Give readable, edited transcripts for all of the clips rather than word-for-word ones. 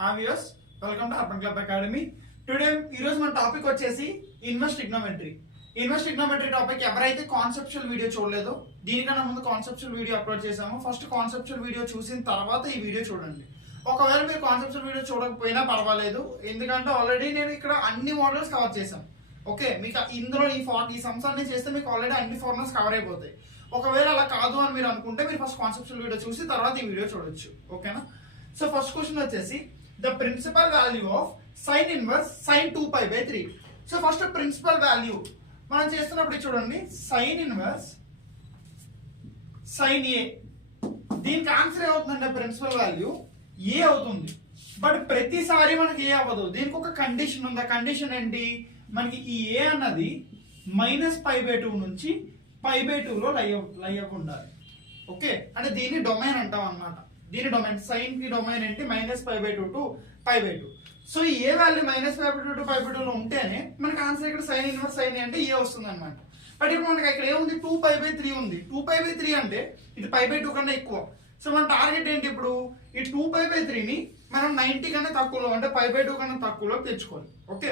హావియర్స్ welcome to urban club academy. Today ఈరోజు మన topic వచ్చేసి inverse trigonometry. Inverse trigonometry topic ఎవరైతే కాన్సెప్చువల్ వీడియో చూడలేదో దీనికన్నా ముందు కాన్సెప్చువల్ వీడియో అప్లోడ్ చేసాము. ఫస్ట్ కాన్సెప్చువల్ వీడియో చూసిన తర్వాత ఈ వీడియో చూడండి. ఒకవేళ మీరు కాన్సెప్చువల్ వీడియో చూడకపోయినా పర్వాలేదు, ఎందుకంటే ఆల్రెడీ నేను ఇక్కడ అన్ని మోడల్స్ కవర్ చేశాను. ఓకే, మీకు ఇందులో ఈ సమ్స్ అన్ని చేస్తే మీకు ఆల్రెడీ అన్ని ఫార్ములాస్ కవర్ అయిపోతాయి. ఒకవేళ అలా కాదు అని మీరు అనుకుంటే మీరు ఫస్ట్ కాన్సెప్చువల్ వీడియో చూసి తర్వాత ఈ వీడియో చూడొచ్చు. ఓకేనా? సో ఫస్ట్ క్వశ్చన్ వచ్చేసి the principal value of sin inverse sin 2π/3. So first principal value మనం చేస్తున్నప్పుడు చూడండి, sin ఇన్వర్స్ sin a, దీనికి ఆన్సర్ ఏమవుతుందంటే ప్రిన్సిపల్ వాల్యూ ఏ అవుతుంది. బట్ ప్రతిసారి మనకి ఏ అవ్వదు, దీనికి ఒక కండిషన్ ఉంది. ఆ కండిషన్ ఏంటి? మనకి ఈ ఏ అన్నది -π/2 నుంచి π/2లో లై అవ్వ ఉండాలి. ఓకే, అంటే దీన్ని డొమైన్ అంటాం అన్నమాట. దీని డొమైన్ సైన్ కి డొమైన్ ఏంటి? -π/2 to π/2. So a value -π/2 to π/2 లో ఉంటేనే మనకి ఆన్సర్ ఇక్కడ సైన్ ఇన్వర్స్ సైన్ అంటే ఏ వస్తుంది అనమాట. బట్ ఇప్పుడు మనకి ఇక్కడ ఏముంది? 2π/3 ఉంది. 2π/3 అంటే ఇది π/2 కన్నా ఎక్కువ. సో మన టార్గెట్ ఏంటి? ఇప్పుడు ఈ 2π/3ని మనం 90 కన్నా తక్కువలో, అంటే π/2 కన్నా తక్కువలో తెచ్చుకోవాలి. ఓకే,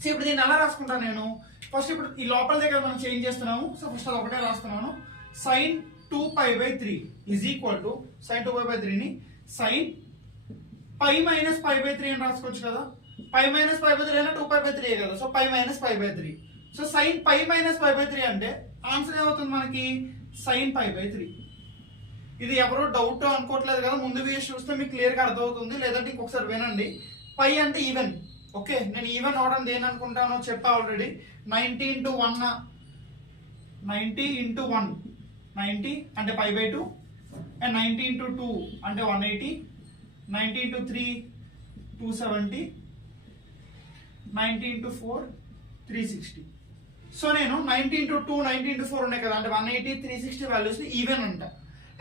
సో ఇప్పుడు దీన్ని ఎలా రాసుకుంటాను నేను? ఫస్ట్ ఇప్పుడు ఈ లోపల దగ్గర మనం చేంజ్ చేస్తున్నాము. సో ఫస్ట్ అది ఒకటే రాస్తున్నాను. sin 2π/3 is equal to sin 2π/3ని sin π - π/3 అని రాసుకోవచ్చు కదా. π - π/3 అయినా 2π/3 కదా. సో π - π/3. సో sin π - π/3 అంటే ఆన్సర్ ఏమవుతుంది మనకి? sin π/3. ఇది ఎవరో డౌట్ అనుకోవట్లేదు కదా, ముందు వేసి చూస్తే మీకు క్లియర్ గా అర్థమవుతుంది. లేదంటే ఇంకొకసారి వినండి. పై అంటే ఈవెన్. ఓకే, నేను ఈవెన్ అవడం దేని అనుకుంటానో చెప్పా ఆల్రెడీ. 90 × 1 90 × 1 90 అంటే π/2, అండ్ 90 × 2 అంటే 180, 90 × 3 270, 90 × 4 360. సో నేను 90 × 2 90 × 4 ఉన్నాయి కదా, అంటే 180 360 వాల్యూస్ ఈవెన్ అంట.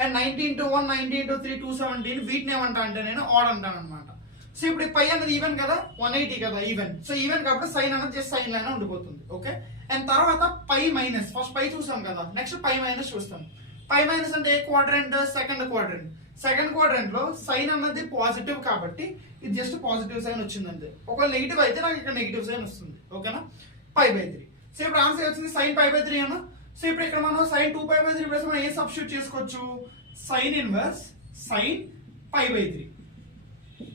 అండ్ 90 × 1 90 × 3 270 వీటిని ఏమంటా అంటే నేను ఆడ్ అంటాను అనమాట. సో ఇప్పుడు పై అనేది ఈవెన్ కదా, 180 కదా ఈవెన్. సో ఈవెన్ కాబట్టి సైన్ అనేది జస్ట్ సైన్ లైన్ ఉండిపోతుంది. ఓకే, అండ్ తర్వాత పై మైనస్, ఫస్ట్ పై చూసాం కదా, నెక్స్ట్ పై మైనస్ చూస్తాం. పై మైనస్ అంటే ఏ quadrant? Second quadrant. Second quadrant లో సైన్ అన్నది పాజిటివ్ కాబట్టి ఇది జస్ట్ పాజిటివ్ సైన్ వచ్చిందంటే. ఒకవేళ నెగిటివ్ అయితే నాకు ఇక్కడ నెగిటివ్ సైన్ వస్తుంది. ఓకేనా? π/3. సో ఇప్పుడు ఆన్సర్ వచ్చింది sin π/3 అన్న. సో ఇప్పుడు ఇక్కడ మనం sin 2π/3 ప్లస్ మనం ఏ సబ్స్టిట్యూట్ చేసుకోవచ్చు? sin inverse sin π/3.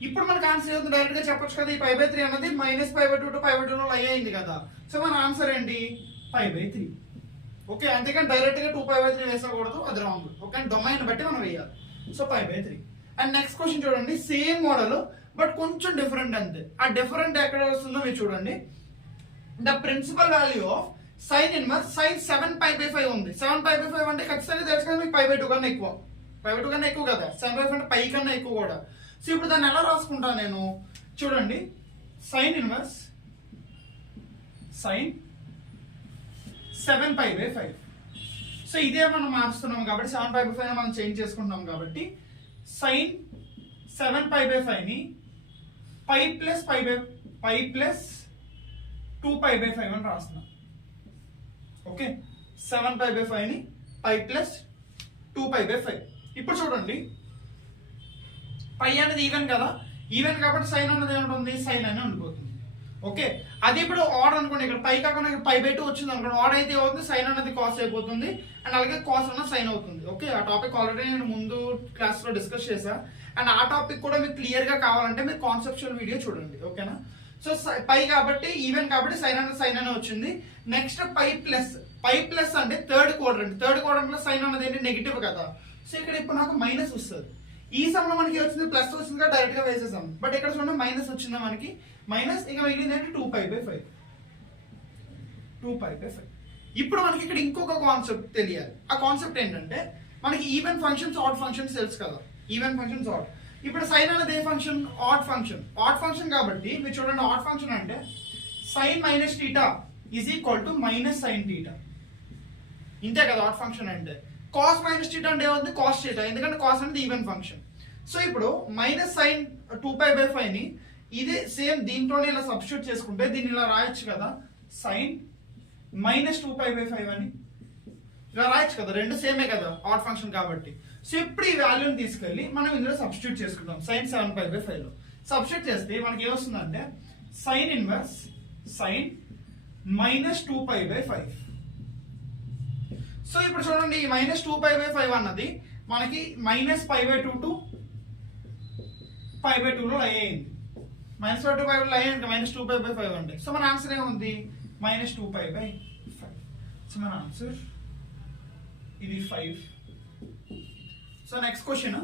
ఇప్పుడు మనకు ఆన్సర్ ఏమవుతుంది? డైరెక్ట్ గా చెప్పొచ్చు కదా, ఈ π/3 అన్నది -π/2 టు π/2 లో లై అయింది కదా. సో మన ఆన్సర్ ఏంటి? π/3. ఓకే, అంతేకాని డైరెక్ట్ గా 2π/3 వేసకూడదు, అది రాంగ్. ఓకే, డొమైన్ బట్టి మనం వేయాలి. సో π/3. అండ్ నెక్స్ట్ క్వశ్చన్ చూడండి, సేమ్ మోడల్ బట్ కొంచెం డిఫరెంట్ అంతే. ఆ డిఫరెంట్ ఎక్కడ వస్తుందో మీరు చూడండి. The principal value of sine inverse sin 7π/5 ఉంది. 7π/5 అంటే ఖచ్చితంగా తెలుసు కదా మీకు π/2 కన్నా ఎక్కువ. π/2 కన్నా ఎక్కువ కదా, 7π/5 అంటే పై కన్నా ఎక్కువ కూడా. సో ఇప్పుడు దాన్ని ఎలా రాసుకుంటాను నేను? చూడండి, సైన్ ఇన్వర్స్ sin 7π/5. సో ఇదే మనం మార్చుతున్నాం కాబట్టి 7π/5 మనం చేంజ్ చేసుకుంటున్నాం కాబట్టి sin 7π/5ని π ప్లస్ 2π/5 అని రాస్తున్నాం. ఓకే, 7π/5ని π ప్లస్ 2π/5. ఇప్పుడు చూడండి, పై అనేది ఈవెన్ కదా, ఈవెన్ కాబట్టి సైన్ అనేది ఏముంటుంది? సైన్ అని ఉండిపోతుంది. ఓకే, అది ఇప్పుడు ఆడ్ అనుకోండి, ఇక్కడ పై కాకుండా π/2 వచ్చింది అనుకోండి, ఆడ్ అయితే అవుతుంది, సైన్ అనేది కాస్ అయిపోతుంది, అండ్ అలాగే కాస్ అన్న సైన్ అవుతుంది. ఓకే, ఆ టాపిక్ ఆల్రెడీ నేను ముందు క్లాస్ లో డిస్కస్ చేశా. అండ్ ఆ టాపిక్ కూడా మీకు క్లియర్ గా కావాలంటే మీరు కాన్సెప్చువల్ వీడియో చూడండి. ఓకేనా? సో పై కాబట్టి ఈవెన్ కాబట్టి సైన్ అనే వచ్చింది. నెక్స్ట్ పై ప్లస్ అంటే థర్డ్ క్వాడ్రంట్ లో సైన్ అన్నది ఏంటి? నెగిటివ్ కదా. సో ఇక్కడ ఇప్పుడు నాకు మైనస్ వస్తుంది. ఈ సమ్ లో మనకి వచ్చింది ప్లస్ వచ్చింది డైరెక్ట్ గా వేసేసాం. బట్ ఇక్కడ చూడండి మైనస్ వచ్చిందా మనకి, మైనస్. ఇక మిగిలింది ఏంటి? 2π/5. ఇప్పుడు మనకి ఇక్కడ ఇంకొక కాన్సెప్ట్ తెలియాలి. ఆ కాన్సెప్ట్ ఏంటంటే మనకి ఈవెన్ ఫంక్షన్స్ ఆడ్ ఫంక్షన్స్ తెలుసు కదా, ఈవెన్ ఫంక్షన్స్ ఆడ్. ఇప్పుడు సైన్ అనేది ఏ function? Odd function. Odd function కాబట్టి మీరు చూడండి, ఆడ్ ఫంక్షన్ అంటే sin - θ is equal to -sin θ. ఇంతే కదా ఆడ్ ఫంక్షన్ అంటే. cos - θ అంటే ఏమవుతుంది? cos θ, ఎందుకంటే cos అనేది ఈవెన్ ఫంక్షన్. సో ఇప్పుడు -sin 2π/5ని ఇదే సేమ్ దీంట్లోనే ఇలా సబ్స్టిట్యూట్ చేసుకుంటే దీన్ని ఇలా రాయొచ్చు కదా, sin -2π/5 అని ఇలా రాయొచ్చు కదా, రెండు సేమే కదా ఆడ్ ఫంక్షన్ కాబట్టి. సో ఇప్పుడు ఈ వాల్యూని తీసుకెళ్ళి మనం ఇందులో సబ్స్టిట్యూట్ చేసుకుంటాం sin 7π/5 లో. సబ్స్టిట్యూట్ చేస్తే మనకి ఏమొస్తుందంటే sin inverse sin minus 2π/5. So ఇప్పుడు చూడండి ఈ మైనస్ 2π/5 అన్నది మనకి మైనస్ π/2 టు π/2 లో అయ్యింది. మైనస్ π/2 π/2 అయ్యింది మైనస్ 2π/5 అంటే. సో మన ఆన్సర్ ఏముంది మైనస్ 2π/5. సో మన ఆన్సర్ ఇది 5. So next question,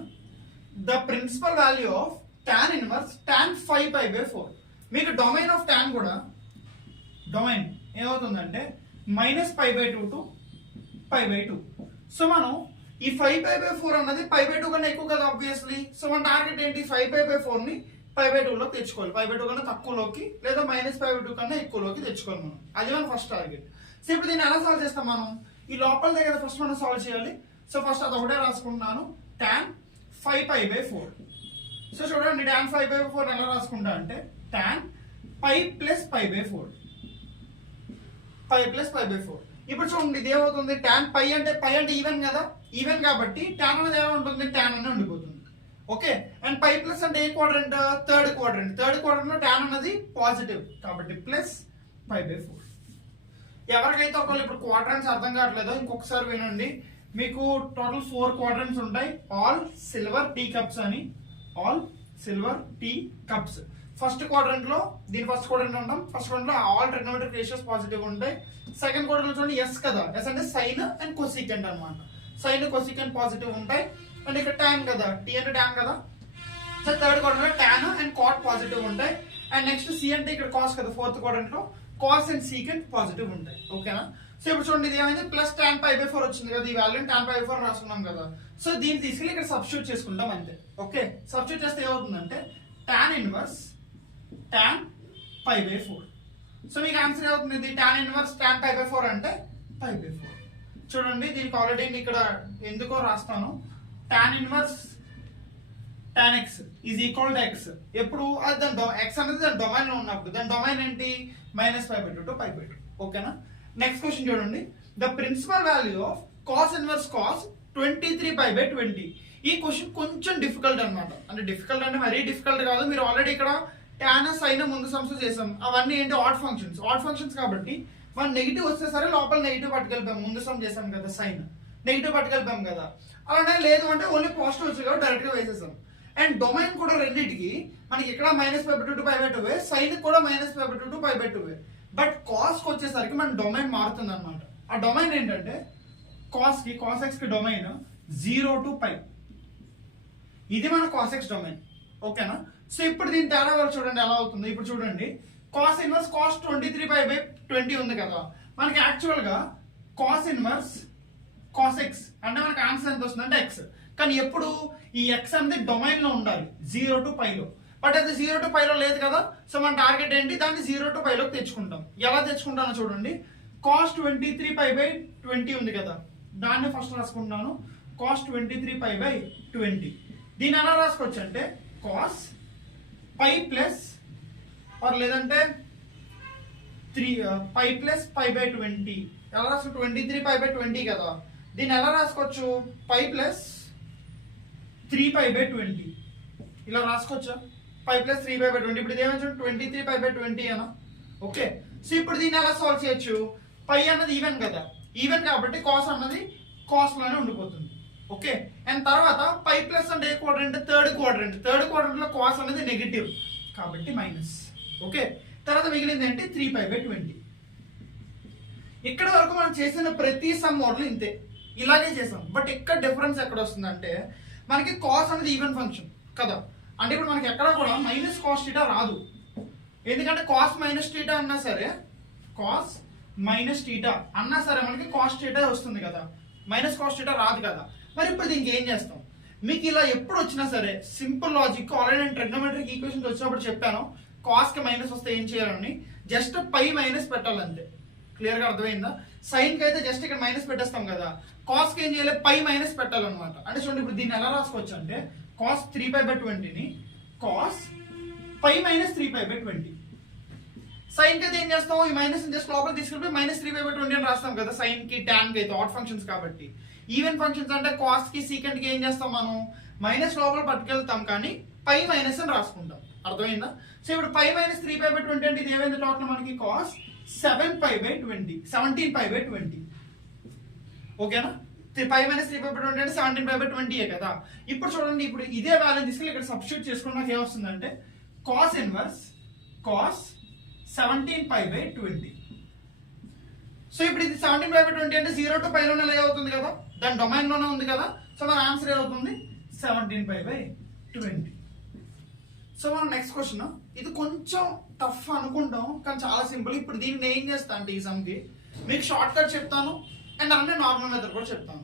the principal value of tan inverse tan 5π/4. మీకు డొమైన్ ఆఫ్ tan కూడా డొమైన్ ఏమవుతుందంటే మైనస్ π/2 టు π/2. సో మనం ఈ 5π/4 అన్నది π/2 కన్నా ఎక్కువ కదా ఆబ్వియస్లీ. సో మన టార్గెట్ ఏంటి 5π/4 ని π/2 లోకి తెచ్చుకోవాలి. π/2 కన్నా తక్కువలోకి లేదా మైనస్ π/2 కన్నా ఎక్కువలోకి తెచ్చుకోవాలి మనం. అది మన ఫస్ట్ టార్గెట్. సో ఇప్పుడు దీన్ని ఎలా సాల్వ్ చేస్తాం మనం? ఈ లోపల దగ్గర ఫస్ట్ మనం సాల్వ్ చేయాలి. సో ఫస్ట్ అది ఒకటే రాసుకుంటున్నాను tan 5π/4. సో చూడండి tan 5/4 ఎలా రాసుకుంటా అంటే tan π ప్లస్ π/4. π ప్లస్ π/4. ఇప్పుడు చూడండి ఇది ఏమవుతుంది tan π అంటే ఈవెన్ కదా, ఈవెన్ కాబట్టి tan అనేది ఎలా ఉంటుంది tan అనే ఉండిపోతుంది. ఓకే, అండ్ π ప్లస్ అంటే ఏ quadrant? Third quadrant. Third quadrant లో tan అనేది పాజిటివ్ కాబట్టి ప్లస్ π/4. ఎవరికైతే ఒకళ్ళు ఇప్పుడు క్వాడ్రంట్స్ అర్థం కావట్లేదో ఇంకొకసారి వినండి. మీకు టోటల్ 4 క్వాడ్రంట్స్ ఉంటాయి. ఆల్ సిల్వర్ టీ కప్స్ అని, all silver tea cups. First quadrant లో దీని ఫస్ట్ క్వాడ్రంట్ ఉంటాం. ఫస్ట్ క్వాడ్రంట్ లో ఆల్ ట్రిగ్నోమెట్రిక్ రేషియోస్ పాజిటివ్ ఉంటాయి. సెకండ్ క్వాడ్రంట్ లో చూడండి ఎస్ కదా, ఎస్ అంటే సైన్ అండ్ కొసికెంట్ అన్నమాట. సైన్ కొసికెంట్ పాజిటివ్ ఉంటాయి. అండ్ ఇక్కడ tan కదా, టీ అంటే tan కదా. సో థర్డ్ క్వాడ్రంట్ లో tan అండ్ కాట్ పాజిటివ్ ఉంటాయి. అండ్ నెక్స్ట్ సి అంటే ఇక్కడ కాస్ కదా, ఫోర్త్ క్వాడ్రంట్ లో కాస్ అండ్ సీకెంట్ పాజిటివ్ ఉంటాయి. ఓకేనా? సో ఇప్పుడు చూడండి ఇది ఏమైంది ప్లస్ tan π/4 వచ్చింది కదా, ఈ వాల్యూ tan π/4 రాసుకున్నాం కదా. సో దీన్ని తీసుకెళ్ళి ఇక్కడ సబ్స్టిట్యూట్ చేసుకుంటాం అంతే. ఓకే, సబ్స్టిట్యూట్ చేస్తే ఏమవుతుందంటే tan ఇన్వర్స్ tan π/4. సో మీకు ఆన్సర్ ఏమవుతుంది tan ఇన్వర్స్ tan π/4 అంటే π/4. చూడండి దీనికి ఆల్రెడీ ఇక్కడ ఎందుకో రాస్తాను. tan inverse tan x is equal to x. ఎప్పుడు దాని x అనేది దాని డొమైన్ లో ఉన్నప్పుడు. దాని డొమైన్ ఏంటి మైనస్ π/2 టు π/2. ఓకేనా? నెక్స్ట్ క్వశ్చన్ చూడండి, the principal value of cos inverse cos 23π/20. ఈ క్వశ్చన్ కొంచెం డిఫికల్ట్ అనమాట. అంటే డిఫికల్ట్ అంటే మరీ డిఫికల్ట్ కాదు. మీరు ఆల్రెడీ ఇక్కడ tan sin ముందు సమ్స్ చేసాం. అవన్నీ ఏంటి ఆడ్ ఫంక్షన్స్. ఆడ్ ఫంక్షన్స్ కాబట్టి మనం నెగిటివ్ వస్తే సరే లోపల నెగిటివ్ పట్టుకెళ్ళిపోయాం. ముందు సమ్ చేసాం కదా సైన్, నెగిటివ్ పట్టుకెళ్ళిపోయాం కదా. అలానే లేదు అంటే ఓన్లీ పాజిటివ్ వచ్చి కాబట్టి డైరెక్ట్ గా వేసేసాం. అండ్ డొమైన్ కూడా రెండింటికి మనకి ఇక్కడ మైనస్ π/2 టు π/2, సైన్ కూడా మైనస్ π/2 టు π/2. బట్ కాస్ కి వచ్చేసరికి మన డొమైన్ మారుతుంది అనమాట. ఆ డొమైన్ ఏంటంటే కాస్ ఎక్స్ కి డొమైన్ 0 టు π. ఇది మన కాస్ ఎక్స్ డొమైన్. ఓకేనా? సో ఇప్పుడు దీని తేడా వాళ్ళు చూడండి ఎలా అవుతుంది. ఇప్పుడు చూడండి కాస్ ఇన్వర్స్ కాస్ 23π/20 ఉంది కదా. మనకి యాక్చువల్ గా కాస్ ఇన్వర్స్ కాస్ ఎక్స్ అంటే మనకి ఆన్సర్ ఎంత వస్తుంది అంటే ఎక్స్. కానీ ఎప్పుడు ఈ ఎక్స్ అనేది డొమైన్ లో ఉండాలి 0 టు π లో. బట్ అది 0 టు π లో లేదు కదా. సో మన టార్గెట్ ఏంటి దాన్ని 0 టు π లోకి తెచ్చుకుంటాం. ఎలా తెచ్చుకుంటానో చూడండి. కాస్ 23π/20 ఉంది కదా, దాన్ని ఫస్ట్ రాసుకుంటున్నాను కాస్ 23π/20. దీన్ని ఎలా రాసుకోవచ్చు అంటే కాస్ π ప్లస్ లేదంటే 3π ప్లస్ π/20. ఎలా రాసుకో 23π/20 కదా. దీన్ని ఎలా రాసుకోవచ్చు π ప్లస్ 3π/20 ఇలా రాసుకోవచ్చా? π ప్లస్ 3π/20. ఇప్పుడు ఇదేమో 23π/20 అనా. ఓకే, సో ఇప్పుడు దీన్ని ఎలా సాల్వ్ చేయొచ్చు? π అన్నది ఈవెన్ కదా, ఈవెన్ కాబట్టి కాస్ అన్నది కాస్ లోనే ఉండిపోతుంది. ఓకే, అండ్ తర్వాత π ప్లస్ అంటే ఏ quadrant? Third quadrant. Third quadrant లో కాస్ అనేది నెగిటివ్ కాబట్టి మైనస్. ఓకే, తర్వాత మిగిలింది ఏంటి 3π/20. ఇక్కడ వరకు మనం చేసిన ప్రతి సమ్ మోడల్ ఇంతే, ఇలాగే చేసాం. బట్ ఇక్కడ డిఫరెన్స్ ఎక్కడ వస్తుందంటే మనకి కాస్ అనేది ఈవెన్ ఫంక్షన్ కదా. అంటే ఇప్పుడు మనకి ఎక్కడ కూడా మైనస్ కాస్ థీటా రాదు. ఎందుకంటే కాస్ మైనస్ థీటా అన్నా సరే, కాస్ మైనస్ థీటా అన్నా సరే మనకి కాస్ థీటా వస్తుంది కదా, మైనస్ కాస్ థీటా రాదు కదా. మరి ఇప్పుడు దీనికి ఏం చేస్తాం? మీకు ఇలా ఎప్పుడు వచ్చినా సరే సింపుల్ లాజిక్ ఆల్రెడీ నేను ట్రిగ్నోమెట్రిక్ ఈక్వేషన్స్ వచ్చినప్పుడు చెప్పాను. కాస్ కి మైనస్ వస్తే ఏం చేయాలని జస్ట్ పై మైనస్ పెట్టాలంతే. క్లియర్ గా అర్థమైందా? సైన్ కి అయితే జస్ట్ ఇక్కడ మైనస్ పెట్టేస్తాం కదా, కాస్ కి ఏం చేయాలి పై మైనస్ పెట్టాలన్నమాట. అంటే చూడండి ఇప్పుడు దీన్ని ఎలా రాసుకోవచ్చు అంటే కాస్ 3π/20 ని కాస్ పై మైనస్ 3π/20. సైన్ కి అయితే ఏం చేస్తాం? ఈ మైనస్ జస్ట్ లోపల తీసుకెళ్ళి మైనస్ 3π/20 అని రాస్తాం కదా. సైన్ కి టాన్ కి అయితే ఆడ్ ఫంక్షన్స్ కాబట్టి. ఈవెన్ ఫంక్షన్స్ అంటే కాస్ కి సీకెంట్ కి ఏం చేస్తాం? మనం మైనస్ లోపల పట్టుకెళ్తాం కానీ పై మైనస్ అని రాసుకుంటాం. అర్థమైందా? సో ఇప్పుడు పై మైనస్ 3π/20 అంటే ఇది ఏమైంది టోటల్ మనకి కాస్ 7π/20, 17π/20. ఓకేనా? పై మైనస్ 3π/20 అంటే 17π/20 కదా. ఇప్పుడు చూడండి, ఇప్పుడు ఇదే వాల్యూ తీసుకెళ్ళి ఇక్కడ సబ్స్టిట్యూట్ చేసుకుని నాకు ఏమొస్తుందంటే కాస్ ఇన్వర్స్ కాస్ 17π/20. సో ఇప్పుడు ఇది 17π/20 అంటే 0 to πలోనే లే అవుతుంది కదా, దాని డొమైన్ లోనే ఉంది కదా. సో మన ఆన్సర్ ఏమవుతుంది 17π/20. సో మన నెక్స్ట్ క్వశ్చన్, ఇది కొంచెం టఫ్ అనుకుంటాం కానీ చాలా సింపుల్. ఇప్పుడు దీన్ని నేను ఏం చేస్తాను అంటే ఈ సమ్కి మీకు షార్ట్ కట్ చెప్తాను అండ్ అలానే నార్మల్ మెథడ్ కూడా చెప్తాను.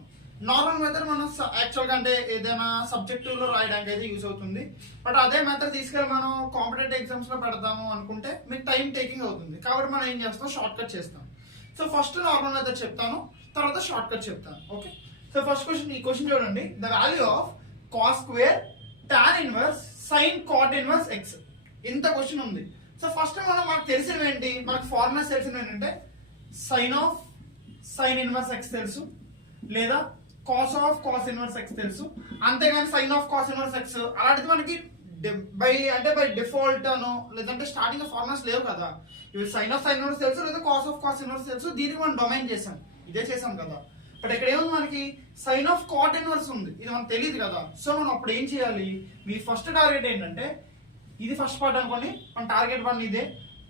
నార్మల్ మెథడ్ మనం యాక్చువల్గా అంటే ఏదైనా సబ్జెక్టివ్లో రాయడానికి అయితే యూస్ అవుతుంది. బట్ అదే మెథడ్ తీసుకెళ్ళి మనం కాంపిటేటివ్ ఎగ్జామ్స్లో పెడతాము అనుకుంటే మీకు టైం టేకింగ్ అవుతుంది. కాబట్టి మనం ఏం చేస్తాం, షార్ట్ కట్ చేస్తాం. సో ఫస్ట్ నార్మల్ మెథడ్ చెప్తాను, తర్వాత షార్ట్ కట్ చెప్తాను. ఓకే, సో ఫస్ట్ క్వశ్చన్, ఈ క్వశ్చన్ చూడండి. The value of cos square tan inverse sine cot inverse x. ఇంత క్వశ్చన్ ఉంది. సో ఫస్ట్ మనకు తెలిసినవి ఏంటి, మనకు ఫార్ములాస్ తెలిసినవి ఏంటంటే sine of sine inverse x తెలుసు, లేదా cos of cos inverse x తెలుసు. అంతేగాని sine of cos inverse x అలాంటిది మనకి బై డిఫాల్ట్ అను లేదంటే స్టార్టింగ్ ఫార్ములాస్ లేవు కదా. ఇవి సైన్ ఆఫ్ సైన్ ఇన్వర్స్ తెలుసు, లేదా కాస్ ఆఫ్ కాస్ ఇన్వర్స్ తెలుసు. దీనికి మనం డొమైన్ చేసాం, ఇదే చేసాం కదా. బట్ ఇక్కడ ఏముంది, మనకి సైన్ ఆఫ్ కాట్ ఇన్వర్స్ ఉంది, ఇది మనకు తెలియదు కదా. సో మనం అప్పుడు ఏం చేయాలి, మీ ఫస్ట్ టార్గెట్ ఏంటంటే ఇది ఫస్ట్ పార్ట్ అనుకోని మన టార్గెట్ 1 ఇదే,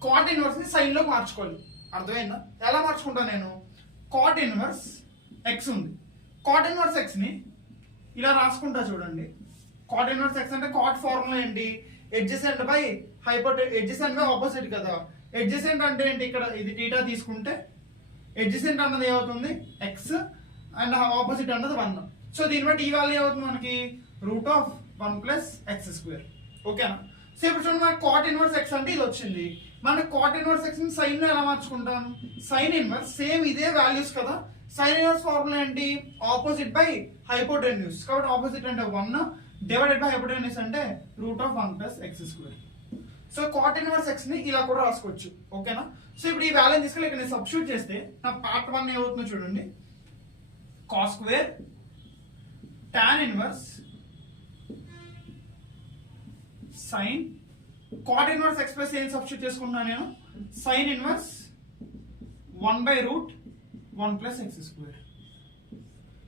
కాట్ ఇన్వర్స్ ని సైన్ లోకి మార్చుకోవాలి. అర్థమైందా? ఎలా మార్చుకుంటా నేను, కాట్ ఇన్వర్స్ ఎక్స్ ఉంది, కాట్ ఇన్వర్స్ ఎక్స్ ని ఇలా రాసుకుంటా చూడండి. కాట్ ఇన్వర్స్ ఎక్స్ అంటే కాట్ ఫార్ములా ఏంటి, adjacent by adjacent by opposite కదా. ఎడ్జసెంట్ అంటే ఏంటి, ఇక్కడ ఇది టీటా తీసుకుంటే ఎడ్జసెంట్ అన్నది ఏమవుతుంది ఎక్స్ అండ్ ఆపోజిట్ అన్నది 1. సో దీన్ని బట్టి ఈ వాల్యూ ఏమవుతుంది మనకి √1 + x². ఓకేనా? సో ఇప్పుడు చూడండి, మనకి కాట్ ఇన్వర్స్ ఎక్స్ అంటే ఇది వచ్చింది. మనకి కాట్ ఇన్వర్స్ ఎక్స్ ని సైన్ లో ఎలా మార్చుకుంటాం, సైన్ ఇన్వర్స్ సేమ్ ఇదే వాల్యూస్ కదా. సైన్ ఇన్వర్స్ ఫార్ములా ఏంటి, ఆపోజిట్ బై హైపోటెన్యూస్. కాబట్టి ఆపోజిట్ అంటే 1 డివైడెడ్ బై హైపోటెన్యూస్ అంటే √1 + x². So cot inverse X ని ఇలా కూడా రాసుకోవచ్చు. ఓకేనా? సో ఇప్పుడు ఈ వాల్యూ తీసుకెళ్ళి ఇక్కడ నేను సబ్స్టిట్యూట్ చేస్తే నా పార్ట్ 1 ఏమవుతుందో చూడండి. Cos square tan inverse sine cot inverse X plus ఏం సబ్స్టిట్యూట్ చేసుకున్నాను నేను, సైన్ ఇన్వర్స్ 1/√1 + x².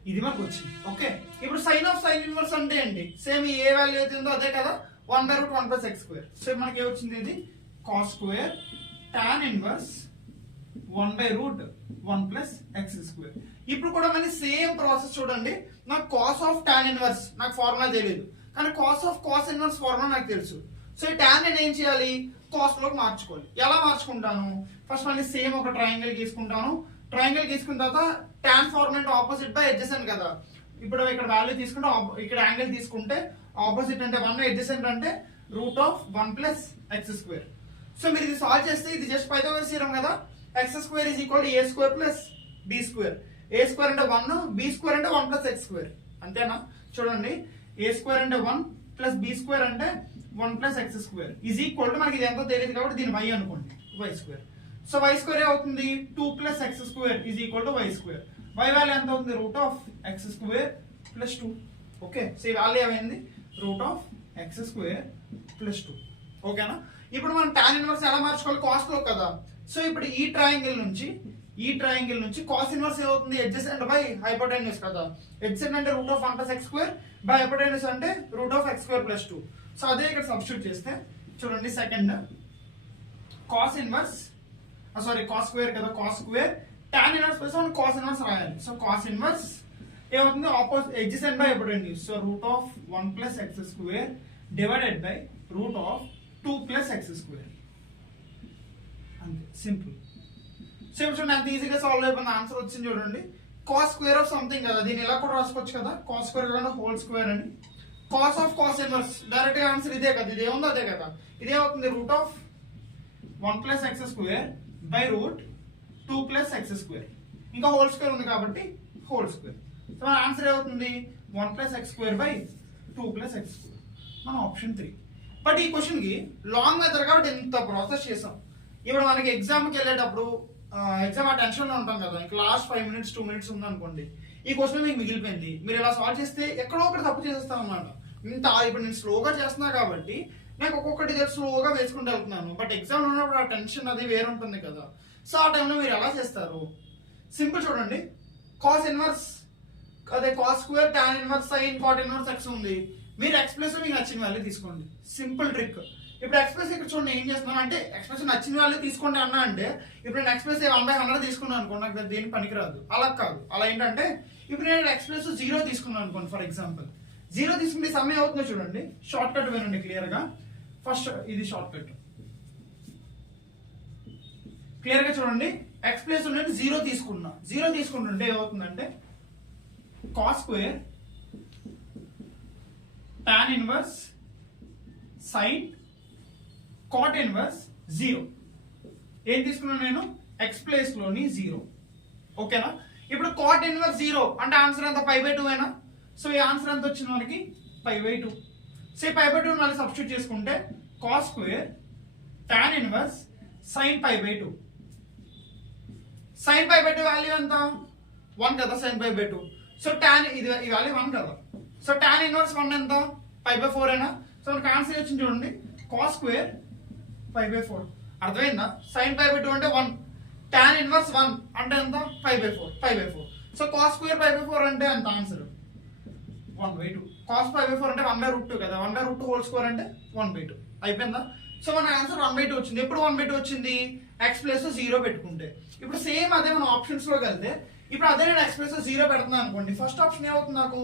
ఇది మనకు వచ్చింది. ఓకే, ఇప్పుడు సైన్ ఆఫ్ సైన్ ఇన్వర్స్ అంటే ఏంటి, సేమ్ ఏ వాల్యూ అయితే ఉందో అదే కదా, 1/√1 + x². సో మనకి ఏమొచ్చింది, ఇది cos square tan inverse 1/√1 + x². ఇప్పుడు కూడా మనకి సేమ్ ప్రాసెస్ చూడండి. నాకు కాస్ ఆఫ్ టాన్ ఇన్వర్స్ నాకు ఫార్ములా తెలియదు, కానీ cos of cos inverse formula నాకు తెలుసు. సో ఈ టాన్ నేను ఏం చేయాలి, కాస్ లోకి మార్చుకోవాలి. ఎలా మార్చుకుంటాను, ఫస్ట్ మళ్ళీ సేమ్ ఒక ట్రయాంగిల్ గీసుకుంటాను. ట్రయాంగిల్ గీసుకున్న తర్వాత tan formula opposite by adjacent కదా. ఇప్పుడు ఇక్కడ వాల్యూ తీసుకుంటే ఇక్కడ యాంగిల్ తీసుకుంటే ఆపోజిట్ అంటే 1, అడ్జసెంట్ అంటే √1 + x². సో మీరు ఇది సాల్వ్ చేస్తే ఇది జస్ట్ పైథాగరస్ థీరం కదా. x² = a² + b². a² అంటే 1, b² అంటే 1 + x². అంతేనా? చూడండి, a² అంటే 1 + b² అంటే 1 + x² = మనకి ఇది ఎంతో తెలియదు కాబట్టి దీని y అనుకోండి, y². సో y² అవుతుంది 2 + x² y². y వాల్యూ ఎంత అవుతుంది, √x² + 2. ఓకే, సో ఈ వాల్యూ ఏమైంది, √x² + 2. ఓకేనా? ఇప్పుడు మనం టాన్ ఇన్వర్స్ ఎలా మార్చుకోవాలి, కాస్ లో కదా. సో ఇప్పుడు ఈ ట్రయాంగిల్ నుంచి కాస్ ఇన్వర్స్ ఏమవుతుంది, అడ్జసెంట్ బై హైపోటెన్యూస్ కదా. అడ్జసెంట్ అంటే √1 + x² బై హైపోటెన్యూస్ అంటే √x² + 2. సో అదే ఇక్కడ సబ్స్టిట్యూట్ చేస్తే చూడండి, second cos inverse cos square కదా, cos square tan inverse plus cos inverse రాయాలి. సో కాస్ ఇన్వర్స్ ఏమవుతుంది, opposite adjacent by hypotenuse. So √1 + x² divided by √2 + x². అంతే, సింపుల్. సో ఇప్పుడు చూడండి, అంత ఈజీగా సాల్వ్ అయిపోయిన ఆన్సర్ వచ్చింది చూడండి. కాస్ స్క్వేర్ ఆఫ్ సంథింగ్ కదా, దీన్ని ఇలా కూడా రాసుకోవచ్చు కదా, కాస్ స్క్వేర్ కదా హోల్ స్క్వేర్ అని. Cos of cos inverse direct గా ఆన్సర్ ఇదే కదా, ఇది ఏముందో అదే కదా. ఇదేమవుతుంది, √1 + x² బై √2 + x². ఇంకా హోల్ స్క్వేర్ ఉంది కాబట్టి హోల్ స్క్వేర్. సో మన ఆన్సర్ ఏమవుతుంది, 1 + x² బై 2 + x². మన ఆప్షన్ 3. బట్ ఈ క్వశ్చన్ కి లాంగ్ మెథడ్ కాబట్టి ఇంత ప్రాసెస్ చేసాం. ఇప్పుడు మనకి ఎగ్జామ్కి వెళ్ళేటప్పుడు ఎగ్జామ్ ఆ టెన్షన్ లో ఉంటాం కదా, ఇంకా లాస్ట్ 5 minutes 2 minutes ఉందనుకోండి, ఈ క్వశ్చన్ మీకు మిగిలిపోయింది, మీరు ఇలా సాల్వ్ చేస్తే ఎక్కడో ఒకటి తప్పు చేసేస్తాం అన్నమాట. ఇప్పుడు నేను స్లోగా చేస్తున్నా కాబట్టి నాకు ఒక్కొక్కటి స్లోగా వేసుకుంటూ వెళ్తున్నాను. బట్ ఎగ్జామ్ ఉన్నప్పుడు ఆ టెన్షన్ అది వేరే ఉంటుంది కదా. సో ఆ టైంలో మీరు ఎలా చేస్తారు? సింపుల్ చూడండి, కాస్ ఇన్వర్స్ అదే cos square tan inverse sine cot inverse x ఉంది. మీరు ఎక్స్ప్రెస్ మీకు నచ్చిన వాల్యూ తీసుకోండి. Simple trick. ఇప్పుడు ఎక్స్ప్రెస్ ఇక్కడ చూడండి ఏం చేస్తున్నాను అంటే ఎక్స్ప్రెస్ నచ్చిన వాల్యూ తీసుకోండి అన్నా అంటే ఇప్పుడు నేను ఎక్స్ప్రెస్ 1/100 తీసుకున్నాను అనుకోండి, నాకు దేని పనికిరాదు. అలా కాదు. అలా ఏంటంటే ఇప్పుడు నేను ఎక్స్ప్రెస్ 0 తీసుకున్నాను అనుకోండి. ఫర్ ఎగ్జాంపుల్ 0 తీసుకుంటే సమయం అవుతుందో చూడండి. షార్ట్ కట్ వినండి క్లియర్ గా. ఫస్ట్ ఇది షార్ట్ కట్ క్లియర్ గా చూడండి. ఎక్స్ప్రెస్ నుండి 0 తీసుకున్నా. 0 తీసుకుంటుంటే ఏమవుతుందంటే cos square tan inverse sine cot inverse 0. ఏం తీసుకున్నాను నేను? ఎక్స్ ప్లేస్ లోని 0. ఓకేనా? ఇప్పుడు కాట్ ఇన్వర్స్ 0 అంటే ఆన్సర్ ఎంత? π/2 ఏనా? సో ఈ ఆన్సర్ ఎంత వచ్చింది మనకి? π/2. సో π/2 మళ్ళీ సబ్స్టిట్యూట్ చేసుకుంటే cos square tan inverse sine π/2. Sine π/2 value ఎంత? 1 కదా సైన్ π/2. సో టాన్ ఇది ఈ వాల్యూ 1 కదా. సో టాన్ ఇన్వర్స్ 1 ఎంత? π/4 ఏనా? సో మనకి ఆన్సర్ వచ్చింది చూడండి, కాస్ స్క్వేర్ π/4. అర్థమైందా? సైన్ π/2 అంటే 1, టాన్ ఇన్వర్స్ 1 అంటే ఎంత? π/4. సో కాస్ స్క్వేర్ π/4 అంటే ఎంత ఆన్సర్? 1/2. కాస్ π/4 అంటే 1/√2 కదా. 1/√2 హోల్ స్క్వేర్ అంటే 1/2. అయిపోయిందా? సో మన ఆన్సర్ 1/2 వచ్చింది. ఎప్పుడు 1/2 వచ్చింది? ఎక్స్ ప్లేస్ 0 పెట్టుకుంటే. ఇప్పుడు సేమ్ అదే మనం ఆప్షన్స్ లోకి వెళ్తే ఇప్పుడు అదే నేను ఎక్స్ ప్లేస్ 0 పెడుతున్నాను అనుకోండి. ఫస్ట్ ఆప్షన్ ఏమవుతుంది నాకు?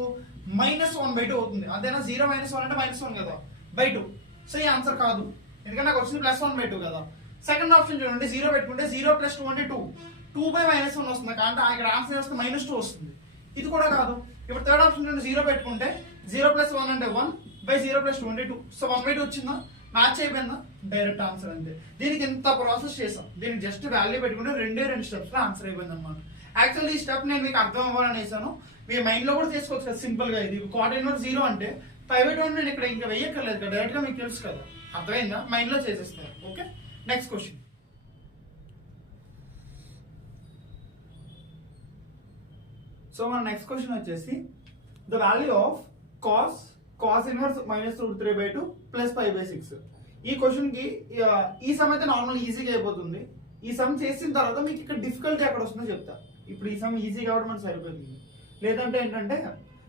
-1/2 అవుతుంది. అదేనా 0 - 1 అంటే -1 కదా /2. సో ఈ ఆన్సర్ కాదు, ఎందుకంటే నాకు వచ్చింది +1/2 కదా. సెకండ్ ఆప్షన్ చూడండి, 0 పెట్టుకుంటే 0 + 2 అంటే 2. 2/-1 వస్తుంది అంటే ఇక్కడ ఆన్సర్ వస్తే -2 వస్తుంది. ఇది కూడా కాదు. ఇప్పుడు థర్డ్ ఆప్షన్ చూడండి, 0 పెట్టుకుంటే 0 + 1 అంటే 1/0 + 2 అంటే 2. సో 1/2 వచ్చిందా? మ్యాచ్ అయిపోయిందా? డైరెక్ట్ ఆన్సర్ అంతే. దీనికి ఎంత ప్రాసెస్ చేసాం, దీనికి జస్ట్ వాల్యూ పెట్టుకుంటే 2 స్టెప్స్ లో ఆన్సర్ అయిపోయింది అనమాట. యాక్చువల్లీ ఈ స్టెప్ నేను మీకు అర్థం అవ్వాలని వేసాను. మీ మైండ్ లో కూడా చేసుకోవచ్చు కదా సింపుల్ గా. ఇది కాట్ ఇన్వర్స్ 0 అంటే π/2 నేను ఇక్కడ ఇంకా వెయ్యక్కర్లేదు కదా, డైరెక్ట్ గా మీకు తెలుసు కదా. అర్థమైందా? మైండ్ లో చేసేస్తారు. Okay, next question. సో మన నెక్స్ట్ క్వశ్చన్ వచ్చేసి the value of cos inverse -√3/2 + π/6. ఈ క్వశ్చన్ కి ఈ సమ్ అయితే నార్మల్ ఈజీగా అయిపోతుంది. ఈ సమ్ చేసిన తర్వాత మీకు ఇక్కడ డిఫికల్టీ ఎక్కడ వస్తుందో చెప్తా. ఇప్పుడు ఈ సమ్ ఈజీ కాబట్టి మనకు సరిపోతుంది. లేదంటే ఏంటంటే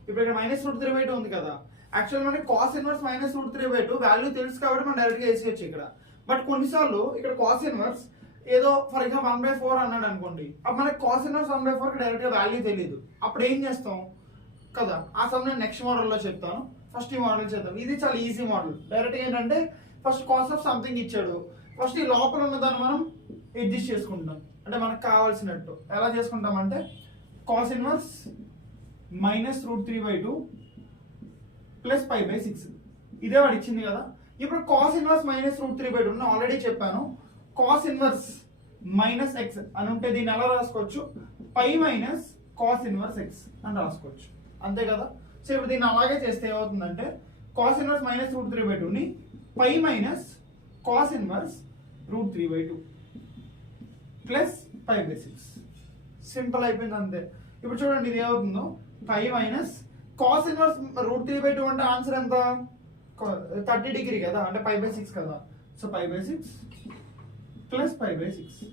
ఇప్పుడు ఇక్కడ -√3/2 ఉంది కదా. యాక్చువల్ మనకి కాస్ ఇన్వర్స్ -√3/2 వాల్యూ తెలుసు కాబట్టి మనం డైరెక్ట్ గా వేసేయచ్చు ఇక్కడ. బట్ కొన్నిసార్లు ఇక్కడ కాస్ ఇన్వర్స్ ఏదో ఫర్ ఎగ్జాంపుల్ 1/4 అన్నాడు అనుకోండి, అప్పుడు మనకి కాస్ ఇన్వర్స్ 1/4 డైరెక్ట్ గా వాల్యూ తెలియదు. అప్పుడు ఏం చేస్తాం కదా, ఆ సమ్ నేను నెక్స్ట్ మోడల్లో చెప్తాను. ఫస్ట్ ఈ మోడల్ చేద్దాం. ఇది చాలా ఈజీ మోడల్. డైరెక్ట్ గా ఏంటంటే ఫస్ట్ కాస్ ఆఫ్ సంథింగ్ ఇచ్చాడు, ఫస్ట్ ఈ లోపల ఉన్న దాన్ని మనం అడ్జస్ట్ చేసుకుంటాం. అంటే మనకు కావాల్సినట్టు ఎలా చేసుకుంటాం అంటే కాస్ ఇన్వర్స్ -√3/2 + π/6. ఇదే వాడు ఇచ్చింది కదా. ఇప్పుడు కాస్ ఇన్వర్స్ -√3/2 ఆల్రెడీ చెప్పాను. కాస్ ఇన్వర్స్ -x అని ఉంటే దీన్ని ఎలా రాసుకోవచ్చు? π - కాస్ ఇన్వర్స్ x అని రాసుకోవచ్చు. అంతే కదా. సో ఇప్పుడు దీన్ని అలాగే చేస్తే ఏమవుతుందంటే cos inverse -√3/2 π - cos inverse √3/2 + π/6. Simple అయిపోయింది అంతే. ఇప్పుడు చూడండి ఇది ఏమవుతుందో, π - కాస్ ఇన్వర్స్ √3/2 అంటే ఆన్సర్ ఎంత? 30 డిగ్రీ కదా, అంటే π/6 కదా. సో π/6 + π/6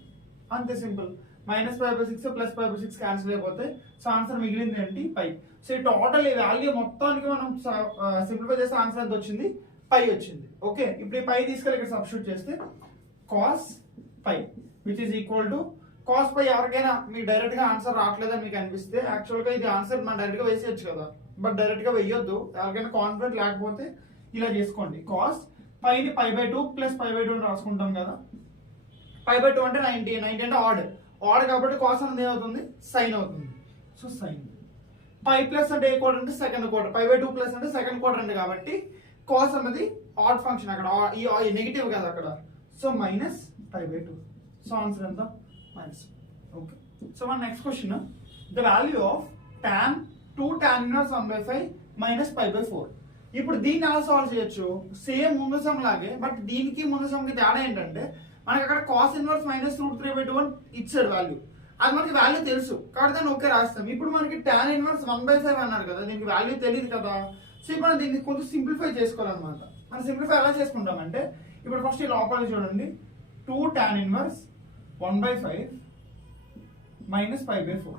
అంతే సింపుల్. -π/6 + π/6 క్యాన్సిల్ అయిపోతే సో ఆన్సర్ మిగిలింది ఏంటి? π. సో ఈ టోటల్ ఈ వాల్యూ మొత్తానికి మనం సింప్లిఫై చేస్తే ఆన్సర్ ఎంత వచ్చింది? π వచ్చింది. ఓకే, ఇప్పుడు ఈ π తీసుకెళ్ళి ఇక్కడ సబ్స్టిట్యూట్ చేస్తే cos π which is equal to cos π. ఎవరికైనా మీకు డైరెక్ట్ గా ఆన్సర్ రావట్లేదని మీకు అనిపిస్తే యాక్చువల్ గా ఇది ఆన్సర్ మనం డైరెక్ట్ గా వేసేయచ్చు కదా, బట్ డైరెక్ట్ గా వేయొద్దు. ఎవరికైనా కాన్ఫిడెంట్ లేకపోతే ఇలా చేసుకోండి. cos πని π/2 + π/2 అని రాసుకుంటాం కదా. π/2 అంటే 90 అంటే ఆడ్ కాబట్టి cos అనేది ఏమవుతుంది? సైన్ అవుతుంది. So sign. π ప్లస్ అంటే ఏ క్వాడ్రంట్ అంటే సెకండ్ క్వాడ్రంట్. π/2 ప్లస్ అంటే సెకండ్ క్వాడ్రంట్ కాబట్టి cos అనేది ఆడ్ ఫంక్షన్ అక్కడ, ఈ నెగిటివ్ కదా అక్కడ. సో -π/2. సో ఆన్సర్ ఎంత? మైనస్. ఓకే, సో మన next question, the value of tan 2 tan 1/5 - π/4. ఇప్పుడు దీన్ని ఎలా సాల్వ్ చేయొచ్చు? సేమ్ ముందు సమ్ లాగే, బట్ దీనికి ముందు సమ్కి తేడా ఏంటంటే మనకి అక్కడ కాస్ ఇన్వర్స్ -√3/2 అని ఇచ్చాడు వాల్యూ. అది మనకి వాల్యూ తెలుసు కాబట్టి దాన్ని ఓకే రాస్తాం. ఇప్పుడు మనకి tan ఇన్వర్స్ 1/5 అన్నారు కదా, దీనికి వాల్యూ తెలియదు కదా. సో ఇప్పుడు దీన్ని కొంచెం సింప్లిఫై చేసుకోవాలన్నమాట. మనం సింప్లిఫై ఎలా చేసుకుంటామంటే ఇప్పుడు ఫస్ట్ ఈ లోపల చూడండి 2 tan ఇన్వర్స్ 1/5 మైనస్ 5/4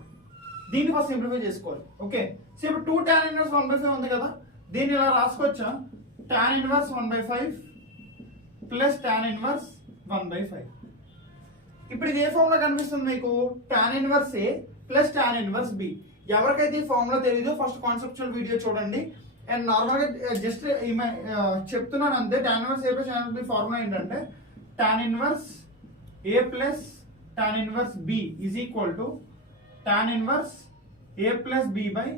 దీన్ని ఫస్ట్ సింప్లిఫై చేసుకోవాలి. ఓకే, సో ఇప్పుడు 2 tan ఇన్వర్స్ 1/5 ఉంది కదా, దీన్ని ఇలా రాసుకోవచ్చా, tan ఇన్వర్స్ 1/5 ప్లస్ tan ఇన్వర్స్ 1/5. ఇప్పుడు ఇది ఏ ఫార్ములా కనిపిస్తుంది మీకు, tan ఇన్వర్స్ ఏ ప్లస్ tan ఇన్వర్స్ బి. ఎవరికైతే ఈ ఫార్ములా తెలీదో ఫస్ట్ కాన్సెప్చువల్ వీడియో చూడండి. అండ్ నార్మల్గా జస్ట్ చెప్తున్నాను అంతే. tan ఇన్వర్స్ ఏ plus tan inverse B formula ఏంటంటే tan inverse A plus tan inverse B is equal to tan inverse A plus B by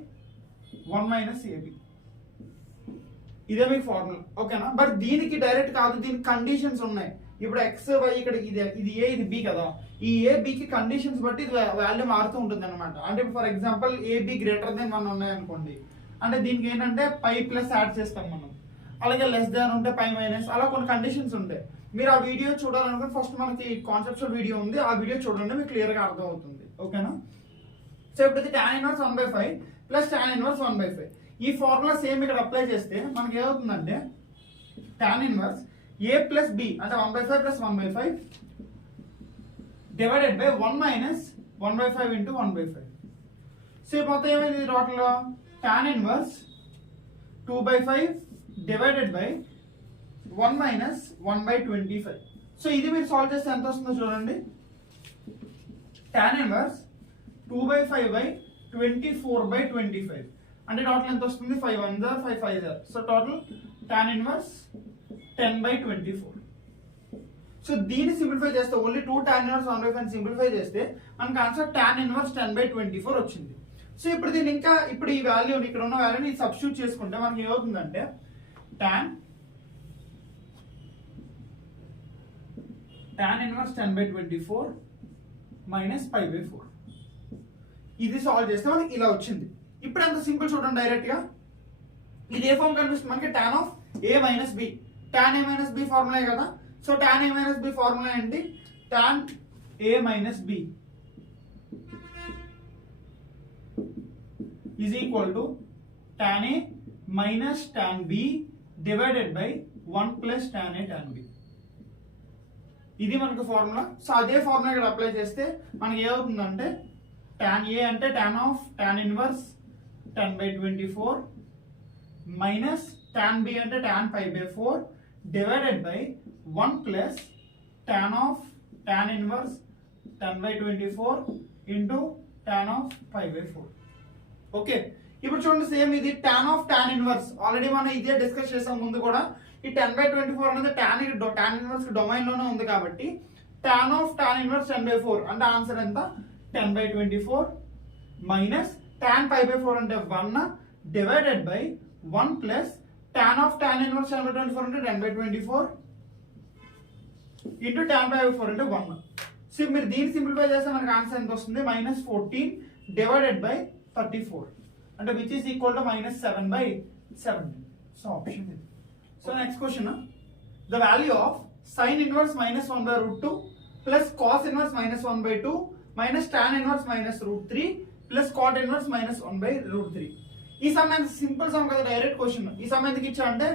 1 minus a b. ఇదే మీకు formula, ఓకేనా. But దీనికి direct కాదు, దీనికి కండిషన్స్ ఉన్నాయి. ఇప్పుడు ఎక్స్ వై ఇక్కడ ఇది ఏ ఇది బి కదా, ఈ ఏ బికి కండిషన్స్ బట్టి ఇది వాల్యూ మారుతూ ఉంటుంది అనమాట. అంటే ఇప్పుడు for example a b greater than 1 ఉన్నాయనుకోండి, అంటే దీనికి ఏంటంటే పై ప్లస్ యాడ్ చేస్తాం మనం. అలాగే లెస్ దాన్ ఉంటే పై మైనస్, అలా కొన్ని కండిషన్స్ ఉంటాయి. మీరు ఆ వీడియో చూడాలనుకుంటే ఫస్ట్ మనకి కాన్సెప్చువల్ వీడియో ఉంది, ఆ వీడియో చూడండి, మీకు క్లియర్గా అర్థం అవుతుంది, ఓకేనా. సో ఇప్పుడు ఇది tan ఇన్వర్స్ 1/5 ప్లస్ tan ఇన్వర్స్ 1/5. ఈ ఫార్ములా సేమ్ ఇక్కడ అప్లై చేస్తే మనకి ఏమవుతుందంటే tan ఇన్వర్స్ ఏ ప్లస్ బి అంటే 1/5 plus 1/5 divided by 1 minus 1/5 into 1/5. So మొత్తం ఏమైంది total, tan inverse 2/5 divided by 1 minus 1/25. So ఇది మీరు సాల్వ్ చేస్తే ఎంత వస్తుందో చూడండి, tan ఇన్వర్స్ 2/5 బై 24/25 అంటే టోటల్ ఎంత వస్తుంది, 5 1 5 5. So total tan inverse 10/24. So దీన్ని సింప్లిఫై చేస్తే ఓన్లీ 2 tan ఇన్వర్స్ 1/5 సింప్లిఫై చేస్తే మనకు ఆన్సర్ tan ఇన్వర్స్ 10/24 వచ్చింది. సో ఇప్పుడు దీన్ని ఇంకా ఇప్పుడు ఈ వాల్యూని ఇక్కడ ఉన్న వాల్యూని సబ్స్టిట్యూట్ చేసుకుంటే మనకి ఏమవుతుందంటే tan ఇన్వర్స్ 10/24 మైనస్ 5/4. ఇది సాల్వ్ చేస్తే మనకి ఇలా వచ్చింది. ఇప్పుడు ఎంత సింపుల్ చూడండి, డైరెక్ట్ గా ఇది ఏ ఫార్మ్ కనిపిస్తుంది మనకి, tan of a minus b. tan a minus b formula కదా, so tan a minus b formula ఏంటి, tan a minus B is equal to tan a minus tan b divided by 1 plus tan a tan b. ఇది మనకు ఫార్ములా. So అదే formula ఇక్కడ apply చేస్తే మనకి ఏమవుతుందంటే tan ఏ అంటే tan of tan inverse 10/24 minus tan b అంటే tan 5/4 divided by 1 plus tan of tan inverse 10/24 into tan of 5/4. Okay, ఇప్పుడు చూడండి సేమ్ ఇది tan of tan inverse already మనం ఇదే డిస్కస్ చేసాం ముందు కూడా. ఈ 10/24 అనేది tan ఇన్వర్స్ డొమైన్ లోనే ఉంది కాబట్టి tan ఆఫ్ tan ఇన్వర్స్ 10/4 అంటే ఆన్సర్ ఎంత, 10/24 మైనస్ tan 5/4 అంటే 1 divided by 1 plus tan of tan inverse 10/24 అంటే 10/24 ఇంటూ tan 5/4 అంటే 1. సో మీరు దీన్ని సింప్లిఫై చేస్తే మనకి ఆన్సర్ ఎంత వస్తుంది, -14 డివైడెడ్ బై 34 అంటే which is equal to -7/17. So option ఇది. So next question, the value of sin inverse -1/√2 plus cos inverse -1/2 minus tan inverse -√3 plus cot inverse -1/√3. ఈ సమ్ సింపుల్ సమ్ కదా, డైరెక్ట్ క్వశ్చన్. ఈ sum ఎందుకు ఇచ్చా అంటే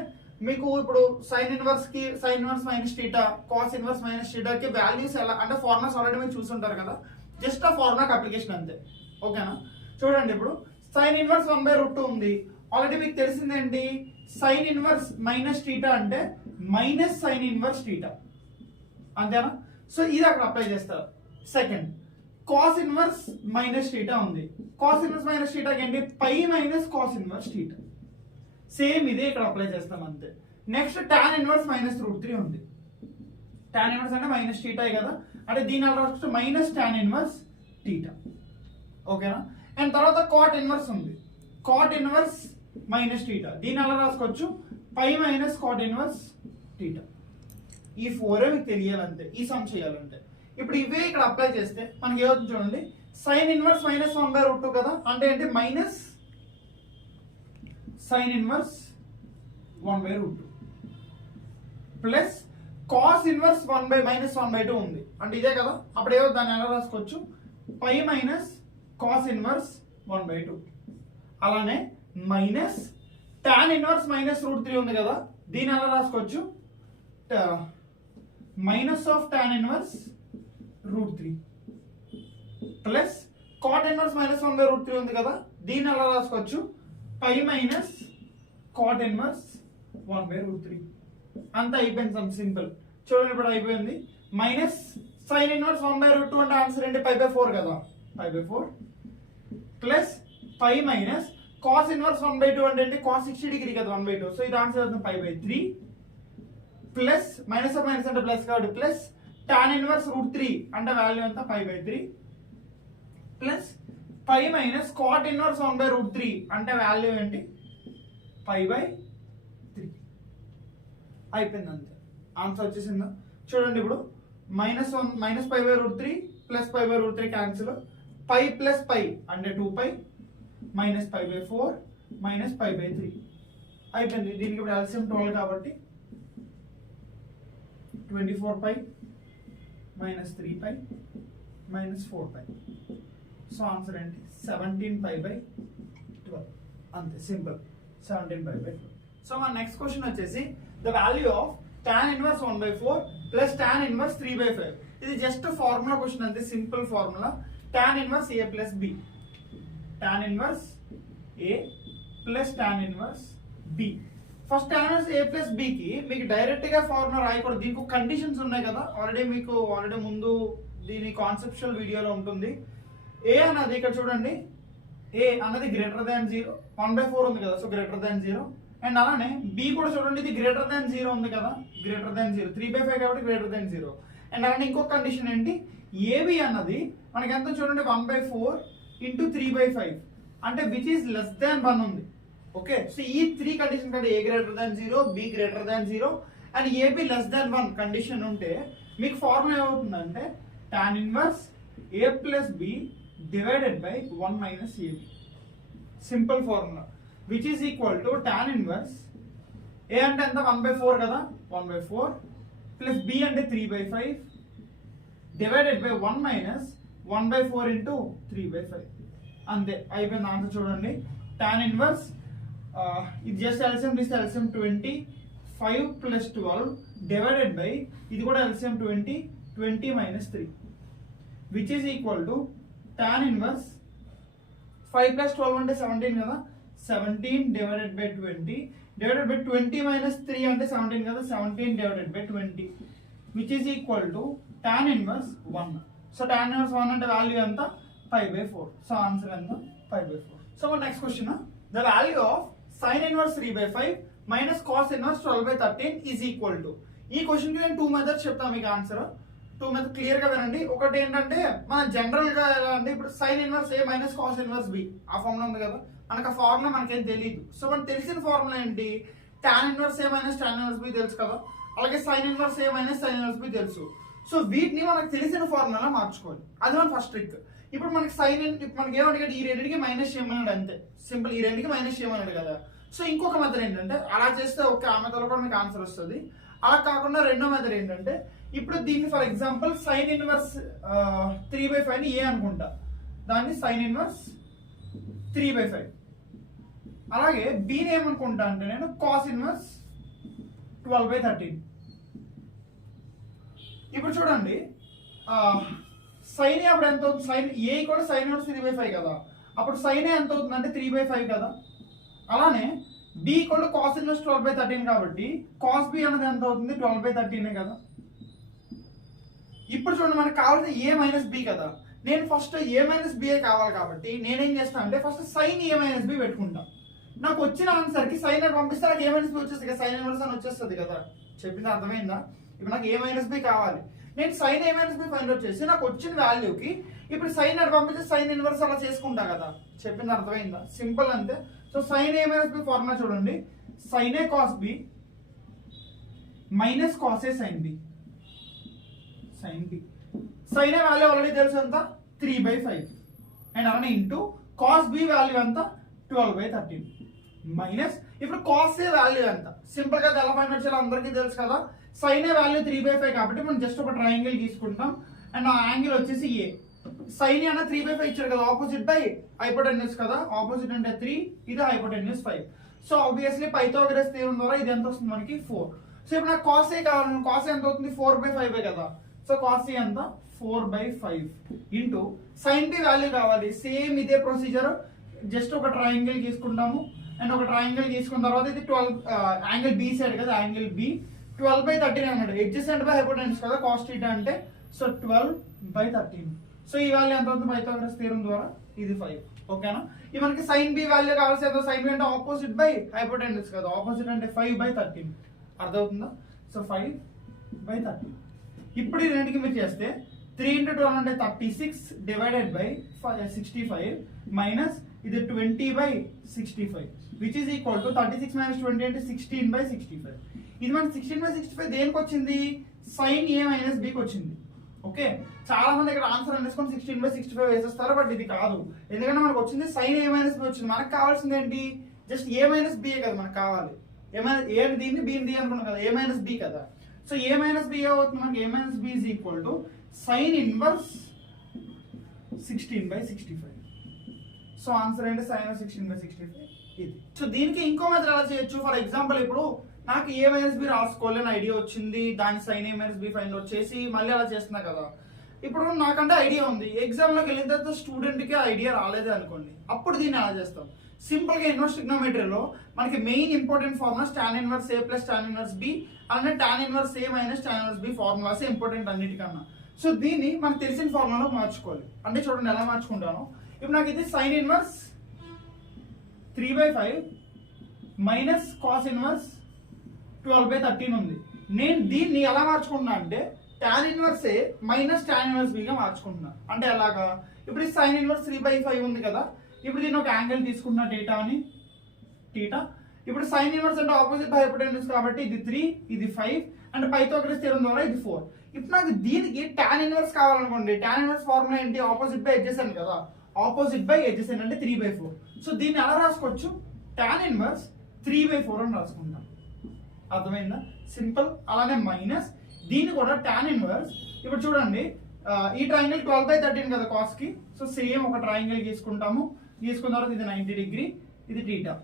మీకు ఇప్పుడు sin inverse minus theta, cos inverse minus theta కి values ఎలా అంటే ఫార్ములాస్ ఆల్రెడీ మీరు చూసుంటారు కదా, జస్ట్ ఆ ఫార్ములాకి అప్లికేషన్ అంతే, ఓకేనా. చూడండి ఇప్పుడు sin ఇన్వర్స్ 1/√2 ఉంది, ఆల్రెడీ మీకు తెలిసిందేంటి, sin ఇన్వర్స్ మైనస్ థీటా అంటే మైనస్ sin ఇన్వర్స్ థీటా, అంతేనా. సో ఇది అక్కడ అప్లై చేస్తారు. Second cos inverse minus theta ఉంది, cos ఇన్వర్స్ మైనస్ థీటాకి ఏంటి, pi minus cos inverse theta, same ఇదే ఇక్కడ అప్లై చేస్తాం అంతే. నెక్స్ట్ tan ఇన్వర్స్ -√3 ఉంది, tan ఇన్వర్స్ అంటే మైనస్ థీటా కదా, అంటే దీని అలా రాసుకుంటే మైనస్ tan ఇన్వర్స్ థీటా, ఓకేనా. అండ్ తర్వాత cot ఇన్వర్స్ ఉంది, cot ఇన్వర్స్ మైనస్ థీటా, దీని అలా రాసుకోవచ్చు pi minus cot inverse theta. ఈ 4 మీకు తెలియాలంటే, ఈ సమ్ చేయాలంటే. ఇప్పుడు ఇవే ఇక్కడ అప్లై చేస్తే మనకి ఏమవుతుంది చూడండి, sin ఇన్వర్స్ -1/√2 కదా, అంటే ఏంటి minus sin inverse 1/√2 plus cos inverse -1/2 ఉంది, అంటే ఇదే కదా, అప్పుడు ఏమో దాన్ని ఎలా రాసుకోవచ్చు పై మైనస్ cos ఇన్వర్స్ 1/2. అలానే మైనస్ tan ఇన్వర్స్ -√3 ఉంది కదా, దీని ఎలా రాసుకోవచ్చు, minus of tan inverse √3 plus cot inverse -1/√3 ఉంది కదా, దీని ఎలా రాసుకోవచ్చు, పై మైనస్ cot ఇన్వర్స్ 1/√3. అంత అయిపోయింది, సింపుల్. చూడండి ఇప్పుడు అయిపోయింది. మైనస్ sin ఇన్వర్స్ 1/√2 అంటే ఆన్సర్ ఏంటి, π/4 కదా, π/4 plus pi minus cos inverse 1/2 అంటే ఏంటి, cos 60 డిగ్రీ కదా 1/2. సో ఇది ఆన్సర్ అవుతుంది π/3 ప్లస్ మైనస్ ఆఫ్ మైనస్ అంటే ప్లస్ కాబట్టి ప్లస్ tan ఇన్వర్స్ √3 అంటే వాల్యూ ఎంత π/3 plus pi minus cot inverse 1/√3 అంటే వాల్యూ ఏంటి π/3. అయిపోయింది అంతే, ఆన్సర్ వచ్చేసిందా. చూడండి ఇప్పుడు -1 minus π/√3 plus π/√3 cancel, pi plus pi అంటే 2π మైనస్ π/4 మైనస్ π/3 అయిపోయింది. దీనికి ఇప్పుడు ఎల్సిఎం 12 కాబట్టి 24π మైనస్ 3π మైనస్ 4π. సో ఆన్సర్ ఏంటి 17π/12. అంతే, సింపుల్, 17π/12. సో మన నెక్స్ట్ క్వశ్చన్ వచ్చేసి the value of tan inverse 1/4 plus tan inverse 3/5. ఇది జస్ట్ ఫార్ములా క్వశ్చన్ అంతే, simple formula. tan inverse a plus b, tan inverse a plus tan inverse b. First tan inverse a plus b కి మీకు direct గా formula రాయకూడదు, దీనికి conditions ఉన్నాయి కదా, already ముందు దీని కాన్సెప్చువల్ వీడియోలో ఉంటుంది. a అన్నది ఇక్కడ చూడండి, a అన్నది గ్రేటర్ దాన్ 0, 1/4 ఉంది కదా, సో గ్రేటర్ దాన్ 0. అండ్ అలానే b కూడా చూడండి, ఇది గ్రేటర్ దాన్ 0 ఉంది కదా, గ్రేటర్ దాన్ 0, 3/5 కాబట్టి గ్రేటర్ దాన్ 0. అండ్ అలానే ఇంకొక కండిషన్ ఏంటి, ab అన్నది మనకి ఎంత చూడండి 1/4 ఇంటూ 3/5 అంటే విచ్ ఈస్ లెస్ దాన్ 1 ఉంది. ఓకే, సో ఈ 3 కండిషన్ కంటే a greater than 0, b greater than 0 and ab less than 1 condition ఉంటే మీకు ఫార్ములా ఏమవుతుందంటే tan inverse a plus b divided by 1 minus ab. Simple formula which is equal to tan inverse a అంటే ఎంత 1/4 కదా, 1/4 plus b అంటే 3/5 divided by 1 minus 1/4 into 3/5. అంతే, అయిపోయింది answer. చూడండి tan ఇన్వర్స్ ఇది జస్ట్ ఎల్సిఎం తీస్తే ఎల్సిఎం 20, 5 ప్లస్ 12 డివైడెడ్ బై ఇది కూడా LCM 20, 20 minus 3 which is equal to tan inverse 5 plus 12 అంటే 17 కదా, 17 divided by 20 divided by 20 minus 3 అంటే 17 కదా, 17 divided by 20 which is equal to tan inverse 1. So tan inverse 1 అంటే value ఎంత π/4. So answer ఎంత π/4. So next question, the value of sin inverse 3/5 minus cos inverse 12/13 is equal to. ఈ question కి నేను 2 methods చెప్తాను మీకు ఆన్సర్. 2 మెథడ్ క్లియర్ గా వినండి. ఒకటి ఏంటంటే మన జనరల్ గా ఎలా అంటే ఇప్పుడు sin inverse a minus cos inverse b ఆ ఫార్ములా ఉంది కదా, మనకు ఆ ఫార్ములా మనకేం తెలియదు. సో మనకు తెలిసిన ఫార్ములా ఏంటి, tan inverse a minus tan inverse b తెలుసు కదా, అలాగే sin inverse a minus sin inverse b తెలుసు. సో వీటిని మనకు తెలిసిన ఫార్ములా మార్చుకోవాలి, అది మన ఫస్ట్ ట్రిక్. ఇప్పుడు మనకి మనకి ఏమడిగాడు, ఈ రెండింటికి మైనస్ చేయమన్నాడు అంతే, సింపుల్. ఈ రెండుకి మైనస్ చేయమన్నాడు కదా. సో ఇంకొక మెథడ్ ఏంటంటే అలా చేస్తే ఓకే, ఆ మెథడ్ కూడా మీకు ఆన్సర్ వస్తుంది. అలా కాకుండా రెండో మెథడ్ ఏంటంటే ఇప్పుడు దీన్ని ఫర్ ఎగ్జాంపుల్ sin ఇన్వర్స్ 3/5 ని a అనుకుంటా, దాన్ని sin ఇన్వర్స్ 3/5. అలాగే b ని ఏమనుకుంటా అంటే నేను cos ఇన్వర్స్ 12/13. ఇప్పుడు చూడండి sin అప్పుడు ఎంత అవుతుంది, sin a కూడా sin ఇన్వర్స్ 3/5 కదా, అప్పుడు sin ఎంత అవుతుంది అంటే 3/5 కదా. అలానే b కూడా cos ఇన్వర్స్ 12/13 కాబట్టి cos b అనేది ఎంత అవుతుంది 12/13 కదా. ఇప్పుడు చూడండి మనకు కావాల్సిన a మైనస్ b కదా, నేను ఫస్ట్ a మైనస్ b కావాలి కాబట్టి నేనేం చేస్తాను అంటే first sin a minus b పెట్టుకుంటా. నాకు వచ్చిన ఆన్సర్ కి sin పంపిస్తే నాకు a మైనస్ b వచ్చేస్తుంది కదా, sin ఇన్వర్స్ అని వచ్చేస్తుంది కదా. చెప్పింది అర్థమైందా? ఇప్పుడు నాకు a మైనస్ b కావాలి, నేను sin a minus b find out చేసి నాకు వచ్చిన వాల్యూకి ఇప్పుడు sin పంపిస్తే sin ఇన్వర్స్ అలా చేసుకుంటా కదా. చెప్పింది అర్థమైందా? సింపుల్ అంతే. So sin a minus b formula చూడండి, sin a cos b minus cos a sin b. sin b sin a value already తెలుసు ఎంత 3/5 అండ్ అలానే ఇంటూ cos b వాల్యూ ఎంత 12/13 మైనస్ ఇప్పుడు cos a వాల్యూ ఎంత simple గా ఎలా find out చేయాలో అందరికీ తెలుసు కదా. sin a వాల్యూ 3/5 కాబట్టి మనం జస్ట్ ఒక ట్రయాంగిల్ గీసుకుంటాం అండ్ ఆ యాంగిల్ వచ్చేసి a. sin a అన్న 3/5 ఇచ్చారు కదా, ఆపోజిట్ బై హైపోటెన్యూస్ కదా, ఆపోజిట్ అంటే 3, ఇది hypotenuse 5. So obviously Pythagoras theorem ద్వారా ఇది ఎంత వస్తుంది మనకి 4. సో ఇప్పుడు నాకు కాస్ ఏ కావాలి, కాస్ ఎంత అవుతుంది 4/5 కదా. సో కాస్ ఏ ఎంత 4/5 ఇంటూ సైన్ బి వాల్యూ కావాలి. సేమ్ ఇదే ప్రొసీజర్, జస్ట్ ఒక ట్రయాంగిల్ తీసుకుంటాము అండ్ ఒక ట్రయాంగిల్ తీసుకున్న తర్వాత ఇది 12 యాంగిల్ బి సైడ్ కదా, యాంగిల్ బి 12/13 అన్నాడు. ఎడ్జసెంట్ బై హైపోటెన్యూస్ కదా కాస్ థీటా అంటే. సో 12/13. సో ఈ వాల్యూ ఎంత అవుతుంది పైథాగరస్ థియరం ద్వారా ఇది 5. ఓకేనా. ఇది మనకి సైన్ బి వాల్యూ కావాల్సి, సైన్ బి అంటే ఆపోజిట్ బై హైపోటెన్యూస్ కదా, ఆపోజిట్ అంటే 5/13. అర్థమవుతుందా. సో 5/13. ఇప్పుడు ఈ రెండుకి మీరు చేస్తే 3 into 12 అంటే 36 డివైడెడ్ బై 65 మైనస్ ఇది 20/65 విచ్ ఈస్ ఈక్వల్ టు 36 - 20 అంటే 16/65. ఇది మనకి 16/65 దేనికి వచ్చింది, సైన్ ఏ మైనస్ బికి వచ్చింది. ఓకే, చాలా మంది ఇక్కడ ఆన్సర్ అనేసుకొని 16/65 వేసేస్తారు, బట్ ఇది కాదు. ఎందుకంటే మనకు వచ్చింది సైన్ ఏ మైనస్ బి వచ్చింది. మనకు కావాల్సింది ఏంటి, జస్ట్ ఏ మైనస్ బిఏ కదా మనకు కావాలి. ఏ దీన్ని బి ది అనుకున్నాం కదా, ఏ మైనస్ బి కదా. సో ఏ మైనస్ బి అవుతుంది మనకి, A minus B is equal to sine inverse 16/65. So answer ఏంటి సైన్ 16/65 ఇది. సో దీనికి ఇంకో మెథడ్ ఎలా చేయొచ్చు, ఫర్ ఎగ్జాంపుల్ ఇప్పుడు నాకు ఏ మైనస్ బి రాసుకోవాలని ఐడియా వచ్చింది, దాని సైన్ ఏ మైనస్ బి ఫైండ్ వచ్చేసి మళ్ళీ అలా చేస్తున్నా కదా. ఇప్పుడు నాకంటే ఐడియా ఉంది, ఎగ్జామ్లోకి వెళ్ళిన తర్వాత స్టూడెంట్కి ఐడియా రాలేదు అనుకోండి, అప్పుడు దీన్ని ఎలా చేస్తాం. సింపుల్గా ఇన్వర్స్ ట్రిగ్నోమెట్రీలో మనకి main important formulas tan inverse ఏ ప్లస్ టాన్ ఇన్వర్స్ బి, అలానే టాన్ ఇన్వర్స్ ఏ minus tan inverse B formulas important అన్నిటికన్నా. సో దీన్ని మనకు తెలిసిన ఫార్ములాలో మార్చుకోవాలి. అంటే చూడండి ఎలా మార్చుకుంటాను. ఇప్పుడు నాకు ఇది sine inverse 3/5 minus cos inverse 12/13 ఉంది. నేను దీన్ని ఎలా మార్చుకుంటున్నా అంటే టాన్ ఇన్వర్స్ ఏ మైనస్ టాన్ ఇన్వర్స్ బిగా మార్చుకుంటున్నా. అంటే ఎలాగా, ఇప్పుడు ఈ సైన్ ఇన్వర్స్ 3/5 ఉంది కదా, ఇప్పుడు దీన్ని ఒక యాంగిల్ తీసుకున్నా టీటా అని, టీటా. ఇప్పుడు సైన్ ఇన్వర్స్ అంటే ఆపోజిట్ బై హైపోటెన్యూస్ కాబట్టి ఇది 3, ఇది 5 అండ్ పైథాగరస్ థియరం ద్వారా ఇది 4. ఇప్పుడు నాకు దీనికి టాన్ ఇన్వర్స్ కావాలనుకోండి, టాన్ ఇన్వర్స్ ఫార్ములా ఏంటి, ఆపోజిట్ బై ఎడ్జసెంట్ కదా, ఆపోజిట్ బై ఎడ్జసెంట్ అంటే 3/4. సో దీన్ని ఎలా రాసుకోవచ్చు, టాన్ ఇన్వర్స్ 3/4 అని రాసుకుంటాం. అర్థమైందా, సింపుల్. అలానే మైనస్ దీన్ని కూడా టాన్ ఇన్వర్స్, ఇప్పుడు చూడండి ఈ ట్రయాంగిల్ 12/13 కదా కాస్ కి. సో సేమ్ ఒక ట్రయాంగిల్ తీసుకుంటాము, తీసుకున్న తర్వాత ఇది 90 డిగ్రీ, ఇది టీటా.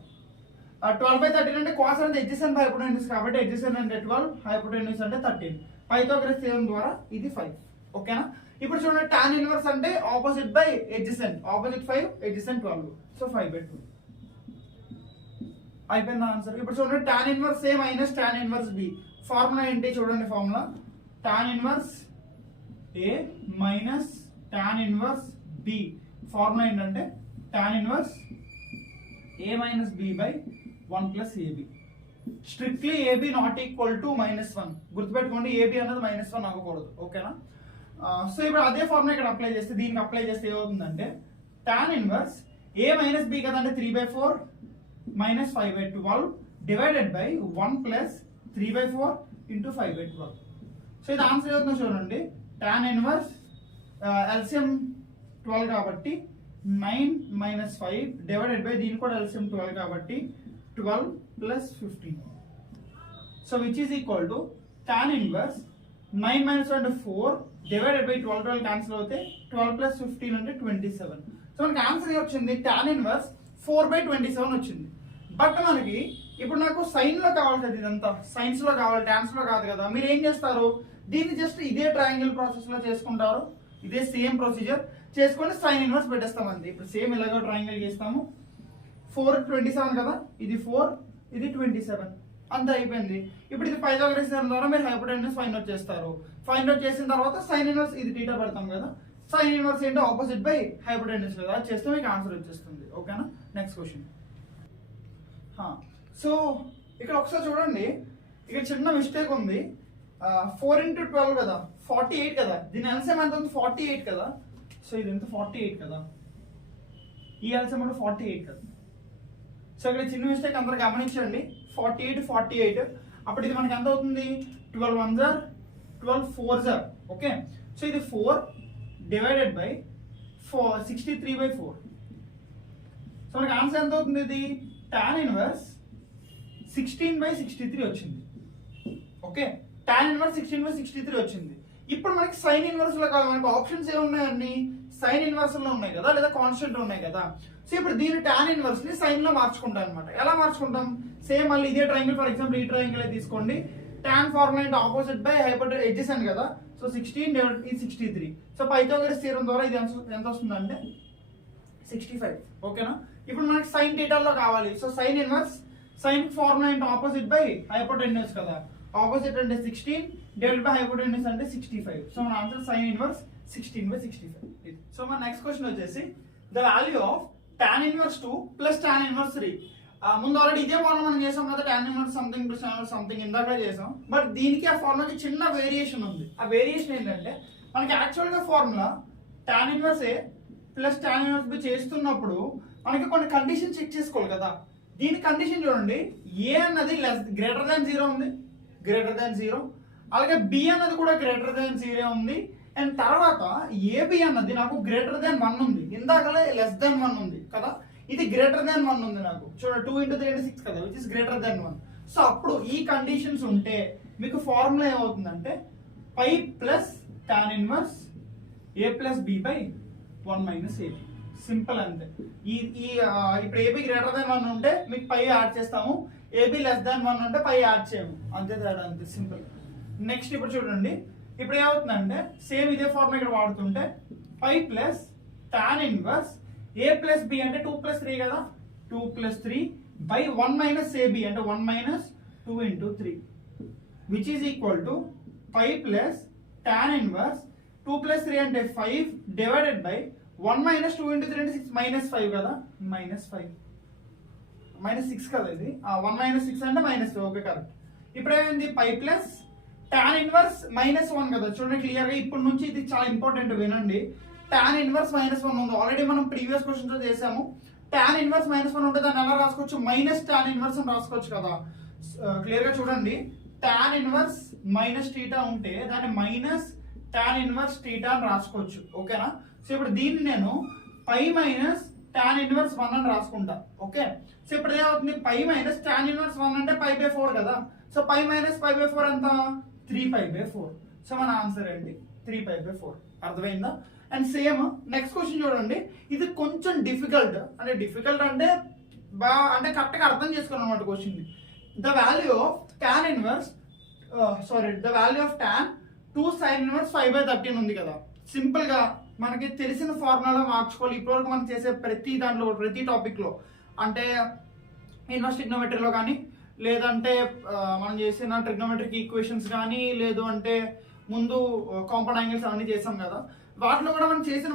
12/13 అంటే కాస్ అనేది ఎడ్జసెంట్ బై హైపోటెన్యూస్ కాబట్టి ఎడ్జసెంట్ అంటే 12, హైపోటెన్యూస్ అంటే 13. పైథాగరస్ థియరం ద్వారా ఇది 5. ఓకేనా. ఇప్పుడు చూడండి టాన్ ఇన్వర్స్ అంటే opposite by adjacent, opposite 5 adjacent 12. So 5/2 అయిపోయింది ఆన్సర్. ఇప్పుడు చూడండి టాన్ ఇన్వర్స్ ఏ minus tan inverse B formula ఏంటి చూడండి, ఫార్ములా టాన్ ఇన్వర్స్ ఏ minus tan inverse B formula ఏంటంటే tan inverse A minus B by 1 plus AB. Strictly AB not equal to -1. గుర్తుపెట్టుకోండి, AB అనేది -1 అవ్వకూడదు. ఓకేనా. సో ఇప్పుడు అదే ఫార్ములా ఇక్కడ అప్లై చేస్తే, దీనికి అప్లై చేస్తే ఏమవుతుందంటే టాన్ ఇన్వర్స్ ఏ మైనస్ బి కదంటే 3/4 minus 5/12 divided by 1 plus 3/4 into 5/12. So ఇది ఆన్సర్ ఏమవుతుందో చూడండి, tan ఇన్వర్స్ LCM 12 కాబట్టి 9 minus 5 divided by దీని కూడా LCM 12 కాబట్టి 12 plus 15. So which is equal to tan inverse 9 minus 1 అంటే 4 divided by 12 క్యాన్సిల్ అవుతే 12 plus 15 అంటే 27. సో మనకి ఆన్సర్ వచ్చింది tan ఇన్వర్స్ 4/27 వచ్చింది. బట్ మనకి ఇప్పుడు నాకు సైన్ లో కావాలి కదా, ఇదంతా సైన్స్ లో కావాలి, టాన్స్ లో కాదు కదా. మీరు ఏం చేస్తారు, దీన్ని జస్ట్ ఇదే ట్రయాంగిల్ ప్రాసెస్ లో చేసుకుంటారు, ఇదే సేమ్ ప్రొసీజర్ చేసుకొని సైన్ ఇన్వర్స్ పెట్టేస్తాం అంతే. ఇప్పుడు సేమ్ ఇలాగో ట్రయాంగిల్ చేస్తాము, 4/27 కదా, ఇది 4 ఇది 27 అంత అయిపోయింది. ఇప్పుడు ఇది పైథాగరస్ థియరం ద్వారా మీరు హైపోటెన్యూస్ ఫైండ్ అవుట్ చేస్తారు. ఫైండ్ అవుట్ చేసిన తర్వాత సైన్ ఇన్వర్స్ ఇది టీటా పెడతాం కదా, సైన్ ఇన్వర్స్ ఏంటో ఆపోజిట్ బై హైపోటెన్యూస్ కదా, చేస్తే మీకు ఆన్సర్ వచ్చేస్తుంది. ఓకేనా. Next question. సో ఇక్కడ ఒకసారి చూడండి, ఇక్కడ చిన్న మిస్టేక్ ఉంది. 4 into 12 కదా, 48 కదా, దీని ఎల్సిఎం ఎంత ఉంది 48 కదా. సో ఇది ఎంత 48 కదా, ఈ ఎల్సిఎం అంటే 48 కదా. సో ఇక్కడ చిన్న మిస్టేక్ అందరూ గమనించండి, 48 అప్పుడు ఇది మనకి ఎంత అవుతుంది, 12 1s are 12 4s are. Okay. So ఇది 4 డివైడెడ్ బై 63/4. సో మనకి ఆన్సర్ ఎంత అవుతుంది, ఇది tan ఇన్వర్స్ 16/63 వచ్చింది. ఓకే, tan ఇన్వర్స్ 16/63 వచ్చింది. ఇప్పుడు మనకి సైన్ ఇన్వర్స్ లో కాదు, మనకి ఆప్షన్స్ ఏమున్నాయండి, సైన్ ఇన్వర్స్ లో ఉన్నాయి కదా లేదా కాన్స్టెంట్ ఉన్నాయి కదా. సో ఇప్పుడు దీని టాన్ ఇన్వర్స్ ని సైన్ లో మార్చుకుంటాం అనమాట. ఎలా మార్చుకుంటాం? సేమ్ మళ్ళీ ఇదే ట్రయాంగిల్, ఫర్ ఎగ్జాంపుల్ ఈ ట్రయాంగిల్ తీసుకోండి. టాన్ ఫార్ములా అంటే ఆపోజిట్ బై హైపోటెన్యూస్ ఎడ్జెసెంట్ కదా. సో 16 డివైడెడ్ ఈ 63. సో పైథాగరస్ థియరం ద్వారా ఇది ఎంత వస్తుందంటే 65. ఓకేనా? ఇప్పుడు మనకి సైన్ థీటాలో కావాలి. So sine inverse, sine formula అంటే ఆపోజిట్ బై హైపోటెన్యూస్ కదా. ఆపోజిట్ అంటే 16 డివైడెడ్ బై హైపోటెన్యూస్ అంటే 65. సో మన ఆన్సర్ సైన్ ఇన్వర్స్ 16/65. సో మన నెక్స్ట్ క్వశ్చన్ వచ్చేసి the value of tan inverse 2 plus tan inverse 3. ముందు ఆల్రెడీ ఇదే ఫార్ములా మనం చేసాం కదా, tan inverse something plus tan inverse something ఇందాక చేసాం. బట్ దీనికి ఆ ఫార్ములాకి చిన్న వేరియేషన్ ఉంది. ఆ వేరియేషన్ ఏంటంటే మనకి యాక్చువల్గా ఫార్ములా టాన్ ఇన్వర్స్ ఏ ప్లస్ టాన్ ఇన్వర్స్ బి చేస్తున్నప్పుడు మనకి కొన్ని కండిషన్ చెక్ చేసుకోవాలి కదా. దీని కండిషన్ చూడండి, ఏ అన్నది గ్రేటర్ దాన్ 0 ఉంది, గ్రేటర్ దాన్ 0. అలాగే బి అన్నది కూడా గ్రేటర్ దాన్ 0 ఉంది. అండ్ తర్వాత ఏబి అన్నది నాకు గ్రేటర్ దాన్ 1 ఉంది, ఇందాకలే లెస్ దాన్ 1 ఉంది కదా. ఇది గ్రేటర్ దాన్ 1 ఉంది నాకు. చూడండి 2 × 3 = 6 కదా, which is greater than 1. So అప్పుడు ఈ కండిషన్స్ ఉంటే మీకు ఫార్ములా ఏమవుతుందంటే pi plus tan inverse A plus B by 1 - AB. Simple అంతే. ఇప్పుడు ఏబి గ్రేటర్ దాన్ 1 ఉంటే మీకు పై యాడ్ చేస్తాము, ఏబి లెస్ దాన్ 1 ఉంటే పై యాడ్ చేయము, అంతే తేడా, అంతే సింపుల్. నెక్స్ట్ ఇప్పుడు చూడండి, ఇప్పుడు ఏమవుతుందంటే సేమ్ ఇదే ఫార్ములా ఇక్కడ వాడుతుంటే పై ప్లస్ టాన్ ఇన్వర్స్ ఏ ప్లస్ బి అంటే 2 + 3 కదా, 2 + 3 బై 1 - AB అంటే 1 - 2 × 3 which is equal to pi plus tan inverse 2 + 3 అంటే 5 డివైడెడ్ బై 1 - 2 × 3 అంటే 6 -5 కదా, -5 -6 కదా ఇది. 1 - 6 అంటే -5. Okay correct. ఇప్పుడు ఏమైంది, పై ప్లస్ టాన్ ఇన్వర్స్ -1 కదా. చూడండి క్లియర్ గా ఇప్పటి నుంచి ఇది చాలా ఇంపార్టెంట్, వినండి. టాన్ ఇన్వర్స్ -1 ఉంది, ఆల్రెడీ మనం ప్రీవియస్ క్వశ్చన్ తో చేసాము. టాన్ ఇన్వర్స్ -1 ఉంటే దాన్ని ఎలా రాసుకోవచ్చు, మైనస్ టాన్ ఇన్వర్స్ అని రాసుకోవచ్చు కదా. క్లియర్ గా చూడండి, టాన్ ఇన్వర్స్ మైనస్ టీటా ఉంటే దాన్ని మైనస్ టాన్ ఇన్వర్స్ టీటా అని రాసుకోవచ్చు. ఓకేనా? సో ఇప్పుడు దీన్ని నేను పై మైనస్ టాన్ ఇన్వర్స్ 1 అని రాసుకుంటా. ఓకే, సో ఇప్పుడు ఏమవుతుంది, పై మైనస్ టాన్ ఇన్వర్స్ 1 అంటే π/4 కదా. సో పై మైనస్ π/4 ఎంత, 3π/4. సో మన ఆన్సర్ ఏంటి, 3π/4. అర్థమైందా? అండ్ సేమ్ నెక్స్ట్ క్వశ్చన్ చూడండి, ఇది కొంచెం డిఫికల్ట్ అంటే అంటే కరెక్ట్ గా అర్థం చేసుకోవాలి అనమాట question. The value of tan inverse the value of tan 2 sin inverse 5/13 ఉంది కదా. సింపుల్ గా మనకి తెలిసిన ఫార్ములా మార్చుకోవాలి. ఇప్పటివరకు మనం చేసే ప్రతి దాంట్లో, ప్రతి టాపిక్ లో, అంటే ఇన్వర్స్ ట్రిగ్నోమెట్రీలో కానీ, లేదంటే మనం చేసిన ట్రిగ్నోమెట్రిక్ ఈక్వేషన్స్ కానీ, లేదు అంటే ముందు కాంపౌండ్ యాంగిల్స్ అవన్నీ చేసాం కదా. వాటిలో కూడా మనం చేసిన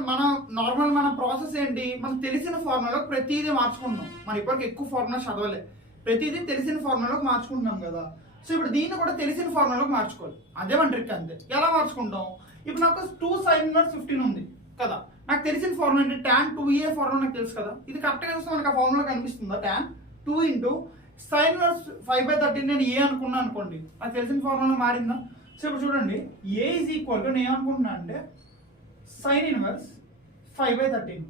మన ప్రాసెస్ ఏంటి, మనకు తెలిసిన ఫార్ములాలో ప్రతిదీ మార్చుకుంటున్నాం. మనం ఇప్పటికి ఎక్కువ ఫార్ములా చదవలే, ప్రతిదీ తెలిసిన ఫార్ములాలోకి మార్చుకుంటున్నాం కదా. సో ఇప్పుడు దీన్ని కూడా తెలిసిన ఫార్ములాలోకి మార్చుకోవాలి, అదే మన ట్రిక్ అంతే. ఎలా మార్చుకుంటాం, ఇప్పుడు నాకు 2 sin ఇన్వర్స్ 15 ఉంది కదా, నాకు తెలిసిన ఫార్ములా అంటే tan 2a ఫార్ములా నాకు తెలుసు కదా. ఇది కరెక్ట్గా చూస్తే మనకు ఆ ఫార్ములా కనిపిస్తుందా, tan 2 × sin ఇన్వర్స్ 5/13 నేను ఏ అనుకున్నాను అనుకోండి, నాకు తెలిసిన ఫార్ములా మారిందా. సో ఇప్పుడు చూడండి, ఏ ఈజ్ ఈక్వల్ టు నేను ఏమనుకుంటున్నా అంటే sin ఇన్వర్స్ 5/13.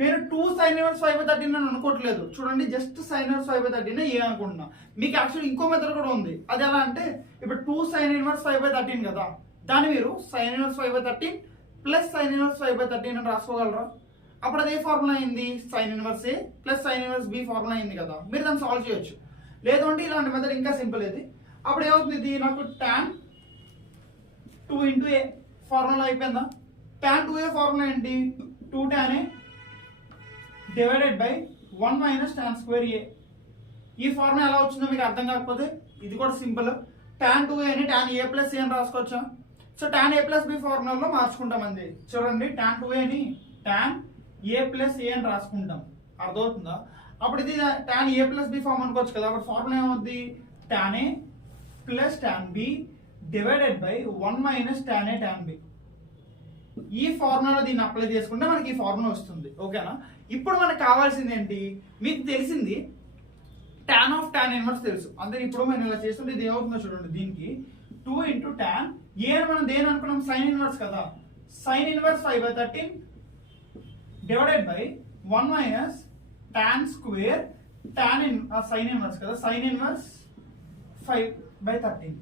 నేను 2 sin ఇన్వర్స్ 5/13 అని అనుకోవట్లేదు, చూడండి జస్ట్ sin ఇన్వర్స్ 5/13 ఏ అనుకుంటున్నా. మీకు యాక్చువల్లీ ఇంకో మెథడ్ కూడా ఉంది, అది ఎలా అంటే ఇప్పుడు 2 sin ఇన్వర్స్ 5/13 కదా, దాన్ని మీరు sin inverse 5/13 plus sin inverse 5/13 అని రాసుకోగలరా. అప్పుడు అదే ఫార్ములా అయింది, sin ఇన్వర్స్ ఏ plus sin inverse B formula అయింది కదా. మీరు దాన్ని సాల్వ్ చేయొచ్చు. లేదు అంటే ఇలాంటి మెథడ్ ఇంకా సింపుల్ ఇది. అప్పుడు ఏమవుతుంది, నాకు tan 2 × a ఫార్ములా అయిపోయిందా. tan 2a ఫార్ములా ఏంటి, 2 tan a divided by 1 - tan square a. ఈ ఫార్ములా ఎలా వచ్చిందో మీకు అర్థం కాకపోతే ఇది కూడా సింపుల్. tan 2a ని tan a + a అని రాసుకోవచ్చా. సో tan a + b ఫార్ములాలో మార్చుకుంటాం అండి. చూడండి tan 2a ని tan a + a అని రాసుకుంటాం, అర్థమవుతుందా. అప్పుడు ఇది tan a + b ఫార్మ్ అనుకోవచ్చు కదా. అప్పుడు ఫార్ములా ఏమవుద్ది, tan a + tan b divided by 1 - tan a tan b. ఈ ఫార్ములా దీన్ని అప్లై చేసుకుంటే మనకి ఈ ఫార్ములా వస్తుంది. ఓకేనా. ఇప్పుడు మనకు కావాల్సింది ఏంటి, మీకు తెలిసింది tan ఆఫ్ tan ఇన్వర్స్ తెలుసు అంతే. ఇప్పుడు మనం ఇలా చేస్తుంటే ఇది ఏమవుతుందో చూడండి, దీనికి 2 × tan ఏ అని మనం దేని అనుకున్నాం, sin ఇన్వర్స్ కదా. sin inverse 5/13 divided by 1 - tan square sin inverse కదా, sin ఇన్వర్స్ 5/13.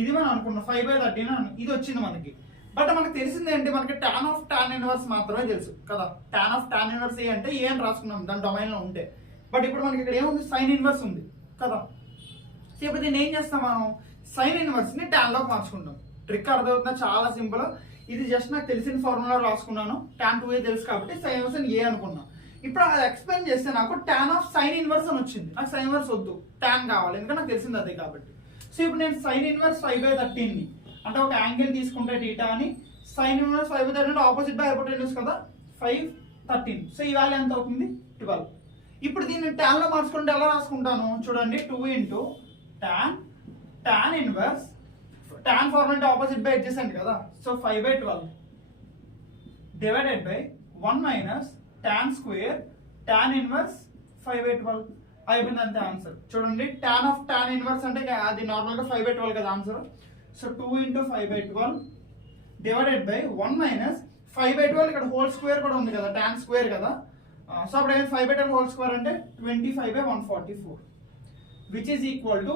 ఇది మనం అనుకున్నాం 5/13 ఇది వచ్చింది మనకి. బట్ మనకు తెలిసింది ఏంటి, మనకి టాన్ ఆఫ్ టాన్ ఇన్వర్స్ మాత్రమే తెలుసు కదా. టాన్ ఆఫ్ టాన్ ఇన్వర్స్ ఏ అంటే ఏ అని రాసుకున్నాం దాని డొమైన్ లో ఉంటే. బట్ ఇప్పుడు మనకి ఇక్కడ ఏముంది, సైన్ ఇన్వర్స్ ఉంది కదా. సో ఇప్పుడు దీన్ని ఏం చేస్తాం, మనం సైన్ ఇన్వర్స్ ని టాన్ లోకి మార్చుకుంటాం. ట్రిక్ అర్థమవుతుందా, చాలా సింపుల్. ఇది జస్ట్ నాకు తెలిసిన ఫార్ములా రాసుకున్నాను, టాన్ 2a తెలుసు కాబట్టి సైన్ ఇన్వర్స్ ఏ అనుకున్నాను. ఇప్పుడు అది ఎక్స్ప్లెయిన్ చేస్తే నాకు టాన్ ఆఫ్ సైన్ ఇన్వర్స్ అని వచ్చింది. నాకు సైన్ ఇన్వర్స్ వద్దు, టాన్ కావాలి, ఎందుకంటే నాకు తెలిసింది అదే కాబట్టి. సో ఇప్పుడు నేను సైన్ ఇన్వర్స్ 5/13 ని అంటే ఒక యాంగిల్ తీసుకుంటే టీటా అని, sine inverse 5/13 opposite by hypotenuse కదా, 5/13. సో ఈ వాల్యూ ఎంత అవుతుంది, 12. ఇప్పుడు దీన్ని టాన్ లో మార్చుకుంటే ఎలా రాసుకుంటాను చూడండి, 2 into tan inverse, tan formula opposite by adjacent కదా, so 5/12 divided by 1 minus tan square tan inverse 5/12 అయిపోయింది అంతే ఆన్సర్. చూడండి టాన్ ఆఫ్ టాన్ ఇన్వర్స్ అంటే అది నార్మల్ గా 5/12 కదా answer. So 2 into 5/12 divided by 1 minus 5/12, ఇక్కడ హోల్ స్క్వేర్ కూడా ఉంది కదా, టాన్ స్క్వేర్ కదా. సో అప్పుడు 5/12 హోల్ స్క్వేర్ అంటే 25/144 which is equal to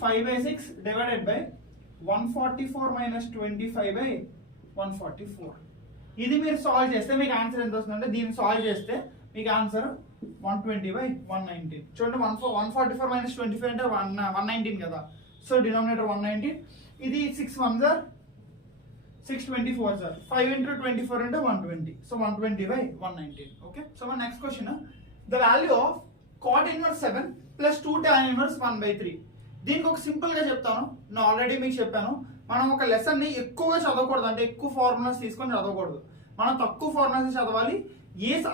5/6 divided by 144 minus 25/144. ఇది మీరు సాల్వ్ చేస్తే మీకు ఆన్సర్ ఎంత వస్తుందంటే, దీన్ని సాల్వ్ చేస్తే మీకు ఆన్సర్ 120/119. చూడండి 144 మైనస్ 25 అంటే 119 కదా. సో డినామినేటర్ 119, ఇది 6 1s are 624s are 5 into 24 అంటే 120. సో 120/119. ఓకే. సో మన next question, the value of cot inverse 7 plus 2 tan inverse 1/3. దీనికి ఒక సింపుల్ గా చెప్తాను, నేను ఆల్రెడీ మీకు చెప్పాను. మనం ఒక లెసన్ ని ఎక్కువగా చదవకూడదు, అంటే ఎక్కువ ఫార్ములాస్ తీసుకొని చదవకూడదు. మనం తక్కువ ఫార్ములాస్ చదవాలి,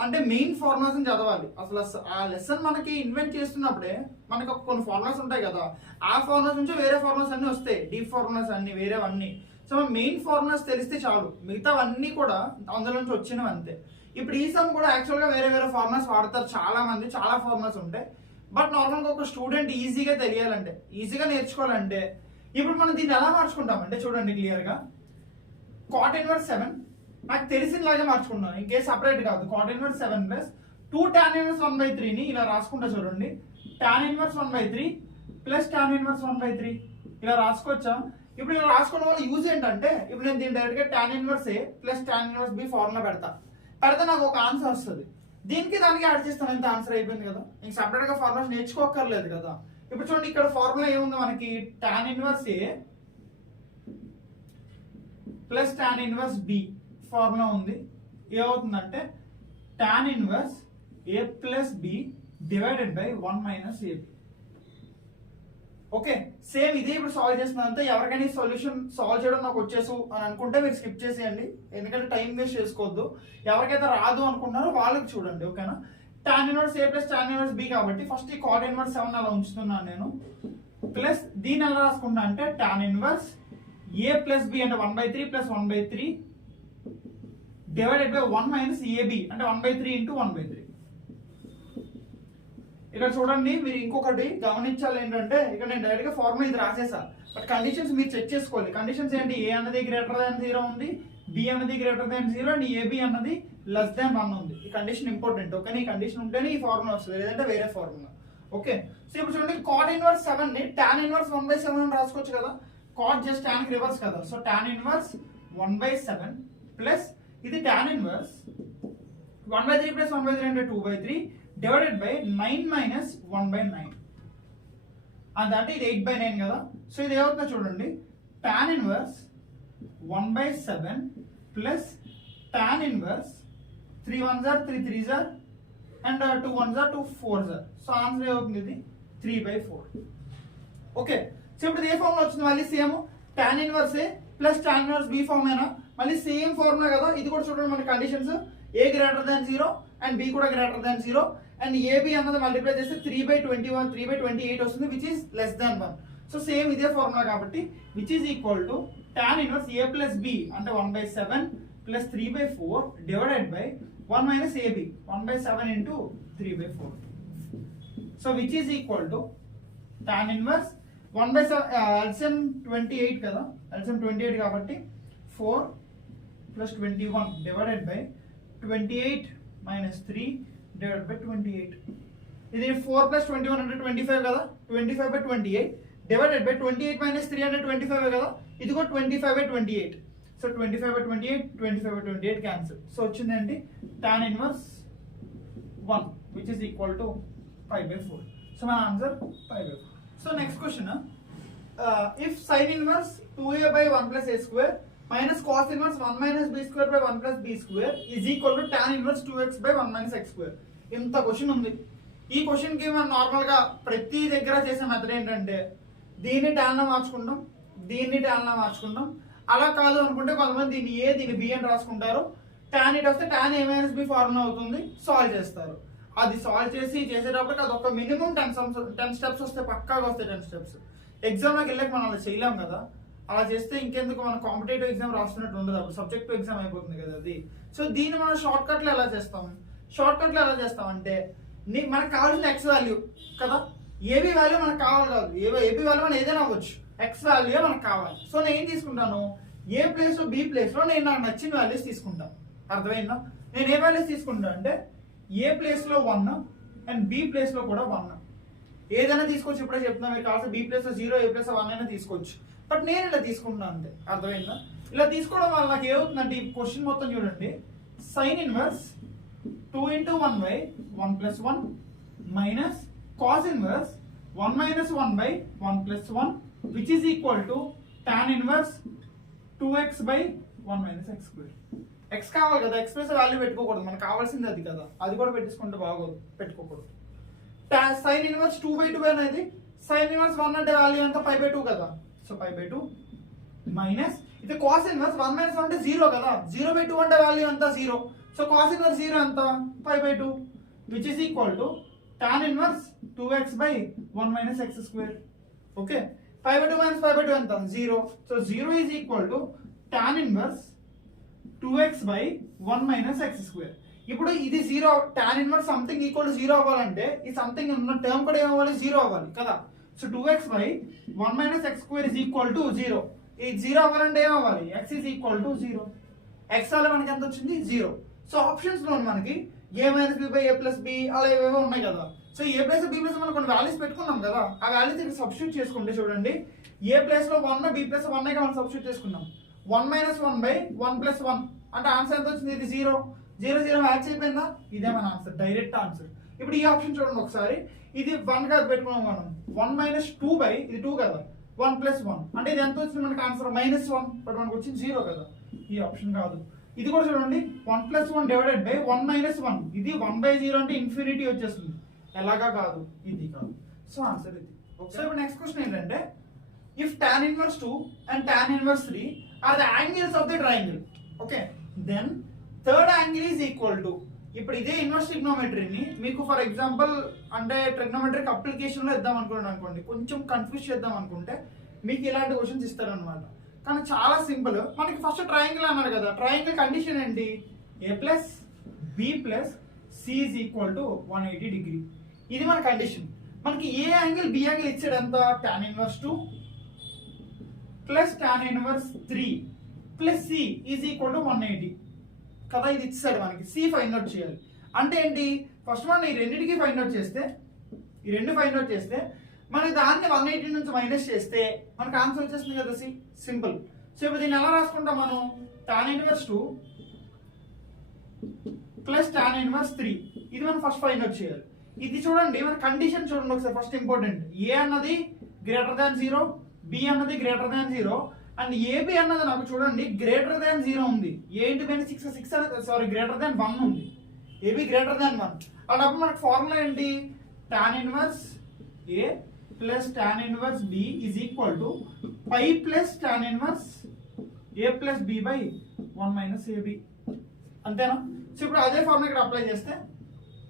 అంటే మెయిన్ ఫార్ములాస్ చదవాలి. అసలు ఆ లెసన్ మనకి ఇన్వెంట్ చేస్తున్నప్పుడే మనకి కొన్ని ఫార్ములాస్ ఉంటాయి కదా, ఆ ఫార్ములాస్ నుంచి వేరే ఫార్ములాస్ అన్ని వస్తాయి, డీప్ ఫార్ములాస్ అన్ని వేరేవన్నీ. సో మెయిన్ ఫార్ములాస్ తెలిస్తే చాలు, మిగతావన్నీ కూడా అందులో నుంచి వచ్చినవి అంతే. ఇప్పుడు ఈ సమ్ కూడా యాక్చువల్ గా వేరే వేరే ఫార్ములాస్ వాడతారు చాలా మంది, చాలా ఫార్ములాస్ ఉంటాయి. బట్ నార్మల్గా ఒక స్టూడెంట్ ఈజీగా తెలియాలంటే, ఈజీగా నేర్చుకోవాలంటే ఇప్పుడు మనం దీన్ని ఎలా మార్చుకుంటామంటే చూడండి క్లియర్ గా, cot ఇన్వర్స్ 7 నాకు తెలిసినలాగే మార్చుకున్నాను, ఇంకే సపరేట్ కాదు. cot inverse 7 plus 2 tan inverse 1/3 ని ఇలా రాసుకుంటా చూడండి, tan inverse 1/3 plus tan inverse 1/3 ఇలా రాసుకోవచ్చా. ఇప్పుడు ఇలా రాసుకోవడం వల్ల యూజ్ ఏంటంటే, ఇప్పుడు నేను దీని డైరెక్ట్ గా tan ఇన్వర్స్ ఏ plus tan inverse B formula పెడితే నాకు ఒక ఆన్సర్ వస్తుంది. దీనికి దానికి యాడ్ చేస్తాను, ఎంత ఆన్సర్ అయిపోయింది కదా. ఇంక సపరేట్ గా ఫార్ములా నేర్చుకోకర్లేదు కదా. ఇప్పుడు చూడండి ఇక్కడ ఫార్ములా ఏముంది మనకి, tan ఇన్వర్స్ ఏ plus tan inverse B formula ఉంది. ఏమవుతుందంటే tan inverse A plus B divided by 1 minus AB. Okay, same ఇదే ఇప్పుడు సాల్వ్ చేస్తున్నంత. ఎవరికైనా సొల్యూషన్ సాల్వ్ చేయడం నాకు వచ్చేసు అని అనుకుంటే మీరు స్కిప్ చేసేయండి, ఎందుకంటే టైం వేస్ట్ చేసుకోవద్దు. ఎవరికైతే రాదు అనుకుంటున్నారో వాళ్ళకి చూడండి, ఓకేనా. tan ఇన్వర్స్ ఏ ప్లస్ tan ఇన్వర్స్ బి కాబట్టి ఫస్ట్ ఈ cot ఇన్వర్స్ 7 అలా ఉంచుతున్నాను నేను, ప్లస్ దీన్ని ఎలా రాసుకుంటా అంటే tan ఇన్వర్స్ ఏ ప్లస్ బి అంటే 1/3 plus 1/3 divided by 1 minus AB అంటే 1/3 ఇంటూ 1/3. ఇక్కడ చూడండి మీరు ఇంకొకటి గమనించాలి ఏంటంటే, ఇక్కడ నేను డైరెక్ట్ గా ఫార్ములా ఇది రాసేసా, బట్ కండిషన్స్ మీరు చెక్ చేసుకోవాలి. కండిషన్స్ ఏంటి, ఏ అన్నది గ్రేటర్ దాన్ 0 ఉంది, బి అన్నది గ్రేటర్ దాన్ 0 అండ్ ఏబి అన్నది లెస్ దాన్ 1 ఉంది. ఈ కండిషన్ ఇంపార్టెంట్, ఓకే. ఈ కండిషన్ ఉంటేనే ఈ ఫార్ములా వస్తుంది, లేదంటే వేరే ఫార్ములా. ఓకే, సో ఇప్పుడు చూడండి cot ఇన్వర్స్ 7 ని tan ఇన్వర్స్ 1/7 అని రాసుకోవచ్చు కదా. cot జస్ట్ tan కి రివర్స్ కదా, సో tan ఇన్వర్స్ 1/7 ప్లస్ ఇది tan ఇన్వర్స్ 1/3 ప్లస్ 1/3 అంటే 2/3 డివైడెడ్ బై 9 మైనస్ 1/9 అంటే ఇది 8/9 కదా. సో ఇది ఏమవుతుందో చూడండి, tan inverse 1/7 plus tan inverse 3 1s are 3 3s are and 2 1s are 2 4s are. So answer ఏమవుతుంది, ఇది 3/4. ఓకే, సో ఇప్పుడు ఏ ఫార్ములా వచ్చింది, మళ్ళీ సేమ్ tan ఇన్వర్స్ ఏ plus tan inverse B form అయినా మళ్ళీ సేమ్ ఫార్ములా కదా. ఇది కూడా చూడండి మన conditions, A greater than 0 and B కూడా గ్రేటర్ దాన్ 0 అండ్ ఏబి అన్నది మల్టిప్లై చేస్తే 3/21 3/28 వస్తుంది, which is less than 1. So same ఇదే ఫార్ములా కాబట్టి which is equal to tan inverse A plus B అంటే 1/7 plus 3/4 divided by 1 minus AB 1/7 into 3/4. So which is equal to tan inverse 1/7 LCM 28 కదా, LCM 28 కాబట్టి 4 plus 21 divided by 28 minus 3 divided by 28. ఇది 4 plus 21 అంటే 25 కదా, 25/28 divided by 28 minus 3 అంటే 25 కదా, ఇదిగో 25/28. So 25/28, 25/28 cancel. So వచ్చిందండి tan inverse 1 which is equal to 5/4. So మన answer 5/4. So next question, if sin inverse 2a by 1 plus a square minus cos inverse 1 minus b square by 1 plus b square is equal to tan inverse 2x by 1 minus x square. ఇంత question ఉంది. ఈ question కి మనం normal గా ప్రతి దగ్గర చేసే method ఏంటంటే దీన్ని tan లా మార్చుకుంటాం, దీన్ని tan లా మార్చుకుంటాం. అలా కాదు అనుకుంటే కొంతమంది దీన్ని ఏ దీన్ని బి అని రాసుకుంటారు. tan ఇట్ వస్తే tan a minus b formula అవుతుంది, సాల్వ్ చేస్తారు. అది సాల్వ్ చేసేటప్పటికి అది ఒక మినిమం 10 స్టెప్స్ వస్తే పక్కాగా వస్తాయి 10 స్టెప్స్. ఎగ్జామ్లోకి వెళ్ళాక మనం అలా చేయలేం కదా, అలా చేస్తే ఇంకెందుకు మనం కాంపిటేటివ్ ఎగ్జామ్ రాస్తున్నట్టు ఉండదు, అప్పుడు సబ్జెక్టివ్ ఎగ్జామ్ అయిపోతుంది కదా అది. సో దీన్ని మనం షార్ట్ కట్లో ఎలా చేస్తాం? అంటే మనకు కావాల్సిన ఎక్స్ వాల్యూ కదా, ఏబీ వాల్యూ మనకు కావాలి కాదు, ఏబీ వాల్యూ మనం ఏదైనా అవ్వచ్చు, ఎక్స్ వాల్యూ మనకు కావాలి. సో నేను ఏం తీసుకుంటాను, ఏ ప్లేస్ లో బి ప్లేస్ లో నేను నాకు నచ్చిన వాల్యూస్ తీసుకుంటాను. అర్థమైందా? నేను ఏ వాల్యూస్ తీసుకుంటాను అంటే ఏ ప్లేస్ లో 1 అండ్ బి ప్లేస్ లో కూడా 1 ఏదైనా తీసుకోవచ్చు. ఇప్పుడే చెప్తున్నా, మీరు కావాల్సిన బి ప్లేస్ లో 0, ఏ ప్లేస్ లో 1 అయినా తీసుకోవచ్చు. బట్ నేను ఇలా తీసుకుంటున్నాను అంతే. అర్థమైందా? ఇలా తీసుకోవడం వల్ల నాకు ఏమవుతుందంటే ఈ క్వశ్చన్ మొత్తం చూడండి, sine inverse 2 into 1 by 1 plus 1 minus cos inverse 1 minus 1 by 1 plus 1 which is equal to tan inverse 2x by 1 minus x square. x కావాలి కదా, x ప్లస్ వాల్యూ పెట్టుకోకూడదు, మనకు కావాల్సింది అది కదా, అది కూడా పెట్టేసుకుంటే బాగోదు, పెట్టుకోకూడదు. సైన్ ఇన్వర్స్ 2/2 అనేది సైన్ ఇన్వర్స్ 1 అంటే వాల్యూ ఎంత 5/2 కదా, సో 5/2 మైనస్ ఇది కాస్ ఇన్వర్స్ 1 minus 1 అంటే 0 కదా, 0/2 అంటే వాల్యూ ఎంత 0. సో cos inverse 0 ఎంత 5/2 which is equal to tan inverse 2x by 1 minus x square. Okay, 5/2 minus 5/2 ఎంత 0. So 0 is equal to tan inverse 2x by 1 minus x square. ఇప్పుడు ఇది 0, tan inverse something equal to 0 అవ్వాలంటే ఈ something ఉన్న term కూడా ఏమవ్వాలి 0 అవ్వాలి కదా. So 2x by 1 minus x square is equal to 0. ఈ 0 అవ్వాలంటే ఏమవ్వాలి, x is equal to 0. x వల్ల మనకి ఎంత వచ్చింది 0. సో ఆప్షన్స్ లో మనకి a minus B by A plus B అలా ఏవేవో ఉన్నాయి కదా. So A plus B plus మనం కొన్ని వాల్యూస్ పెట్టుకున్నాం కదా, ఆ వాల్యూస్ ఇక్కడ సబ్స్టిట్యూట్ చేసుకుంటే చూడండి, ఏ ప్లేస్ లో 1 బి ప్లస్ 1 మనం సబ్స్టిట్యూట్ చేసుకున్నాం. 1 minus 1 by 1 plus 1 అంటే ఆన్సర్ ఎంత వచ్చింది, ఇది 0 0 మ్యాచ్ అయిపోయిందా, ఇదే మన ఆన్సర్, డైరెక్ట్ ఆన్సర్. ఇప్పుడు ఈ ఆప్షన్ చూడండి ఒకసారి, ఇది 1 కాదు పెట్టుకున్నాం మనం, 1 minus 2 by ఇది 2 కదా 1 plus 1 అంటే ఇది ఎంత వచ్చింది మనకి ఆన్సర్ -1, బట్ మనకు వచ్చింది 0 కదా, ఈ ఆప్షన్ కాదు. ఇది కూడా చూడండి 1 plus 1 divided by 1 minus 1 ఇది 1/0 అంటే ఇన్ఫినిటీ వచ్చేస్తుంది, ఎలాగా కాదు, ఇది కాదు. సో ఆన్సర్ ఇది. సో ఇప్పుడు నెక్స్ట్ క్వశ్చన్ ఏంటంటే, if tan inverse 2 and tan inverse 3 are the angles of the triangle, okay, then third angle is equal to, ఇప్పుడు ఇదే ఇన్వర్స్ ట్రిగ్నోమెట్రీని మీకు ఫర్ ఎగ్జాంపుల్ అంటే ట్రిగ్నోమెట్రిక్ అప్లికేషన్ లో ఇద్దాం అనుకోండి, కొంచెం కన్ఫ్యూజ్ చేద్దాం అనుకుంటే మీకు ఇలాంటి క్వశ్చన్స్ ఇస్తారనమాట. కానీ చాలా సింపుల్. మనకి ఫస్ట్ ట్రయాంగిల్ అన్నారు కదా, ట్రయాంగిల్ కండిషన్ ఏంటి, A plus B plus C is equal to 180 degree. ఇది మన కండిషన్. మనకి ఏ యాంగిల్ బి యాంగిల్ ఇచ్చాడు ఎంత, tan inverse 2 plus tan inverse 3 plus C is equal to 180 కదా, ఇది ఇచ్చాడు మనకి. సి ఫైండ్ అవుట్ చేయాలి అంటే ఏంటి, ఫస్ట్ మనం ఈ రెండింటికి ఫైండ్ అవుట్ చేస్తే, ఈ రెండు ఫైండ్ అవుట్ చేస్తే మనకి దాన్ని 180 నుంచి మైనస్ చేస్తే మనకు ఆన్సర్ వచ్చేస్తుంది కదా, సి. సింపుల్. సో ఇప్పుడు దీన్ని ఎలా రాసుకుంటాం మనం, tan inverse 2 plus tan inverse 3 ఇది మనం ఫస్ట్ ఫైండ్ అవుట్ చేయాలి. ఇది చూడండి మన కండిషన్ చూడండి ఒకసారి, ఫస్ట్ ఇంపార్టెంట్, ఏ అన్నది గ్రేటర్ దాన్ 0, బి అన్నది గ్రేటర్ దాన్ 0 అండ్ ఏబి అన్నది నాకు చూడండి గ్రేటర్ దాన్ 0 ఉంది. ఏ ఇంటి పైన 6 అనేది సారీ గ్రేటర్ దాన్ 1 ఉంది, ఏబి గ్రేటర్ దాన్ 1. అలాంటప్పుడు మనకు ఫార్ములా ఏంటి, tan inverse A plus tan inverse B is equal to pi plus tan inverse A plus B by 1 minus AB, అంతేనా. సో ఇప్పుడు అదే ఫార్ములా ఇక్కడ అప్లై చేస్తే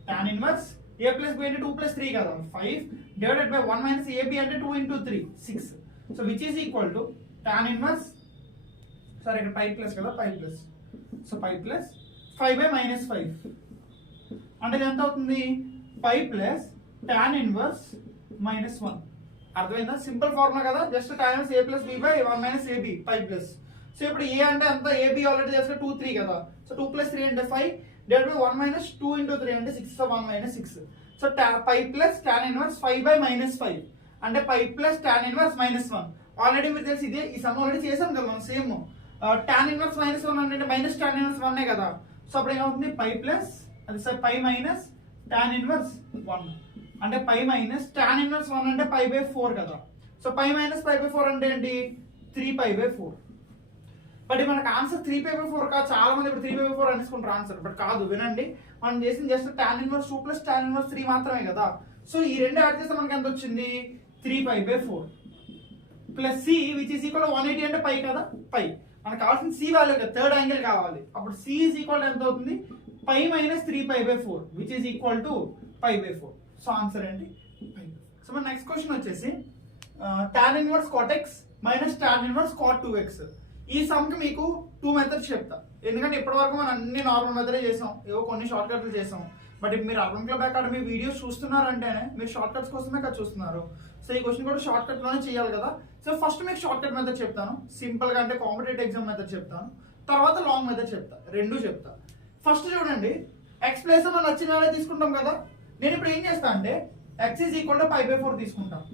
tan ఇన్వర్స్ ఏ plus B అంటే 2 plus 3 కదా 5 డివైడెడ్ బై 1 మైనస్ ఏబి అంటే 2 into 3 6. So which is equal to tan inverse sorry ఇక్కడ pi plus కదా, pi plus, so pi plus 5 by -5 అంటే ఇది ఎంత అవుతుంది, పై ప్లస్ tan ఇన్వర్స్ -1. అర్థమైందా, సింపుల్ ఫార్ములా కదా, just tan inverse A plus B by 1 minus AB pi plus. So ఇప్పుడు A అంటే అంత ఏబి ఆల్రెడీ చేస్తే 2 3 కదా, సో 2 ప్లస్ 3 అంటే 5 డివైడెడ్ బై 1 మైనస్ 2 into 3 అంటే 6, so 1 minus 6. So pi plus tan inverse 5 by -5 అంటే pi plus tan inverse -1. Already మీరు తెలిసి ఇదే ఈ సమ్ ఆల్రెడీ చేసాం కదా మనం సేమ్. టాన్ ఇన్వర్స్ -1 అంటే మైనస్ టాన్ ఇన్వర్స్ 1 కదా. సో అప్పుడు ఏమవుతుంది పై ప్లస్ అది sir pi minus tan inverse 1 అంటే పై మైనస్ టాన్ ఇన్వర్స్ 1 అంటే π/4 కదా. సో పై మైనస్ π/4 అంటే ఏంటి 3π/4. బట్ మనకు ఆన్సర్ 3π/4 కాదు. చాలా మంది ఇప్పుడు 3π/4 అనేసుకుంటారు ఆన్సర్. బట్ కాదు, వినండి, మనం చేసిన just tan inverse 2 plus tan inverse 3 మాత్రమే కదా. సో ఈ రెండు యాడ్ చేస్తే మనకి ఎంత వచ్చింది 3π/4 plus C which is equal 180 అంటే పై కదా. పై మనకు కావాల్సిన సి వాల్యూ కదా, థర్డ్ యాంగిల్ కావాలి. అప్పుడు సి ఈజ్ ఈక్వల్ ఎంత అవుతుంది π minus 3π/4 which is equal to π/4. So answer ఏంటి π/4. సో మన నెక్స్ట్ క్వశ్చన్ వచ్చేసి tan inverse cot x minus tan inverse cot 2x. ఈ సమ్ కి మీకు 2 మెథడ్స్ చెప్తా, ఎందుకంటే ఇప్పటివరకు మనం అన్ని నార్మల్ మెథడే చేసాం, ఏవో కొన్ని షార్ట్ కట్లు చేసాం. బట్ ఇప్పుడు మీరు అర్బన్ క్లబ్ అకాడమీ వీడియోస్ చూస్తున్నారంటేనే మీరు షార్ట్ కట్స్ కోసమే కదా చూస్తున్నారు. సో ఈ క్వశ్చన్ కూడా షార్ట్ కట్ లోనే చేయాలి కదా. సో ఫస్ట్ మీకు షార్ట్ కట్ మెథడ్ చెప్తాను, సింపుల్ గా అంటే కాంపిటేటివ్ ఎగ్జామ్ మెథడ్ చెప్తాను, తర్వాత లాంగ్ మెథడ్ చెప్తా, రెండు చెప్తా. ఫస్ట్ చూడండి, ఎక్స్ ప్లేస్ మనం నచ్చిన వాళ్ళే తీసుకుంటాం కదా. నేను ఇప్పుడు ఏం చేస్తా అంటే x ఈజ్ ఈక్వల్ టు π/4 తీసుకుంటాను.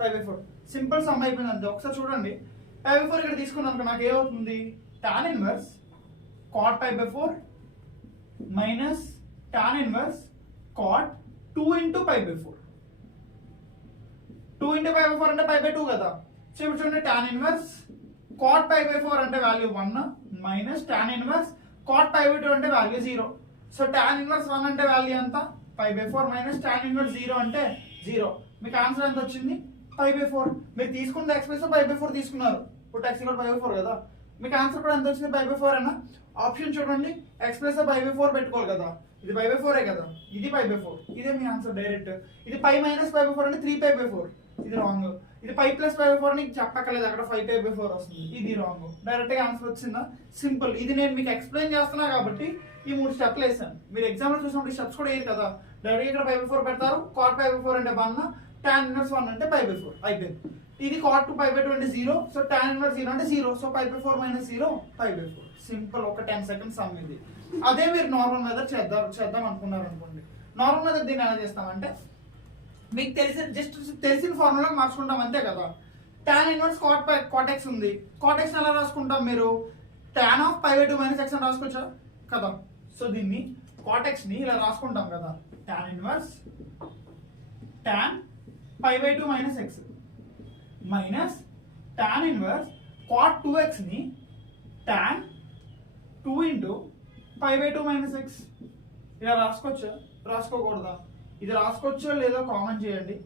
π/4 సింపుల్ సమ్ అయిపోయింది అంతే. ఒకసారి చూడండి, π/4 ఇక్కడ తీసుకున్నాను, నాకు ఏమవుతుంది tan inverse cot π/4 minus tan inverse cot 2 into π/4. 2 into π/4 అంటే π/2 కదా. సో ఇప్పుడు చూడండి, టాన్ ఇన్వర్స్ cot π/4 అంటే value 1 minus tan inverse cot π/2 అంటే వాల్యూ 0. సో టాన్ ఇన్వర్స్ 1 అంటే వాల్యూ ఎంత π/4 మైనస్ టాన్ ఇన్వర్స్ 0 అంటే 0. మీకు ఆన్సర్ ఎంత వచ్చింది π/4. మీరు తీసుకున్న x ప్లస్ π/4 తీసుకున్నారు, ఇప్పుడు x కూడా π/4 కదా. మీకు ఆన్సర్ కూడా ఎంత వచ్చింది π/4 అన్న. ఆప్షన్ చూడండి, x ప్లస్ π/4 పెట్టుకోవాలి కదా, ఇది π/4 కదా, ఇది π/4, ఇదే మీ ఆన్సర్ డైరెక్ట్. ఇది π మైనస్ π/4 అంటే 3π/4, ఇది రాంగ్. ఇది π ప్లస్ π/4 నీకు చెప్పక్కర్లేదు, అక్కడ 5π/4 వస్తుంది, ఇది రాంగ్. డైరెక్ట్ గా ఆన్సర్ వచ్చిందా, సింపుల్. ఇది నేను మీకు ఎక్స్ప్లెయిన్ చేస్తున్నా కాబట్టి ఈ 3 స్టెప్లు వేసాను. మీరు ఎగ్జామ్ లో చూసినప్పుడు స్టెప్స్ కూడా వేయరు కదా, డైరెక్ట్ ఇక్కడ π/4 పెడతారు. cot π/4 అంటే 1, టాన్ ఇన్వర్స్ 1 అంటే π/4 అయిపోయింది. ఇది cot 2 π/2 అంటే 0, సో టాన్ ఇన్వర్స్ 0 అంటే 0, సో π/4 మైనస్ 0 π/4. సింపుల్, ఒక 10 సెకండ్స్ సమ్ ఇది. అదే మీరు నార్మల్ మెథడ్ చేద్దాం అనుకున్నారు అనుకోండి. నార్మల్ మెథడ్ దీన్ని ఎలా చేస్తామంటే మీకు తెలిసిన ఫార్ములా మార్చుకుంటాం అంతే కదా. టాన్ ఇన్వర్స్ cot x ఉంది, cot x ఎలా రాసుకుంటాం మీరు tan ఆఫ్ π/2 మైనస్ x అని రాసుకోవచ్చా కదా. సో దీన్ని cot x ని ఇలా రాసుకుంటాం కదా, tan inverse tan π/2 minus x minus tan inverse cot 2x ని tan 2 into π/2 మైనస్ x ఇలా రాసుకోవచ్చా, రాసుకోకూడదా? ఇది రాసుకోవచ్చో లేదో కామెంట్ చేయండి.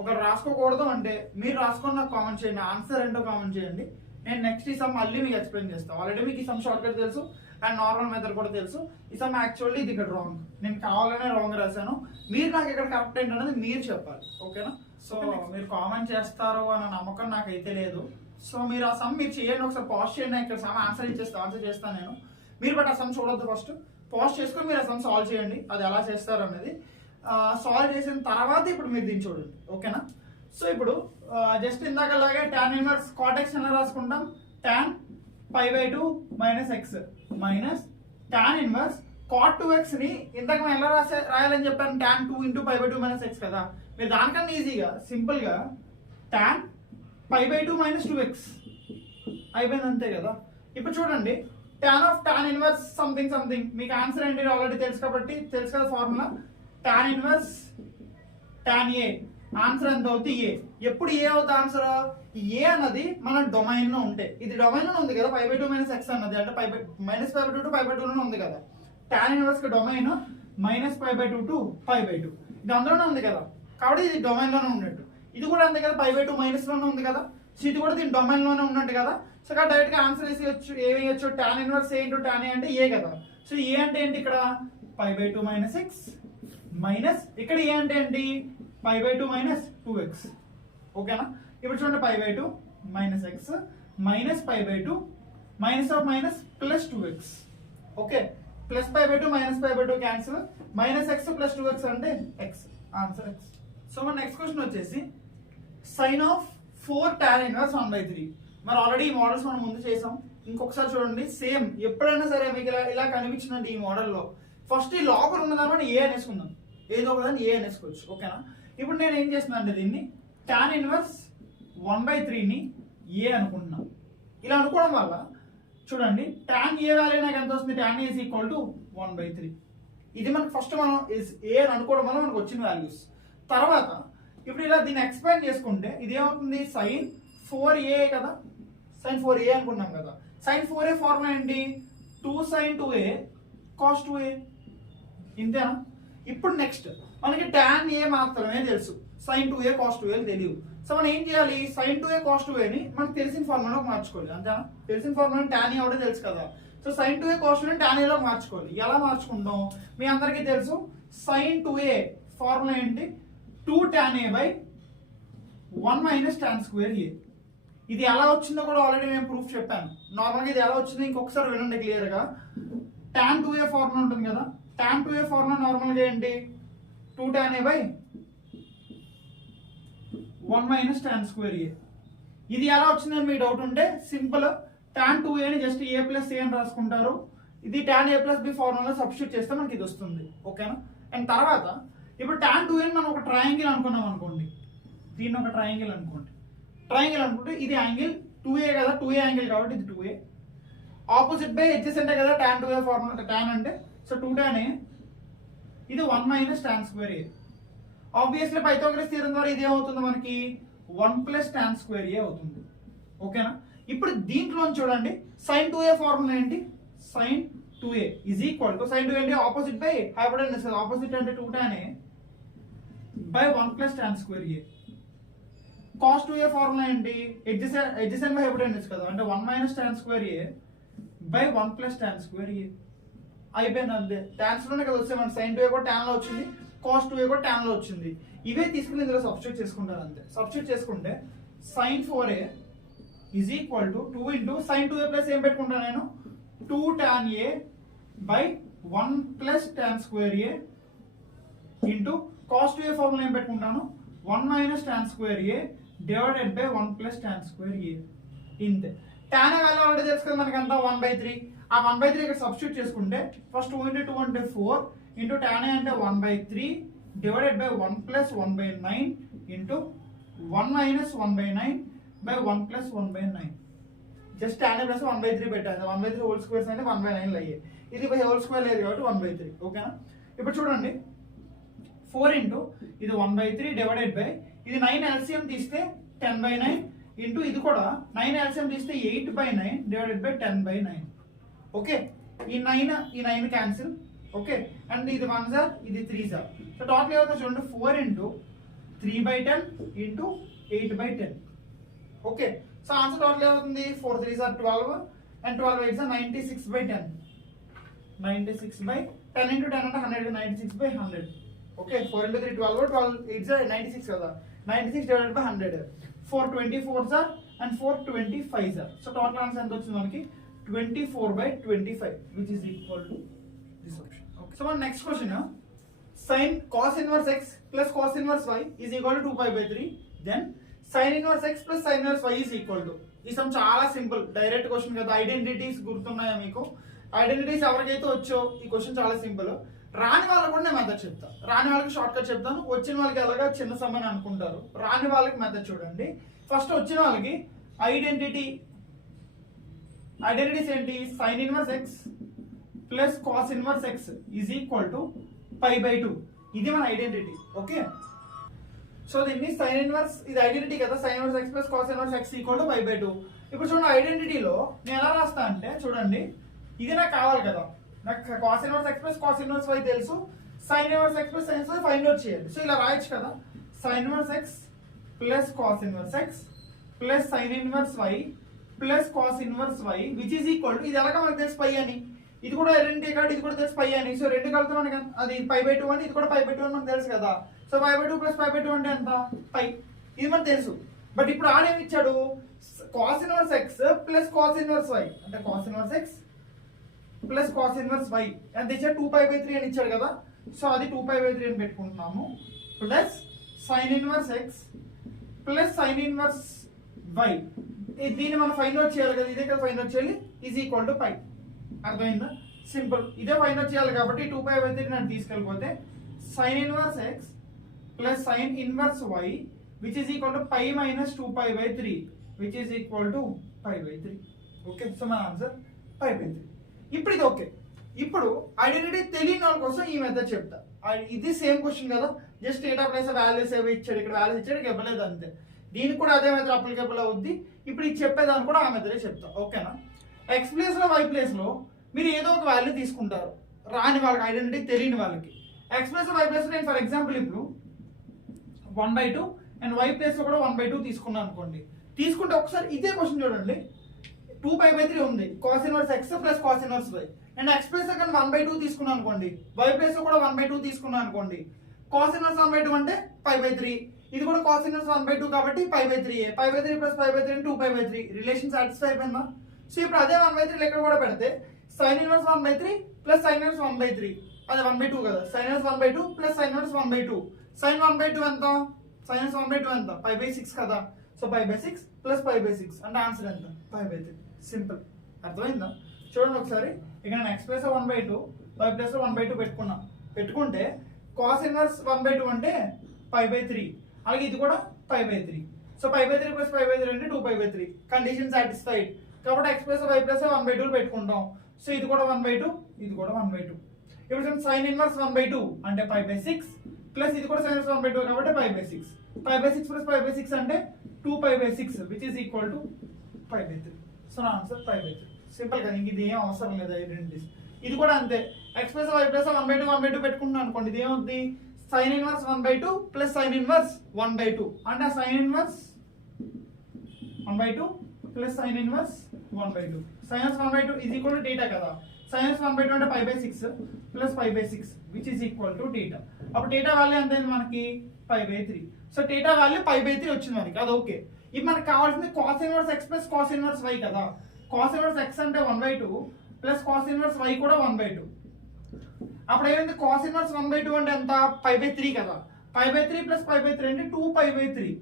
ఒకరు రాసుకోకూడదు అంటే మీరు రాసుకొని నాకు కామెంట్ చేయండి, ఆన్సర్ ఏంటో కామెంట్ చేయండి. నేను నెక్స్ట్ ఈ సమ్ మళ్ళీ మీకు ఎక్స్ప్లెయిన్ చేస్తాను. ఆల్రెడీ మీకు ఈ సమ్ షార్ట్ కట్ తెలుసు అండ్ నార్మల్ మెథడ్ కూడా తెలుసు. ఈ సమ్ యాక్చువల్లీ ఇది ఇక్కడ రాంగ్, నేను కావాలనే రాంగ్ రాశాను. మీరు నాకు ఇక్కడ కరెక్ట్ ఏంటనేది మీరు చెప్పాలి, ఓకేనా? సో మీరు కామెంట్ చేస్తారు అన్న నమ్మకం నాకైతే లేదు. సో మీరు ఆ సమ్ మీరు చేయండి, ఒకసారి పాజ్ చేయండి. ఇక్కడ సమ్ ఆన్సర్ చేస్తాను నేను. మీరు బట్ ఆ సమ్ చూడొద్దు, ఫస్ట్ పాజ్ చేసుకొని మీరు ఆ సమ్ సాల్వ్ చేయండి, అది ఎలా చేస్తారు అనేది. సాల్వ్ చేసిన తర్వాత ఇప్పుడు మీరు దీన్ని చూడండి, ఓకేనా? సో ఇప్పుడు జస్ట్ ఇందాకలాగే టాన్ ఇన్వర్స్ cot x ఎలా రాసుకుంటాం, tan π/2 minus x minus tan inverse cot 2x ని ఇందాక మనం ఎలా రాయాలని చెప్పాను, tan 2 into π/2 మైనస్ x కదా. మీరు దానికన్నా ఈజీగా సింపుల్ గా tan π/2 మైనస్ 2x అయిపోయింది అంతే కదా. ఇప్పుడు చూడండి, tan ఇన్వర్స్ సంథింగ్ మీకు ఆన్సర్ ఏంటి ఆల్రెడీ తెలుసు కాబట్టి తెలుసు కదా formula, tan inverse tan a answer ఎంత అవుతుంది ఏ. ఎప్పుడు ఏ అవుతుంది ఆన్సర్, ఏ అన్నది మన డొమైన్ లో ఉంటే, ఇది డొమైన్ లో ఉంది కదా π/2 మైనస్ x అన్నది, అంటే మైనస్ π/2 టు π/2 లోనే ఉంది కదా. tan ఇన్వర్స్ కి డొమైన్ మైనస్ π/2 టు π/2, ఇది అందులోనే ఉంది కదా, కాబట్టి ఇది డొమైన్ లోనే ఉన్నట్టు. ఇది కూడా అంతే కదా, π/2 మైనస్ లోనే ఉంది కదా, సో ఇది కూడా దీని డొమైన్ లోనే ఉన్నట్టు కదా. సో డైరెక్ట్ గా ఆన్సర్ వేసేయచ్చు, ఏ వేయచ్చు, tan inverse A into tan a అంటే ఏ కదా. సో ఏ అంటే ఏంటి ఇక్కడ π/2 మైనస్ x మైనస్ ఇక్కడ ఏ అంటే ఏంటి π/2 మైనస్ 2x, ఓకేనా? ఇప్పుడు చూడండి π/2 minus x minus π/2 minus of minus plus 2x, okay. Plus π/2 minus π/2 cancel, minus x plus 2x అంటే x, ఆన్సర్ x. సో మన నెక్స్ట్ క్వశ్చన్ వచ్చేసి సైన్ ఆఫ్ 4 tan ఇన్వర్స్ 1/3. మరి ఆల్రెడీ ఈ మోడల్స్ మనం ముందు చేసాం, ఇంకొకసారి చూడండి. సేమ్ ఎప్పుడైనా సరే మీకు ఇలా కనిపించిందంటే ఈ మోడల్లో ఫస్ట్ ఈ లోపల ఉన్నదాన్ని ఏ అనేసుకుందాం, ఏదో ఒకదాన్ని ఏ అనేసుకోవచ్చు, ఓకేనా? ఇప్పుడు నేను ఏం చేస్తున్నా అంటే దీన్ని tan ఇన్వర్స్ 1/3ని ఏ అనుకుంటున్నాం. ఇలా అనుకోవడం వల్ల చూడండి tan ఏ వాల్యూ నాకు ఎంత వస్తుంది, tan A is equal to 1/3. ఇది మనకు ఫస్ట్ మనం ఏ అని అనుకోవడం వల్ల మనకు వచ్చిన వాల్యూస్. తర్వాత ఇప్పుడు ఇలా దీన్ని ఎక్స్పాండ్ చేసుకుంటే ఇది ఏమవుతుంది, sin 4a కదా, sin 4a అనుకున్నాం కదా. sin 4a ఫార్ములా ఏంటి, 2 sin 2a cos 2a, ఇంతేనా. ఇప్పుడు నెక్స్ట్ మనకి tan a మాత్రమే తెలుసు, sin 2a cos 2a తెలియదు. సో మనం ఏం చేయాలి, sin 2a cos 2a ని మనకు తెలిసిన ఫార్ములాలోకి మార్చుకోవాలి, అంతేనా. తెలిసిన ఫార్ములా tan a ఒకటే తెలుసు కదా. So sin 2a cos 2a tan a లోకి మార్చుకోవాలి. ఎలా మార్చుకుంటాం, మీ అందరికీ తెలుసు sin 2a ఫార్ములా ఏంటి, 2 tan a by 1 minus tan square a. ఇది ఎలా వచ్చిందో కూడా ఆల్రెడీ నేను ప్రూఫ్ చెప్పాను. నార్మల్గా ఇది ఎలా వచ్చిందో ఇంకొకసారి వినండి క్లియర్గా. tan 2a ఫార్ములా ఉంటుంది కదా, tan 2a ఫార్ములా నార్మల్గా ఏంటి, 2 tan a by 1 minus tan square a. ఇది ఎలా వచ్చిందని మీ డౌట్ ఉంటే సింపుల్, tan 2a ని జస్ట్ a plus a అని రాసుకుంటారు. ఇది tan a plus b formula substitute చేస్తే మనకి ఇది వస్తుంది, ఓకేనా. అండ్ తర్వాత ఇప్పుడు tan 2a ని మనం ఒక ట్రయాంగిల్ అనుకున్నాం అనుకోండి, దీన్ని ఒక ట్రయాంగిల్ అనుకోండి. ట్రయాంగిల్ అనుకుంటే ఇది యాంగిల్ 2a కదా, 2a యాంగిల్ కాబట్టి ఇది 2a. ఆపోజిట్ బై ఎడ్జెసెంట్ కదా tan 2a ఫార్ములా, tan అంటే సో 2 tan a, ఇది 1 minus tan square a. Obviously Pythagoras theorem ద్వారా ఇది ఏమవుతుంది మనకి, 1 plus tan square a అవుతుంది, ఓకేనా. ఇప్పుడు దీంట్లో చూడండి sin 2a ఫార్ములా ఏంటి, sin 2a is equal to sin 2a అంటే ఆపోజిట్ బై హైపోటెన్యూస్ కదా, ఆపోజిట్ అంటే 2 tan a by 1 plus tan square a. cos 2a formula ఏంటి, ఎడ్జెసెంట్ బై హైపోటెన్యూస్ కదా, అంటే 1 minus tan square a by 1 plus tan square a. అయిపోయింది అంతే. టాన్స్ లోనే కదా వస్తే మన sin 2a కూడా tan లో వచ్చింది, cos 2a కూడా tan లో వచ్చింది. ఇవే తీసుకుని ఇందులో సబ్స్టిట్యూట్ చేసుకుంటారు అంతే. సబ్స్టిట్యూట్ చేసుకుంటే sin 4a is equal to 2 into sin 2a plus ఏం పెట్టుకుంటాను నేను, 2 tan a by 1 plus tan square a into cos 2a formula ఏం పెట్టుకుంటాను, 1 minus tan square a divided by 1 plus tan square a. ఇంతే. tan a value already తెలుసు కదా మనకి అంతా 1/3. ఆ 1/3 ఇక్కడ సబ్స్టిట్యూట్ చేసుకుంటే ఫస్ట్ 2 into 2 అంటే 4 into tan a అంటే 1/3 divided by 1 plus 1/9 into 1 minus 1/9 by 1 plus 1/9. Just tan a plus 1/3 పెట్టాను. 1/3 హోల్ స్క్వేర్స్ అంటే 1/9 అయ్యాయి. ఇది హోల్ స్క్వేర్ లేదు కాబట్టి 1/3, ఓకేనా. ఇప్పుడు చూడండి 4 into ఇది 1/3 డివైడెడ్ బై ఇది 9 ఎల్సిఎం తీస్తే 10/9 ఇంటూ ఇది కూడా 9 ఎల్సిఎం తీస్తే 8/9 డివైడెడ్ బై 10/9, ఓకే. ఈ 9 క్యాన్సిల్, ఓకే. అండ్ ఇది 1 సార్, ఇది 3 సార్. సో టోటల్ ఏమవుతుంది చూడండి, 4 into 3/10 into 8/10, okay. So answer total ఏమవుతుంది, 4 3 సార్ 12 అండ్ 12 8 సార్ 96/10. 96/10 into 10 అంటే 100, 96/100, ఓకే. 4 into 3 12, 12 8 సార్ 96 కదా, 96 divided by 100. 424 sir and 425 sir. So total answer ఎంత వచ్చింది మనకి, 24/25, which is equal to this option, okay. So మన next question, sin cos inverse x plus cos inverse y is equal to 2π/3. Then sin inverse x plus sin inverse y is equal to, ఈ some చాలా simple direct question కదా. Identities గుర్తున్నాయా మీకు, identities ఎవరికైతే వచ్చో ఈ question చాలా simple. రాని వాళ్ళకి కూడా నేను మెథడ్ చెప్తాను, రాని వాళ్ళకి షార్ట్ కట్ చెప్తాను, వచ్చిన వాళ్ళకి ఎలాగా చిన్న సమ్ అని అనుకుంటారు. రాని వాళ్ళకి మెథడ్ చూడండి. ఫస్ట్ వచ్చిన వాళ్ళకి ఐడెంటిటీస్ ఏంటి, sin inverse x plus cos inverse x is equal to π/2. ఇది మన ఐడెంటిటీ, ఓకే. సో దీన్ని sin ఇన్వర్స్, ఇది ఐడెంటిటీ కదా, sin inverse x plus cos inverse x equal to π/2. ఇప్పుడు చూడండి ఐడెంటిటీలో నేను ఎలా రాస్తా అంటే చూడండి, ఇది నాకు కావాలి కదా, నాకు cos inverse x plus cos inverse y తెలుసు, sin inverse x plus sin inverse y find out చేయాలి. సో ఇలా రాయొచ్చు కదా, sin inverse x plus cos inverse x plus sin inverse y plus cos inverse y which is equal to, ఇది ఎలాగ మనకు తెలుసు పై అని, ఇది కూడా ఐడెంటిటీ కార్డ్, ఇది కూడా తెలుసు పై అని. సో రెండు కలిపితే మనకి అది π/2 అని, ఇది కూడా π/2 అని మనకు తెలుసు కదా. సో π/2 ప్లస్ π/2 అంటే ఎంత, పై, ఇది మనకు తెలుసు. బట్ ఇప్పుడు ఆడేమి ఇచ్చాడు, cos inverse x plus cos inverse y అంటే cos inverse x plus cos inverse y ఎంత ఇచ్చాడు, 2π/3 అని ఇచ్చాడు కదా. సో అది 2π/3 అని పెట్టుకుంటున్నాము, plus sin inverse x plus sin inverse y. దీన్ని మనం ఫైండ్ అవుట్ చేయాలి కదా, ఇదే కదా ఫైండ్ అవుట్ చేయాలి, ఈజ్ ఈక్వల్ టు పై. అర్థమైందా, సింపుల్. ఇదే ఫైండ్ అవుట్ చేయాలి కాబట్టి 2π/3 నన్ను తీసుకెళ్ళిపోతే sin inverse x plus sin inverse y which is equal to pi minus 2π/3 which is equal to π/3. Okay, so మన ఆన్సర్ π/3. ఇప్పుడు ఇది ఓకే. ఇప్పుడు ఐడెంటిటీ తెలియని వాళ్ళ కోసం ఈ మెథడ్ చెప్తా. ఇది సేమ్ క్వశ్చన్ కదా, జస్ట్ డేటా ప్లేస్ వాల్యూస్ ఏవి ఇచ్చాడు, ఇక్కడ వాల్యూస్ ఇచ్చాడు, ఇక్కడ ఇవ్వలేదు అంతే. దీనికి కూడా అదే మెథడ్ అప్లికేబుల్ అవుద్ది. ఇప్పుడు ఇది చెప్పేదాన్ని కూడా ఆ మెథడే చెప్తా. ఓకేనా? ఎక్స్ ప్లేస్ లో వై ప్లేస్ లో మీరు ఏదో ఒక వాల్యూ తీసుకుంటారు, రాని వాళ్ళకి, ఐడెంటిటీ తెలియని వాళ్ళకి. ఎక్స్ ప్లేస్ వై ప్లేస్ నేను ఫర్ ఎగ్జాంపుల్ ఇప్పుడు 1/2 అండ్ వై ప్లేస్ లో కూడా 1/2 తీసుకున్నాను అనుకోండి. తీసుకుంటే ఒకసారి ఇదే క్వశ్చన్ చూడండి, 2π/3 ఉంది, cos inverse X plus cos inverse Y. And X place లో 1/2 తీసుకున్నాను అనుకోండి, వై ప్లేస్ లో కూడా 1/2 తీసుకున్నాను అనుకోండి. కాస్ ఇన్వర్స్ 1/2 అంటే π/3, ఇది కూడా కాస్ ఇన్వర్స్ 1/2 కాబట్టి π/3. π/3 ప్లస్ π/3 2π/3 రిలేషన్ సాటిస్ఫై అయిపోయిందా? సో ఇప్పుడు అదే 1/3 ఇక్కడ కూడా పెడితే sine inverse 1/3 plus sine inverse 1/3, అదే 1/2 కదా, sine inverse 1/2 plus sine inverse 1/2. Sine 1/2 ఎంత? సైన్ ఇన్వర్స్ 1/2 ఎంత? π/6 కదా. సో π/6 ప్లస్ π/6 అంటే ఆన్సర్ ఎంత? π/3. సింపుల్. అర్థమైందా? చూడండి ఒకసారి, ఇక్కడ నేను ఎక్స్ ప్లస్ 1/2 వై ప్లస్ 1/2 పెట్టుకుంటే కాస్ ఇన్వర్స్ 1/2 అంటే π/3, అలాగే ఇది కూడా π/3. సో π/3 ప్లస్ π/3 అంటే 2π/3. కండిషన్ సాటిస్ఫైడ్ కాబట్టి ఎక్స్ ప్లస్ వై ప్లస్ 1/2 పెట్టుకుంటాం. సో ఇది కూడా 1/2, ఇది కూడా 1/2. ఇప్పుడు సైన్ ఇన్వర్స్ 1/2 అంటే π/6 ప్లస్ ఇది కూడా సైన్ ఇన్వర్స్ 1/2 కాబట్టి π/6. π/6 ప్లస్ π/6 అంటే 2π/6 which is equal to π/3. So నా ఆన్సర్ π/3. సింపుల్ కదా, ఇంక ఇది ఏం అవసరం లేదు ఐడెంటిటీస్. ఇది కూడా అంతే, ఎక్స్ ప్లస్ వై ప్లస్ 1/2 పెట్టుకుంటున్నాను అనుకోండి, ఇది ఏమవుతుంది? Sine inverse 1/2 plus sine inverse 1/2 అంటే sine inverse 1/2 plus sine inverse 1/2. Sine inverse 1/2 is equal to θ కదా. సైన్ ఇన్వర్స్ 1/2 అంటే π/6 plus π/6 which is equal to θ. అప్పుడు θ వాల్యూ ఎంత అయింది మనకి? π/3. సో θ వాల్యూ π/3 వచ్చింది మనకి, అది ఓకే. ఇప్పుడు మనకు కావాల్సింది cos inverse x plus cos inverse y కదా. కాస్ ఇన్వర్స్ x అంటే 1/2 ప్లస్ కాస్ ఇన్వర్స్ y కూడా 1/2. అప్పుడు ఏమైంది? కాస్ ఇన్వర్స్ 1/2 అంటే ఎంత? π/3 కదా. π/3 ప్లస్ π/3 అంటే 2π/3.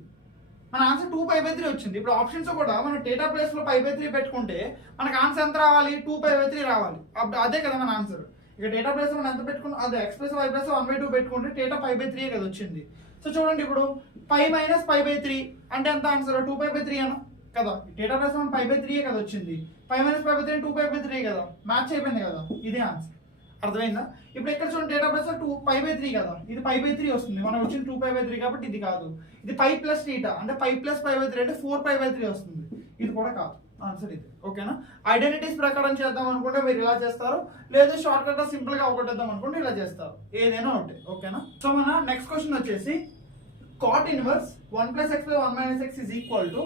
మన ఆన్సర్ 2π/3 వచ్చింది. ఇప్పుడు ఆప్షన్స్ కూడా మనం డేటా ప్లేస్ లో π/3 పెట్టుకుంటే మనకు ఆన్సర్ ఎంత రావాలి? 2π/3 రావాలి. అప్పుడు అదే కదా మన ఆన్సర్. ఇక డేటా ప్లేస్ లో మనం ఎంత పెట్టుకున్నాం, అదే ఎక్స్ ప్లస్ వై ప్లస్ 1/2 పెట్టుకుంటే డేటా π/3 కదా వచ్చింది. సో చూడండి, ఇప్పుడు π మైనస్ π/3 అంటే ఎంత ఆన్సర్? 2π/3 అన్న కదా. డేటా ప్లేస్ లో π/3 కదా వచ్చింది, π మైనస్ π/3 2π/3 కదా, మ్యాచ్ అయిపోయింది కదా, ఇదే ఆన్సర్. అర్థమైందా? ఇప్పుడు ఇక్కడ చూడండి, డేటా ప్లస్ 2π/3 కదా, ఇది π/3 వస్తుంది, మనం వచ్చింది 2π/3 కాబట్టి ఇది కాదు. ఇది π ప్లస్ θ అంటే π ప్లస్ π/3 అంటే 4π/3 వస్తుంది, ఇది కూడా కాదు. ఆన్సర్ ఇది. ఓకేనా? ఐడెంటిటీస్ ప్రకారం చేద్దాం అనుకుంటే మీరు ఇలా చేస్తారు, లేదు షార్ట్ కట్ సింపుల్ గా ఒకటేద్దాం అనుకుంటే ఇలా చేస్తారు, ఏదైనా ఒకటి. ఓకేనా? సో మన నెక్స్ట్ క్వశ్చన్ వచ్చేసి cot inverse 1 + x + 1 - x is equal to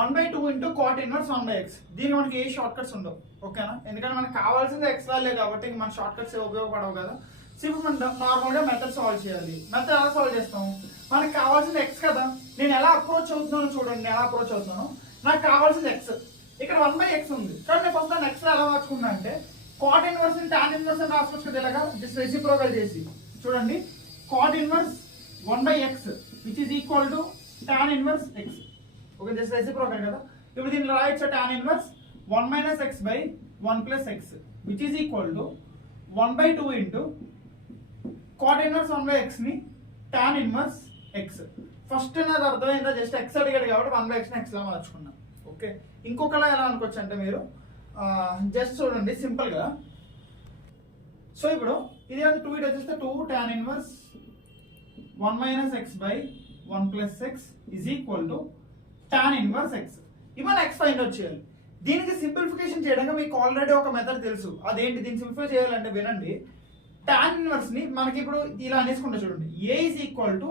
1/2 into cot inverse 1/x. దీనికి మనకి ఏ షార్ట్ కట్స్ ఉండవు. ఓకేనా? ఎందుకంటే మనకు కావాల్సింది x వాల్యూ కాబట్టి మన షార్ట్ కట్స్ ఉపయోగపడవు కదా. సో ఇప్పుడు మనం నార్మల్ గా మెథడ్ సాల్వ్ చేయాలి. మెథడ్ ఎలా సాల్వ్ చేస్తాం? మనకు కావాల్సింది x కదా. నేను ఎలా అప్రోచ్ అవుతున్నానో చూడండి, ఎలా అప్రోచ్ అవుతున్నాను. నాకు కావాల్సింది x, ఇక్కడ 1/x ఉంది కాబట్టి నేను ఫస్ట్ x ఎలా మార్చుకున్నా అంటే cot ఇన్వర్స్ ని tan ఇన్వర్స్ అని రాసుకోవచ్చు కదా, ఇలాగా జస్ట్ రెసిప్రోకల్ చేసి. చూడండి, cot inverse 1/x which is equal to tan inverse x. Okay, just reciprocal కదా. ఇప్పుడు దీన్ని రాయొచ్చు tan inverse 1 - x by 1 + x which is equal to 1/2 into cot inverse 1/x ని tan ఇన్వర్స్ x. ఫస్ట్ నాది అర్థమైందా? Just x అడిగాడు కాబట్టి 1/x ని x లా మార్చుకున్నాం. ఓకే, ఇంకొకలా ఎలా అనుకోవచ్చు అంటే మీరు జస్ట్ చూడండి సింపుల్ గా. సో ఇప్పుడు ఇది 2 ఇటు వచ్చేస్తే 2 tan inverse 1 - x by 1 + x is equal to tan inverse x. ఇవాళ x ఫైండ్ అవుట్ చేయాలి. దీనికి సింప్లిఫికేషన్ చేయడానికి మీకు ఆల్రెడీ ఒక మెథడ్ తెలుసు. అదేంటి? దీన్ని సింప్లిఫై చేయాలంటే వినండి. tan ఇన్వర్స్ ని మనకి ఇప్పుడు ఇలా అనేసుకుంటా చూడండి, a is equal to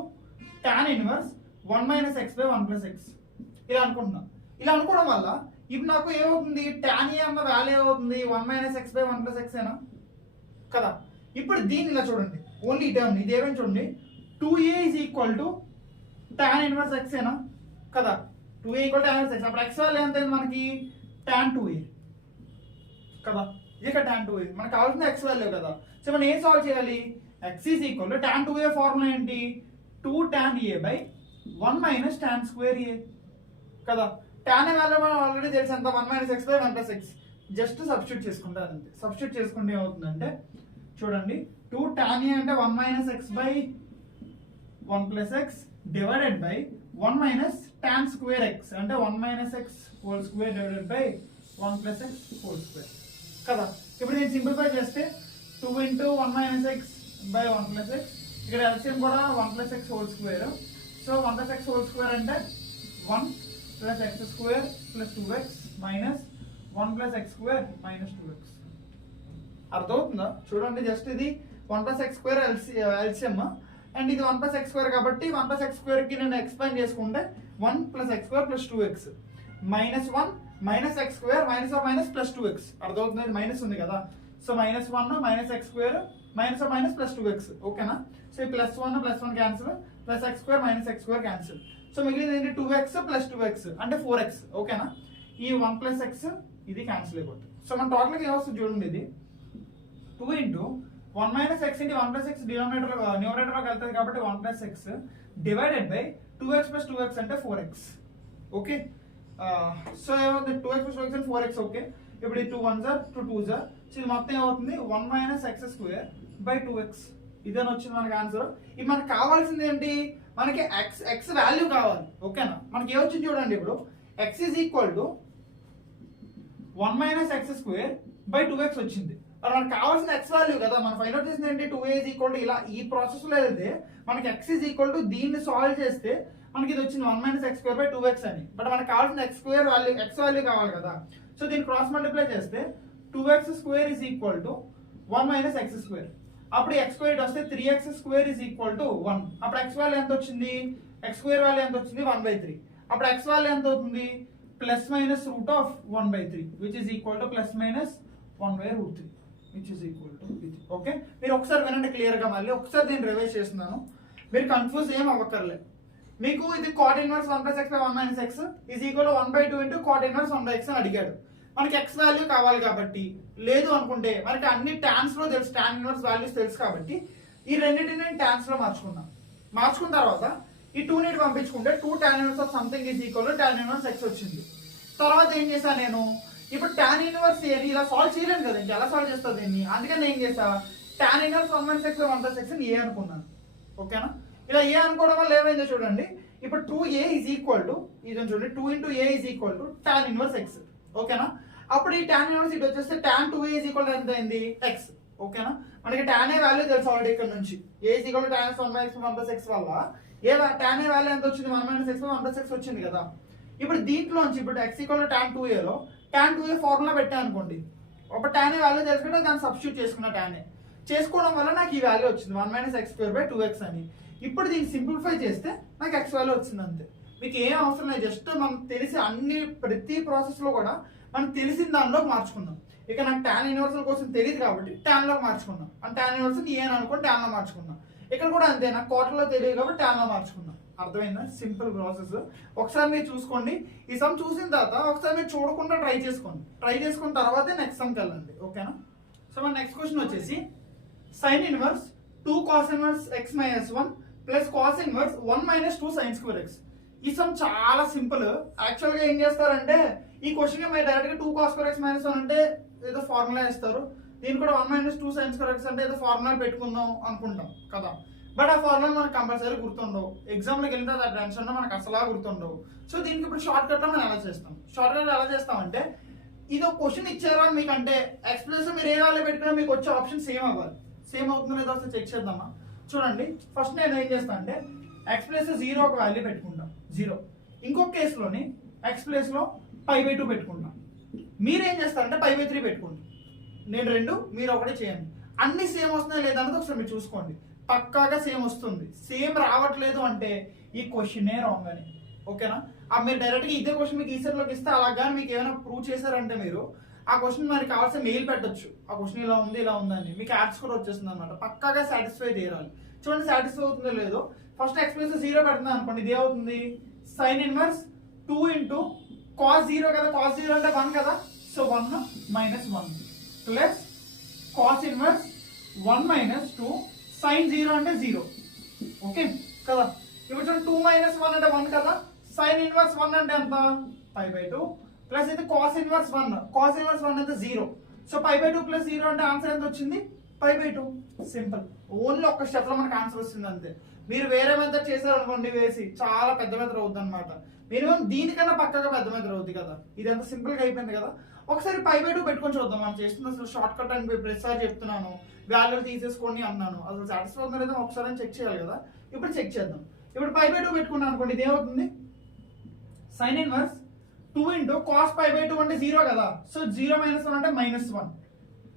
tan inverse 1 - x by 1 + x ఇలా అనుకుంటున్నాం. ఇలా అనుకోవడం వల్ల ఇప్పుడు నాకు ఏమవుతుంది? tan a అన్న వాల్యూ ఏమవుతుంది? 1 - x by 1 + x ఏనా కదా. ఇప్పుడు దీన్ని ఇలా చూడండి, ఓన్లీ ఈ టర్మ్ ఇది ఏమని చూడండి, 2a is equal to tan inverse x ఏనా కదా. 2a = tan inverse x. అప్పుడు x వాల్యూ ఎంత అయింది మనకి? tan 2a కదా. ఇక tan 2a మనకు కావాల్సిన x వాల్యూ కదా. సో మనం ఏం సాల్వ్ చేయాలి? x is equal to tan 2a formula ఏంటి? 2 tan a by 1 - tan square a కదా. tan a వాల్యూ మనం ఆల్రెడీ తెలుసు ఎంత? 1 - x by 1 + x. Just substitute చేసుకుంటారు అంతే. సబ్స్టిట్యూట్ చేసుకుంటే ఏమవుతుందంటే చూడండి, 2 tan a అంటే 1 - x by 1 + x divided by 1 minus tan square X అంటే 1 minus X whole square divided by 1 plus X whole square కదా. ఇప్పుడు నేను సింప్లిఫై చేస్తే 2 into 1 minus X by 1 plus X, ఇక్కడ ఎల్సిఎం కూడా 1 plus X whole square. So 1 plus X whole square అంటే 1 plus X square plus 2x minus 1 plus X square minus 2x. అర్థమవుతుందా? చూడండి, just ఇది 1 plus X square LCM and ఇది 1 plus X square కాబట్టి 1 plus X square కి నేను expand చేసుకుంటే 1 plus X square plus 2x minus 1 minus X square minus of minus plus 2x. అర్థమవుతుంది, minus ఉంది కదా. So minus 1 minus X square minus of minus plus 2x. ఓకేనా? So ఈ plus 1 cancel, plus X square minus X square cancel. So మిగిలింది ఏంటి 2x plus 2x అంటే 4x. ఓకేనా? ఈ 1 ప్లస్ ఎక్స్ ఇది క్యాన్సిల్ అయిపోతుంది. సో మన టోటల్గా ఏమొస్తుంది చూడండి, ఇది 2 into 1 minus X into 1 plus X న్యూమరేటర్లోకి వెళ్తుంది కాబట్టి 1 plus X divided by 2x plus 2x అంటే 4x. ఓకే, సో ఏమవుతుంది 2x ప్లస్ 2x అంటే 4x. ఓకే, ఇప్పుడు ఈ 2 1s are 2 2s are, so ఇది మొత్తం ఏమవుతుంది 1 minus X square by 2x. ఇదని వచ్చింది మనకి ఆన్సర్. ఇది మనకు కావాల్సింది ఏంటి, మనకి ఎక్స్ వాల్యూ కావాలి. ఓకేనా? మనకి ఏమొచ్చింది చూడండి, ఇప్పుడు x is equal to 1 minus X square by 2x వచ్చింది. మరి మనకు కావాల్సిన ఎక్స్ వాల్యూ కదా. మనం ఫైండ్ అవుట్ చేసింది ఏంటి 2a ఈజ్ ఈక్వల్ టు ఇలా ఈ ప్రాసెస్ లో అయితే మనకి x ఈజ్ ఈక్వల్ టు దీన్ని సాల్వ్ చేస్తే మనకి ఇది వచ్చింది 1 minus X square by 2x అని. బట్ మనకు కావాల్సిన X square value X value కావాలి కదా. సో దీన్ని క్రాస్ మల్టిప్లై చేస్తే 2x square is equal to 1 minus X square. అప్పుడు x స్క్వేర్ వస్తే 3x square is equal to 1. అప్పుడు x వాల్యూ ఎంత వచ్చింది, x స్క్వేర్ వాల్యూ ఎంత వచ్చింది 1/3. అప్పుడు x వాల్యూ ఎంత అవుతుంది plus minus root of 1/3 which is equal to plus minus 1/√3 which is equal to ఇది. ఓకే, మీరు ఒకసారి వినండి క్లియర్ గా, మళ్ళీ ఒకసారి నేను రివైజ్ చేస్తున్నాను, మీరు కన్ఫ్యూజ్ ఏం అవ్వక్కర్లే. మీకు ఇది cot inverse 1 plus X by 1 minus X is equal to 1/2 into cot inverse 1/x అని అడిగాడు. మనకి ఎక్స్ వాల్యూ కావాలి కాబట్టి, లేదు అనుకుంటే మనకి అన్ని టాన్స్ లో తెలుసు, టాన్ ఇన్వర్స్ వాల్యూస్ తెలుసు కాబట్టి ఈ రెండింటిని టాన్స్ లో మార్చుకున్నాం. మార్చుకున్న తర్వాత ఈ 2 ని పంపించుకుంటే 2 tan inverse of something is equal to tan inverse x వచ్చింది. తర్వాత ఏం చేశాను నేను, ఇప్పుడు tan ఇన్వర్స్ ఏది ఇలా సాల్వ్ చేయలేను కదా, ఇంకా ఎలా సాల్వ్ చేస్తా దీన్ని. అందుకని నేను చేసా tan inverse 1 minus X by 1 plus X అని ఏ అనుకున్నాను. ఓకేనా? ఇలా ఏ అనుకోవడం వల్ల ఏమైందో చూడండి, ఇప్పుడు 2a ఈజ్ ఈక్వల్ టు ఇదని చూడండి 2 into a is equal to tan inverse x. ఓకేనా? అప్పుడు ఈ tan ఇన్వర్స్ ఇటు వచ్చేస్తే tan 2a is equal to ఎంత అయింది x. ఓకేనా? మనకి tan a వాల్యూ తెలుసు ఆల్రెడీ ఇక్కడ నుంచి, a is equal to tan 1 minus 1 plus x వల్ల tan a వాల్యూ ఎంత వచ్చింది 1 minus x by 1 plus x వచ్చింది కదా. ఇప్పుడు దీంట్లోంచి ఇప్పుడు x equal to tan 2a లో tan 2a ఫార్ములా పెట్టాను అనుకోండి, ఒక tan a వాల్యూ తెలుసుకుంటే దాన్ని సబ్స్టిట్యూట్ చేసుకున్న tan a చేసుకోవడం వల్ల నాకు ఈ వాల్యూ వచ్చింది 1 minus X square by 2x అని. ఇప్పుడు దీన్ని సింప్లిఫై చేస్తే నాకు ఎక్స్ వాల్యూ వచ్చింది అంతే. మీకు ఏం అవసరం లేదు, జస్ట్ మనకు తెలిసి అన్ని ప్రతి ప్రాసెస్ లో కూడా మనకు తెలిసిన దానిలోకి మార్చుకుందాం. ఇక నాకు tan ఇన్వర్సల్ కోసం తెలియదు కాబట్టి tan లోకి మార్చుకున్నాం, అంటే tan ఇన్వర్సల్ ఏ అని అనుకోని tan లో మార్చుకున్నాం. ఇక్కడ కూడా అంతే, నాకు క్వార్టర్ లో తెలియదు కాబట్టి tan లో మార్చుకున్నాం. అర్థమైందా? Simple process. ఒకసారి మీరు చూసుకోండి, ఈ సమ్ చూసిన తర్వాత ఒకసారి మీరు చూడకుండా ట్రై చేసుకోండి, ట్రై చేసుకున్న తర్వాతే నెక్స్ట్ సమ్కి వెళ్ళండి. ఓకేనా? సో మన నెక్స్ట్ క్వశ్చన్ వచ్చేసి sin inverse 2 cos inverse x minus 1 plus cos inverse 1 minus 2 sin square x. ఈ సమ్ చాలా సింపుల్. యాక్చువల్ గా ఏం చేస్తారంటే ఈ క్వశ్చన్ కి మీరు డైరెక్ట్ గా 2 cos స్క్వేర్ x మైనస్ 1 అంటే ఏదో ఫార్ములా ఇస్తారు, దీని కూడా 1 మైనస్ 2 sin స్క్వేర్ x అంటే ఏదో ఫార్ములా పెట్టుకుందాం అనుకుంటాం కదా. బట్ ఆ ఫార్ములా మనకు కంపల్సరీ గుర్తుండవు, ఎగ్జామ్ లోకి వెళ్ళిన ఆ టెన్షన్ లో మనకు అసలు గుర్తుండవు. సో దీనికి ఇప్పుడు షార్ట్ కట్ లో మనం ఎలా చేస్తాం, షార్ట్ కట్ ఎలా చేస్తామంటే ఇది ఒక క్వశ్చన్ ఇచ్చారా మీకు అంటే ఎక్స్ప్లెనేషన్ మీరు ఏ వాల్యూ పెట్టుకున్నా మీకు వచ్చే ఆప్షన్ సేమ్ అవ్వాలి. సేమ్ అవుతుందో లేదో ఒకసారి చెక్ చేద్దామా. చూడండి, ఫస్ట్ నేను ఏం చేస్తాను అంటే ఎక్స్ ప్లేస్ 0 ఒక వాల్యూ పెట్టుకుంటాం 0. ఇంకొక కేసులోని ఎక్స్ ప్లేస్ లో π/2 పెట్టుకుంటాం. మీరేం చేస్తారంటే π/3 పెట్టుకోండి. నేను 2 మీరు ఒకటి చేయండి. అన్ని సేమ్ వస్తున్నాయి లేదా అన్నది ఒకసారి మీరు చూసుకోండి. పక్కాగా సేమ్ వస్తుంది. సేమ్ రావట్లేదు అంటే ఈ క్వశ్చనే రాంగ్ అని. ఓకేనా? మీరు డైరెక్ట్ గా ఇదే క్వశ్చన్ మీకు ఈసర్లోకి ఇస్తే అలా కానీ మీకు ఏమైనా ప్రూవ్ చేశారంటే మీరు ఆ క్వశ్చన్ మరి కావాల్సిన మెయిల్ పెట్టొచ్చు, ఆ క్వశ్చన్ ఇలా ఉంది ఇలా ఉందని మీకు యాడ్ స్కోర్ వచ్చేస్తుంది అనమాట. పక్కాగా సాటిస్ఫై చేయాలి. చూడండి సాటిస్ఫై అవుతుందో లేదో. ఫస్ట్ ఎక్స్ప్రెస్ 0 పెడుతుంది అనుకోండి, ఇది ఏమవుతుంది sin ఇన్వర్స్ 2 ఇంటూ cos 0 కదా, cos 0 అంటే 1 కదా, so 1 minus 1 plus cos inverse 1 minus 2 sin 0 అంటే 0. ఓకే కదా. ఇప్పుడు చూడండి 2 మైనస్ 1 అంటే 1 కదా, sin ఇన్వర్స్ 1 అంటే ఎంత π/2 ప్లస్ ఇది cos ఇన్వర్స్ 1, cos ఇన్వర్స్ 1 అంటే 0. సో π/2 ప్లస్ 0 అంటే ఆన్సర్ ఎంత వచ్చింది π/2. సింపుల్. ఓన్లీ ఒక స్టెప్ లో మనకు ఆన్సర్ వస్తుంది అంతే. మీరు వేరే మెథడ్ చేశారనుకోండి వేసి చాలా పెద్ద మెథడ్ అవుతుంది అనమాట. మినిమం దీనికన్నా పక్కగా పెద్ద మెథడ్ అవుతుంది కదా. ఇది ఎంత సింపుల్ గా అయిపోయింది కదా. ఒకసారి π/2 పెట్టుకొని చూద్దాం. మనం చేస్తుంది అసలు షార్ట్ కట్ అని ప్రతిసారి చెప్తున్నాను, వాల్యూ తీసేసుకోండి అన్నాను, అసలు సాటిస్ఫై అవుతుందో లేదో ఒకసారి చెక్ చేయాలి కదా. ఇప్పుడు చెక్ చేద్దాం. ఇప్పుడు π/2 పెట్టుకున్నాను అనుకోండి, ఇది ఏమవుతుంది, సైన్ ఇన్వర్స్ 2 ఇంటూ కాస్ π/2 అంటే 0 కదా. సో 0 - 1 అంటే -1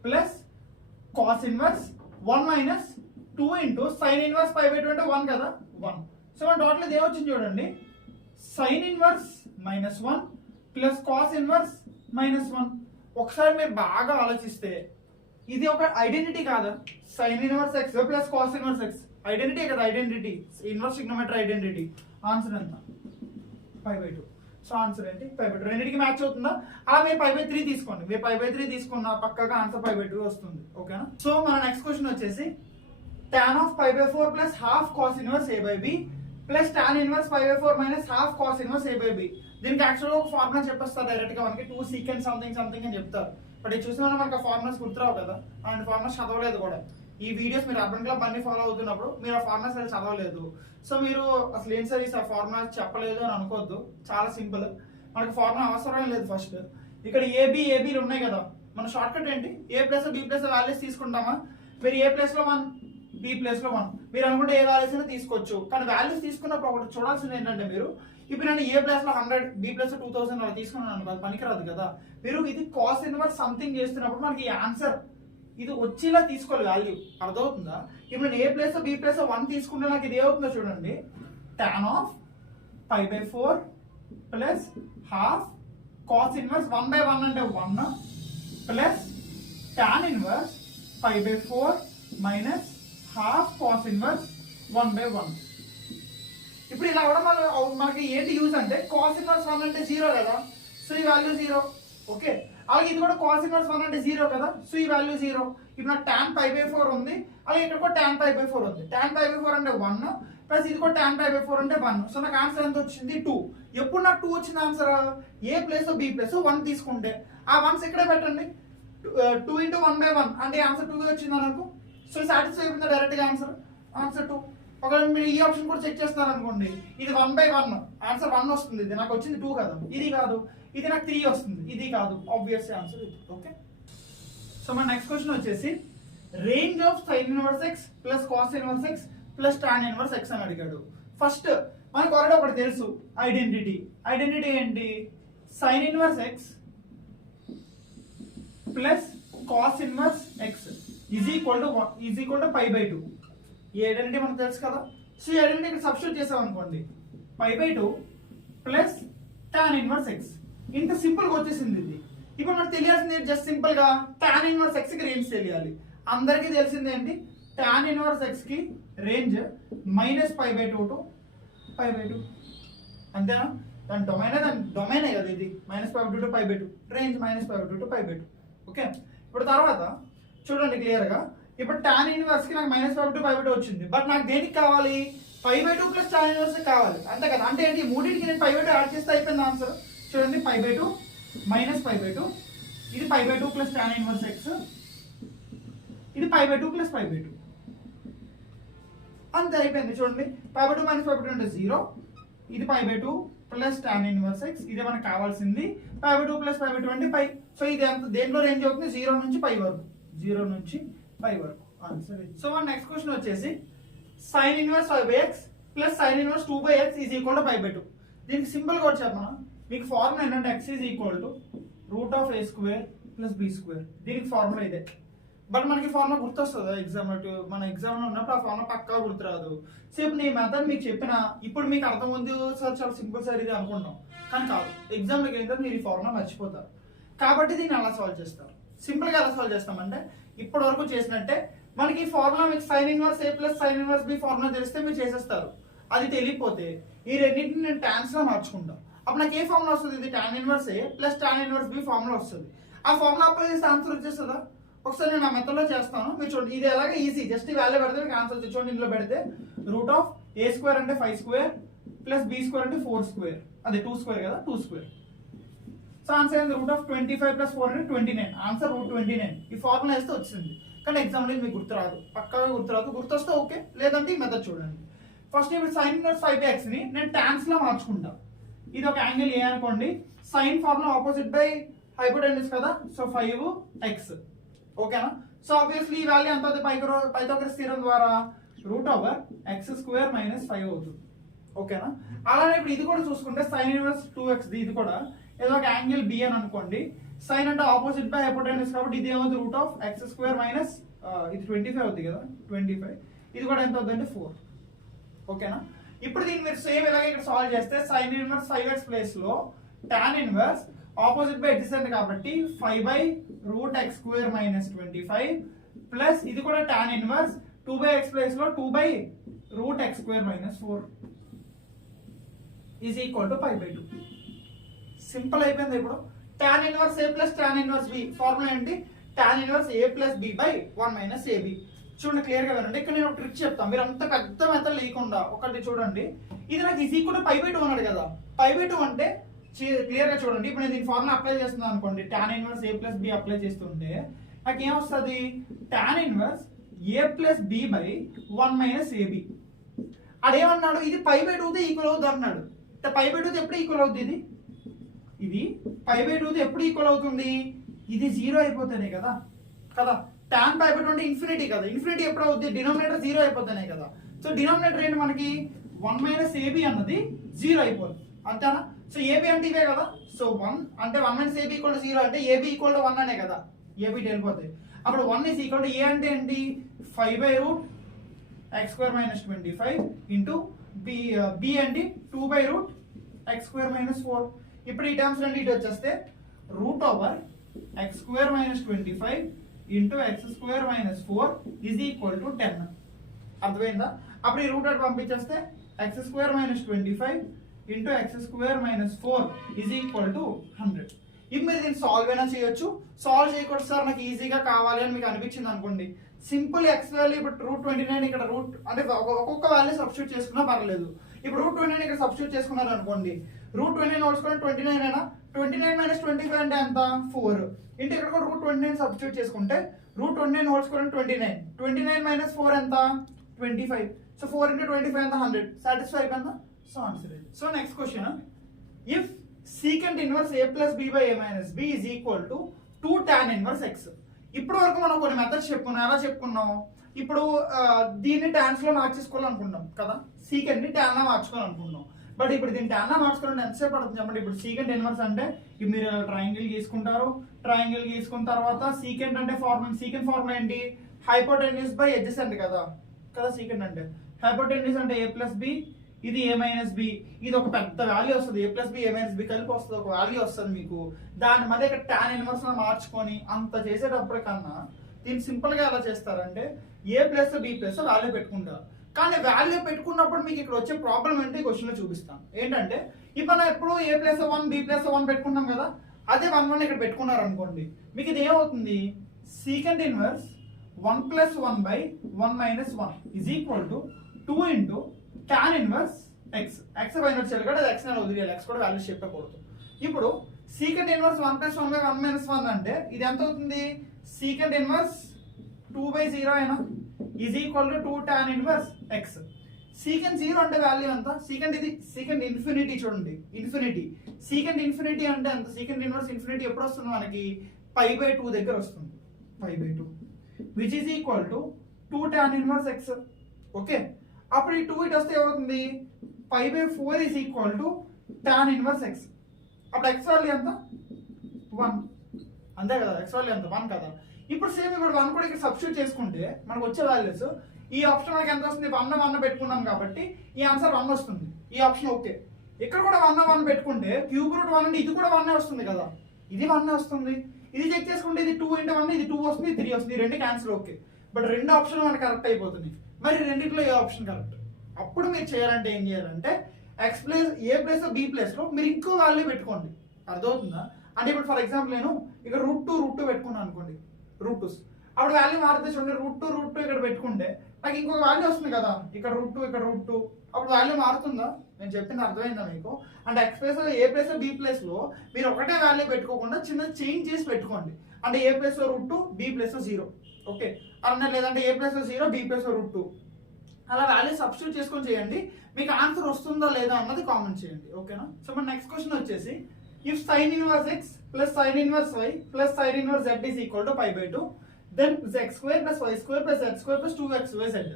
plus cos inverse 1 - 2 into sine inverse π/2 అంటే 1 కదా, 1. సో మన టోటల్ ఇది ఏమొచ్చింది చూడండి, sine inverse -1 plus cos inverse -1. ఒకసారి మీరు బాగా ఆలోచిస్తే ఇది ఒక ఐడెంటిటీ కాదా, sine inverse X plus cos inverse X identity కదా, identity inverse trigonometry identity. Answer ఎంత, π/2. సో ఆన్సర్ ఏంటి, π/2. రెండింటికి మ్యాచ్ అవుతుందా. అలా మీరు π/3 తీసుకోండి, మీరు π/3 తీసుకున్న పక్కగా ఆన్సర్ π/2 వస్తుంది. ఓకేనా. సో మన నెక్స్ట్ క్వశ్చన్ వచ్చేసి tan of π/4 plus half cos inverse a/b plus tan inverse π/4 minus half cos inverse a/b. దీనికి యాక్చువల్గా ఒక ఫార్ములా చెప్పేస్తారు డైరెక్ట్ గా, మనకి 2 secant సంథింగ్ సంథింగ్ అని చెప్తారు. బట్ ఇది చూసిన మనకు ఆ ఫార్ములాస్ గుర్తురావు కదా, అండ్ ఫార్ములాస్ చదవలేదు కూడా. ఈ వీడియోస్ మీరు అర్బన్ క్లబ్ అన్ని ఫాలో అవుతున్నప్పుడు మీరు ఆ ఫార్ములాస్ అయితే చదవలేదు. సో మీరు అసలు ఏం సార్ ఆ ఫార్ములా చెప్పలేదు అని అనుకోవద్దు, చాలా సింపుల్. మనకి ఫార్ములా అవసరం లేదు. ఫస్ట్ ఇక్కడ ఏబీలు ఉన్నాయి కదా, మన షార్ట్ కట్ ఏంటి, A plus B plus values తీసుకుంటామా. మీరు ఏ ప్లేస్ లో 1, బి ప్లేస్ లో 1, మీరు అనుకుంటే ఏ వాల్యూస్ అయినా తీసుకోవచ్చు. కానీ వాల్యూస్ తీసుకున్నప్పుడు ఒకటి చూడాల్సింది ఏంటంటే, మీరు ఇప్పుడు నేను ఏ ప్లేస్ లో 100, బి ప్లేస్ 2000 అలా తీసుకున్నాను అనుకో, అది పనికిరాదు కదా. మీరు ఇది కాస్ ఇన్వర్స్ సంథింగ్ చేస్తున్నప్పుడు మనకి ఆన్సర్ ఇది వచ్చేలా తీసుకోవాలి వాల్యూ, అర్థమవుతుందా. ఇప్పుడు నేను ఏ ప్లేస్ బి ప్లేస్ 1 తీసుకుంటే నాకు ఇది ఏమవుతుందో చూడండి, tan of π/4 plus half cos inverse 1/1 అంటే 1 plus tan inverse π/4 minus half cos inverse 1/1. ఇప్పుడు ఇలా అవడం వల్ల మనకి ఏంటి యూజ్ అంటే, కాస్ ఇన్వర్స్ 1 అంటే 0 కదా, సో ఈ వాల్యూ 0. ఓకే, అలాగే ఇది కూడా కాస్ ఇన్వర్స్ 1 అంటే 0 కదా, సో ఈ వాల్యూ 0. ఇప్పుడు నాకు tan π/4 ఉంది, అలాగే ఇక్కడ కూడా tan π/4 ఉంది. tan π/4 అంటే 1 ప్లస్ ఇది కూడా tan π/4 అంటే 1. సో నాకు ఆన్సర్ ఎంత వచ్చింది, 2. ఎప్పుడు నాకు 2 వచ్చింది ఆన్సర్, ఏ ప్లేస్ బి ప్లేస్ 1 తీసుకుంటే ఆ 1s ఇక్కడే పెట్టండి. 2 ఇంటూ 1/1 అంటే ఆన్సర్ 2 వచ్చింది నాకు. సో సాటిస్ఫై అయిపోయింది డైరెక్ట్ గా ఆన్సర్ 2. ఒకవేళ మీరు ఈ ఆప్షన్ కూడా చెక్ చేస్తున్నారు అనుకోండి, ఇది 1/1 ఆన్సర్ 1 వస్తుంది, ఇది నాకు వచ్చింది 2 కదా, ఇది కాదు, ఇది నాకు 3 వస్తుంది, ఇది కాదు, ఆబ్వియస్ ఆన్సర్ ఇది. ఓకే. సో మన నెక్స్ట్ క్వశ్చన్ వచ్చేసి range of sine inverse X plus cos inverse X plus tan inverse X అని అడిగాడు. ఫస్ట్ మనకు ఆల్రెడీ ఒకటి తెలుసు, ఐడెంటిటీ ఏంటి, sine inverse X plus cos inverse X is equal to π/2. ఈ ఐడెంటిటీ మనకు తెలుసు కదా. సో ఈ ఐడెంటిటీ ఇక్కడ సబ్స్టిట్యూట్ చేసాం అనుకోండి, π/2 ప్లస్ టాన్ ఇన్వర్స్ ఎక్స్. ఇంత సింపుల్ గా వచ్చేసింది ఇది. ఇప్పుడు మనకు తెలియాల్సింది జస్ట్ సింపుల్ గా టాన్ ఇన్వర్స్ ఎక్స్ కి రేంజ్ తెలియాలి. అందరికీ తెలిసింది ఏంటి, టాన్ ఇన్వర్స్ ఎక్స్ కి రేంజ్ -π/2 టు π/2, అంతేనా. దాని డొమైనే కదా ఇది, -π/2 టు π/2, రేంజ్ -π/2 టు π/2. ఓకే. ఇప్పుడు తర్వాత చూడండి క్లియర్ గా, ఇప్పుడు tan ఇన్వర్స్ కి నాకు -π/2 టు π/2 వచ్చింది. బట్ నాకు దేనికి కావాలి, π/2 ప్లస్ tan ఇన్వర్స్ కావాలి, అంతే కదా. అంటే ఏంటి, మూడింటికి నేను π/2 యాడ్ చేస్తే అయిపోయింది ఆన్సర్. చూడండి, π/2 మైనస్ π/2, ఇది π/2 ప్లస్ tan ఇన్వర్స్ ఎక్స్, ఇది π/2 ప్లస్ π/2, అంతే అయిపోయింది. చూడండి, π/2 మైనస్ π/2 అంటే 0, ఇది π/2 ప్లస్ tan ఇన్వర్స్ ఎక్స్, ఇదే మనకు కావాల్సింది. π/2 ప్లస్ π/2 అంటే π. సో ఇది ఎంత దేంట్లో రేంజ్ అవుతుంది, 0 నుంచి π వరకు, 0 నుంచి π వరకు ఆన్సర్. సో మన నెక్స్ట్ క్వశ్చన్ వచ్చేసి sin inverse 5x plus sin inverse 2/x is equal to π/2. దీనికి సింపుల్ గా వచ్చామా, మీకు ఫార్ములా ఏంటంటే x is equal to √a² plus b². దీనికి ఫార్ములా ఇదే. బట్ మనకి ఫార్ములా గుర్తొస్తుంది మన ఎగ్జామ్ లో ఉన్నప్పుడు ఆ ఫార్ములా పక్కా గుర్తురాదు. సో ఇప్పుడు నీ మెథడ్ మీకు చెప్పిన ఇప్పుడు మీకు అర్థం ఉంది సార్, చాలా సింపుల్ సార్ ఇది అనుకుంటాం, కానీ కాదు. ఎగ్జామ్లోకి వెళ్తే మీరు ఈ ఫార్ములా మర్చిపోతారు. కాబట్టి దీన్ని అలా సాల్వ్ చేస్తారు. సింపుల్ గా ఎలా సాల్వ్ చేస్తామంటే, ఇప్పటి వరకు చేసినట్టే మనకి ఈ ఫార్ములా, మీకు సైన్ ఇన్వర్స్ ఏ plus sine inverse B formula తెలిస్తే మీరు చేసేస్తారు. అది తెలియకపోతే ఈ రెండింటిని నేను టాన్స్ లో మార్చుకుంటాను. అప్పుడు నాకు ఏ ఫార్ములా వస్తుంది, ఇది tan ఇన్వర్స్ ఏ plus tan inverse B formula వస్తుంది. ఆ ఫార్ములా అప్లై చేస్తే ఆన్సర్ వచ్చేస్తుందా. ఒకసారి నేను ఆ మెథడ్ లో చేస్తాను, మీరు చూడండి. ఇది ఎలాగే ఈజీ, జస్ట్ ఈ వాల్యూ పెడితే మీకు ఆన్సర్ చూడండి. ఇందులో పెడితే √a² అంటే 5² ప్లస్ b² అంటే 4², అదే 2² కదా, 2². సో ఆన్సర్ ఏంది, √25 ప్లస్ 4 అంటే 29, ఆన్సర్ √29. ఈ ఫార్ములా వేస్తే వచ్చింది. కానీ ఎగ్జామ్ లో మీకు గుర్తురాదు, పక్కాగా గుర్తురాదు. గుర్తొస్తే ఓకే, లేదంటే ఈ మెథడ్ చూడండి. ఫస్ట్ ఇప్పుడు సైన్ ఇన్వర్స్ 5x ని నేను టాన్స్ లో మార్చుకుంటా. ఇది ఒక యాంగిల్ ఏ అనుకోండి, sine formula opposite by hypotenuse కదా, సో 5x. ఓకేనా? సో ఆబ్వియస్లీ ఈ వాల్యూ ఎంత అవుతుంది? పైథాగరస్ థీరం ద్వారా √x² - 5 అవుతుంది. ఓకేనా? అలానే ఇప్పుడు ఇది కూడా చూసుకుంటే సైన్ ఇన్వర్స్ 2x, ఇది కూడా ఏదో ఒక యాంగిల్ బి అని అనుకోండి. సైన్ అంటే ఆపోజిట్ బై హైపోటెన్యూస్ కాబట్టి ఇది ఏమవుతుంది? √x² ఇది 25 అవుతుంది కదా, 25. ఇది కూడా ఎంత అవుతుంది అంటే 4. ఓకేనా? ఇప్పుడు దీన్ని మీరు సేమ్ ఇలాగే ఇక్కడ సాల్వ్ చేస్తే సైన్ ఇన్వర్స్ 5x ప్లేస్ లో tan inverse opposite by adjacent కాబట్టి 5/√x² - 25 ప్లస్ ఇది కూడా టాన్ ఇన్వర్స్ 2/x ప్లేస్ లో 2/√x² - 4 is equal to π/2. Simple అయిపోయింది. ఇప్పుడు tan inverse a plus tan inverse b formula ఏంటి? Tan inverse a plus b by 1 - ab. చూడండి clear గా వినండి. ఇక్కడ నేను ఒక ట్రిక్ చెప్తాను, మీరు అంత పెద్ద మెథడ్ లేకుండా ఒకటి చూడండి. ఇది నాకు ఈజ్ ఈక్వల్ టు π/2 అన్నాడు కదా, π/2 అంటే క్లియర్ గా చూడండి. ఇప్పుడు నేను దీని ఫార్ములా అప్లై చేస్తున్నాను అనుకోండి, tan inverse a plus b apply చేస్తుంటే నాకు ఏమొస్తుంది? Tan inverse a plus b by 1 - ab. అదేమన్నాడు? ఇది π/2 ఈక్వల్ అవుతుంది అన్నాడు. π/2 ఎప్పుడు ఈక్వల్ అవుతుంది? ఇది π/2 ఎప్పుడు ఈక్వల్ అవుతుంది? ఇది 0 అయిపోతేనే కదా కదా. టాన్ π/2 అంటే ఇన్ఫినిటీ కదా, ఇన్ఫినిటీ ఎప్పుడు అవుతుంది? డినామినేటర్ 0 అయిపోతేనే కదా. సో డినామినేటర్ ఏంటి మనకి? 1 - ab అన్నది 0 అయిపోతుంది, అంతేనా? సో ab అంటే ఇవే కదా. సో 1 అంటే 1 - ab = 0 అంటే ab = 1 అనే కదా, ab వెళ్ళిపోతుంది. అప్పుడు 1 = a అంటే ఏంటి? 5/√x² - 25 ఇంటూ b అంటే 2/√x² - 4. ఇప్పుడు ఈ టర్మ్స్ రెండు ఇటు వచ్చేస్తే √x² - 25 into x² - 4 is equal to 10. అర్థమైందా? అప్పుడు ఈ రూట్ అటు పంపించేస్తే x² - 25 into x² - 4 is equal to 100. ఇప్పుడు మీరు దీన్ని సాల్వ్ అయినా చేయొచ్చు, సాల్వ్ చేయకూడదు సార్ నాకు ఈజీగా కావాలి అని మీకు అనిపించింది అనుకోండి, సింపుల్ x వాల్యూ ఇప్పుడు √29 ఇక్కడ రూట్ అంటే ఒక్కొక్క వాల్యూ సబ్స్టిట్యూట్ చేసుకున్నా పర్లేదు. ఇప్పుడు √29 ఇక్కడ సబ్స్టిట్యూట్ చేసుకున్నారు అనుకోండి, √29 29 అయినా 29 - 25 అంటే ఎంత? 4. ఇంటి ఇక్కడ కూడా √29 సబ్స్టిట్యూట్ చేసుకుంటే √29 29 29 - 4 ఎంత? 25. సో 4 × 25 ఎంత? 100. సాటిస్ఫై అయిపోయిందా? So answer. So next question, if secant inverse a plus b by a minus b is equal to 2 tan inverse x. ఇప్పటి వరకు మనం కొన్ని మెథడ్స్ చెప్పుకున్నాం. ఎలా చెప్పుకున్నాం? ఇప్పుడు దీన్ని టాన్స్ లో మార్చేసుకోవాలనుకుంటాం కదా, సీకెంట్ ని టాన్ లో మార్చుకోవాలనుకుంటున్నాం. బట్ ఇప్పుడు దీన్ని టాన్ లో మార్చుకోవాలంటే ఎంతసేపు పడుతుంది చెప్పండి? ఇప్పుడు సీకెంట్ ఇన్వర్స్ అంటే ఇప్పుడు మీరు ట్రయాంగిల్ గీసుకుంటారు, ట్రయాంగిల్ గీసుకున్న తర్వాత సీకెంట్ అంటే సీకెంట్ ఫార్ములా ఏంటి? హైపోటెన్యూస్ బై అడ్జసెంట్ కదా కదా. సీకెంట్ అంటే హైపోటెన్యూస్ అంటే a ప్లస్ b, ఇది a మైనస్ b. ఇది ఒక పెద్ద వాల్యూ వస్తుంది, a plus b a minus b కలిపి వస్తుంది, ఒక వాల్యూ వస్తుంది మీకు. దాని మధ్య ఇక్కడ టాన్ ఇన్వర్స్ లో మార్చుకొని అంత చేసేటప్పుడు కన్నా దీన్ని సింపుల్ గా ఎలా చేస్తారంటే a plus b plus value పెట్టుకుంటారు. కానీ వాల్యూ పెట్టుకున్నప్పుడు మీకు ఇక్కడ వచ్చే ప్రాబ్లం ఏంటి క్వశ్చన్ లో చూపిస్తాను. ఏంటంటే ఇప్పుడు మనం ఎప్పుడు a ప్లస్ 1 b ప్లస్ 1 పెట్టుకుంటాం కదా, అదే 1 1 ఇక్కడ పెట్టుకున్నారు అనుకోండి, మీకు ఇది ఏమవుతుంది? Secant inverse 1 + 1 by 1 - 1 is equal to 2 into tan inverse x. x పైన వచ్చేది కదా, x నేను వదిలేయాలి, x కూడా వాల్యూస్ చెప్పకూడదు. ఇప్పుడు సీకెంట్ ఇన్వర్స్ 1 + 1 బై 1 - 1 అంటే ఇది ఎంత అవుతుంది? సీకెంట్ ఇన్వర్స్ 2/0 అయినా is equal to 2 tan inverse x. Secant 0 అంటే వాల్యూ ఎంత? సీకెంట్ ఇది సీకెంట్ ఇన్ఫినిటీ చూడండి, ఇన్ఫినిటీ. సీకెంట్ ఇన్ఫినిటీ అంటే ఎంత? సీకెంట్ ఇన్వర్స్ ఇన్ఫినిటీ ఎప్పుడు వస్తుంది మనకి? π/2 దగ్గర వస్తుంది, π/2 which is equal to 2 tan inverse x. Okay, అప్పుడు ఈ 2 ఇటు వస్తే ఏమవుతుంది? π/4 is equal to tan inverse x. అప్పుడు x వాల్యూ ఎంత? 1. అంతే కదా, x వాల్యూ ఎంత? 1 కదా. ఇప్పుడు సేమ్ ఇప్పుడు 1 కూడా ఇక్కడ సబ్స్టిట్యూట్ చేసుకుంటే మనకు వచ్చే వాల్యూస్, ఈ ఆప్షన్ మనకి ఎంత వస్తుంది? 1 1 పెట్టుకున్నాం కాబట్టి ఈ ఆన్సర్ 1 వస్తుంది, ఈ ఆప్షన్ ఓకే. ఇక్కడ కూడా 1 1 పెట్టుకుంటే క్యూబ్ రూట్ 1 అంటే ఇది కూడా 1 వస్తుంది కదా, ఇది 1 వస్తుంది. ఇది చెక్ చేసుకుంటే ఇది 2 × 1 ఇది 2 వస్తుంది, 3 వస్తుంది, రెండు క్యాన్సిల్ ఓకే. బట్ రెండు ఆప్షన్ మనకి కరెక్ట్ అయిపోతుంది. మరి రెండింటిలో ఏ ఆప్షన్ కరెక్ట్? అప్పుడు మీరు చేయాలంటే ఏం చేయాలంటే x plus a plus b plus లో మీరు ఇంకో వాల్యూ పెట్టుకోండి. అర్థమవుతుందా? అంటే ఇప్పుడు ఫర్ ఎగ్జాంపుల్ నేను ఇక్కడ √2 పెట్టుకున్నాను అనుకోండి, √2. అప్పుడు వాల్యూ మారితే చూడండి, √2 ఇక్కడ పెట్టుకుంటే నాకు ఇంకొక వాల్యూ వస్తుంది కదా, ఇక్కడ √2 ఇక్కడ √2. అప్పుడు వాల్యూ మారుతుందా? నేను చెప్పింది అర్థమైందా మీకు? అంటే x plus a plus b plus లో మీరు ఒకటే వాల్యూ పెట్టుకోకుండా చిన్న చేంజ్ చేసి పెట్టుకోండి. అంటే a plus √2 b plus 0. Okay అన్న, లేదంటే a ప్లస్ 0 b ప్లస్ √2 అలా వాల్యూ సబ్స్టిట్యూట్ చేసుకొని చేయండి, మీకు ఆన్సర్ వస్తుందా లేదా అన్నది కామెంట్ చేయండి. ఓకేనా? సో మన నెక్స్ట్ క్వశ్చన్ వచ్చేసి if sin inverse x plus sin inverse y plus sin inverse z is equal to π/2 then x square plus y square plus z square plus 2xyz.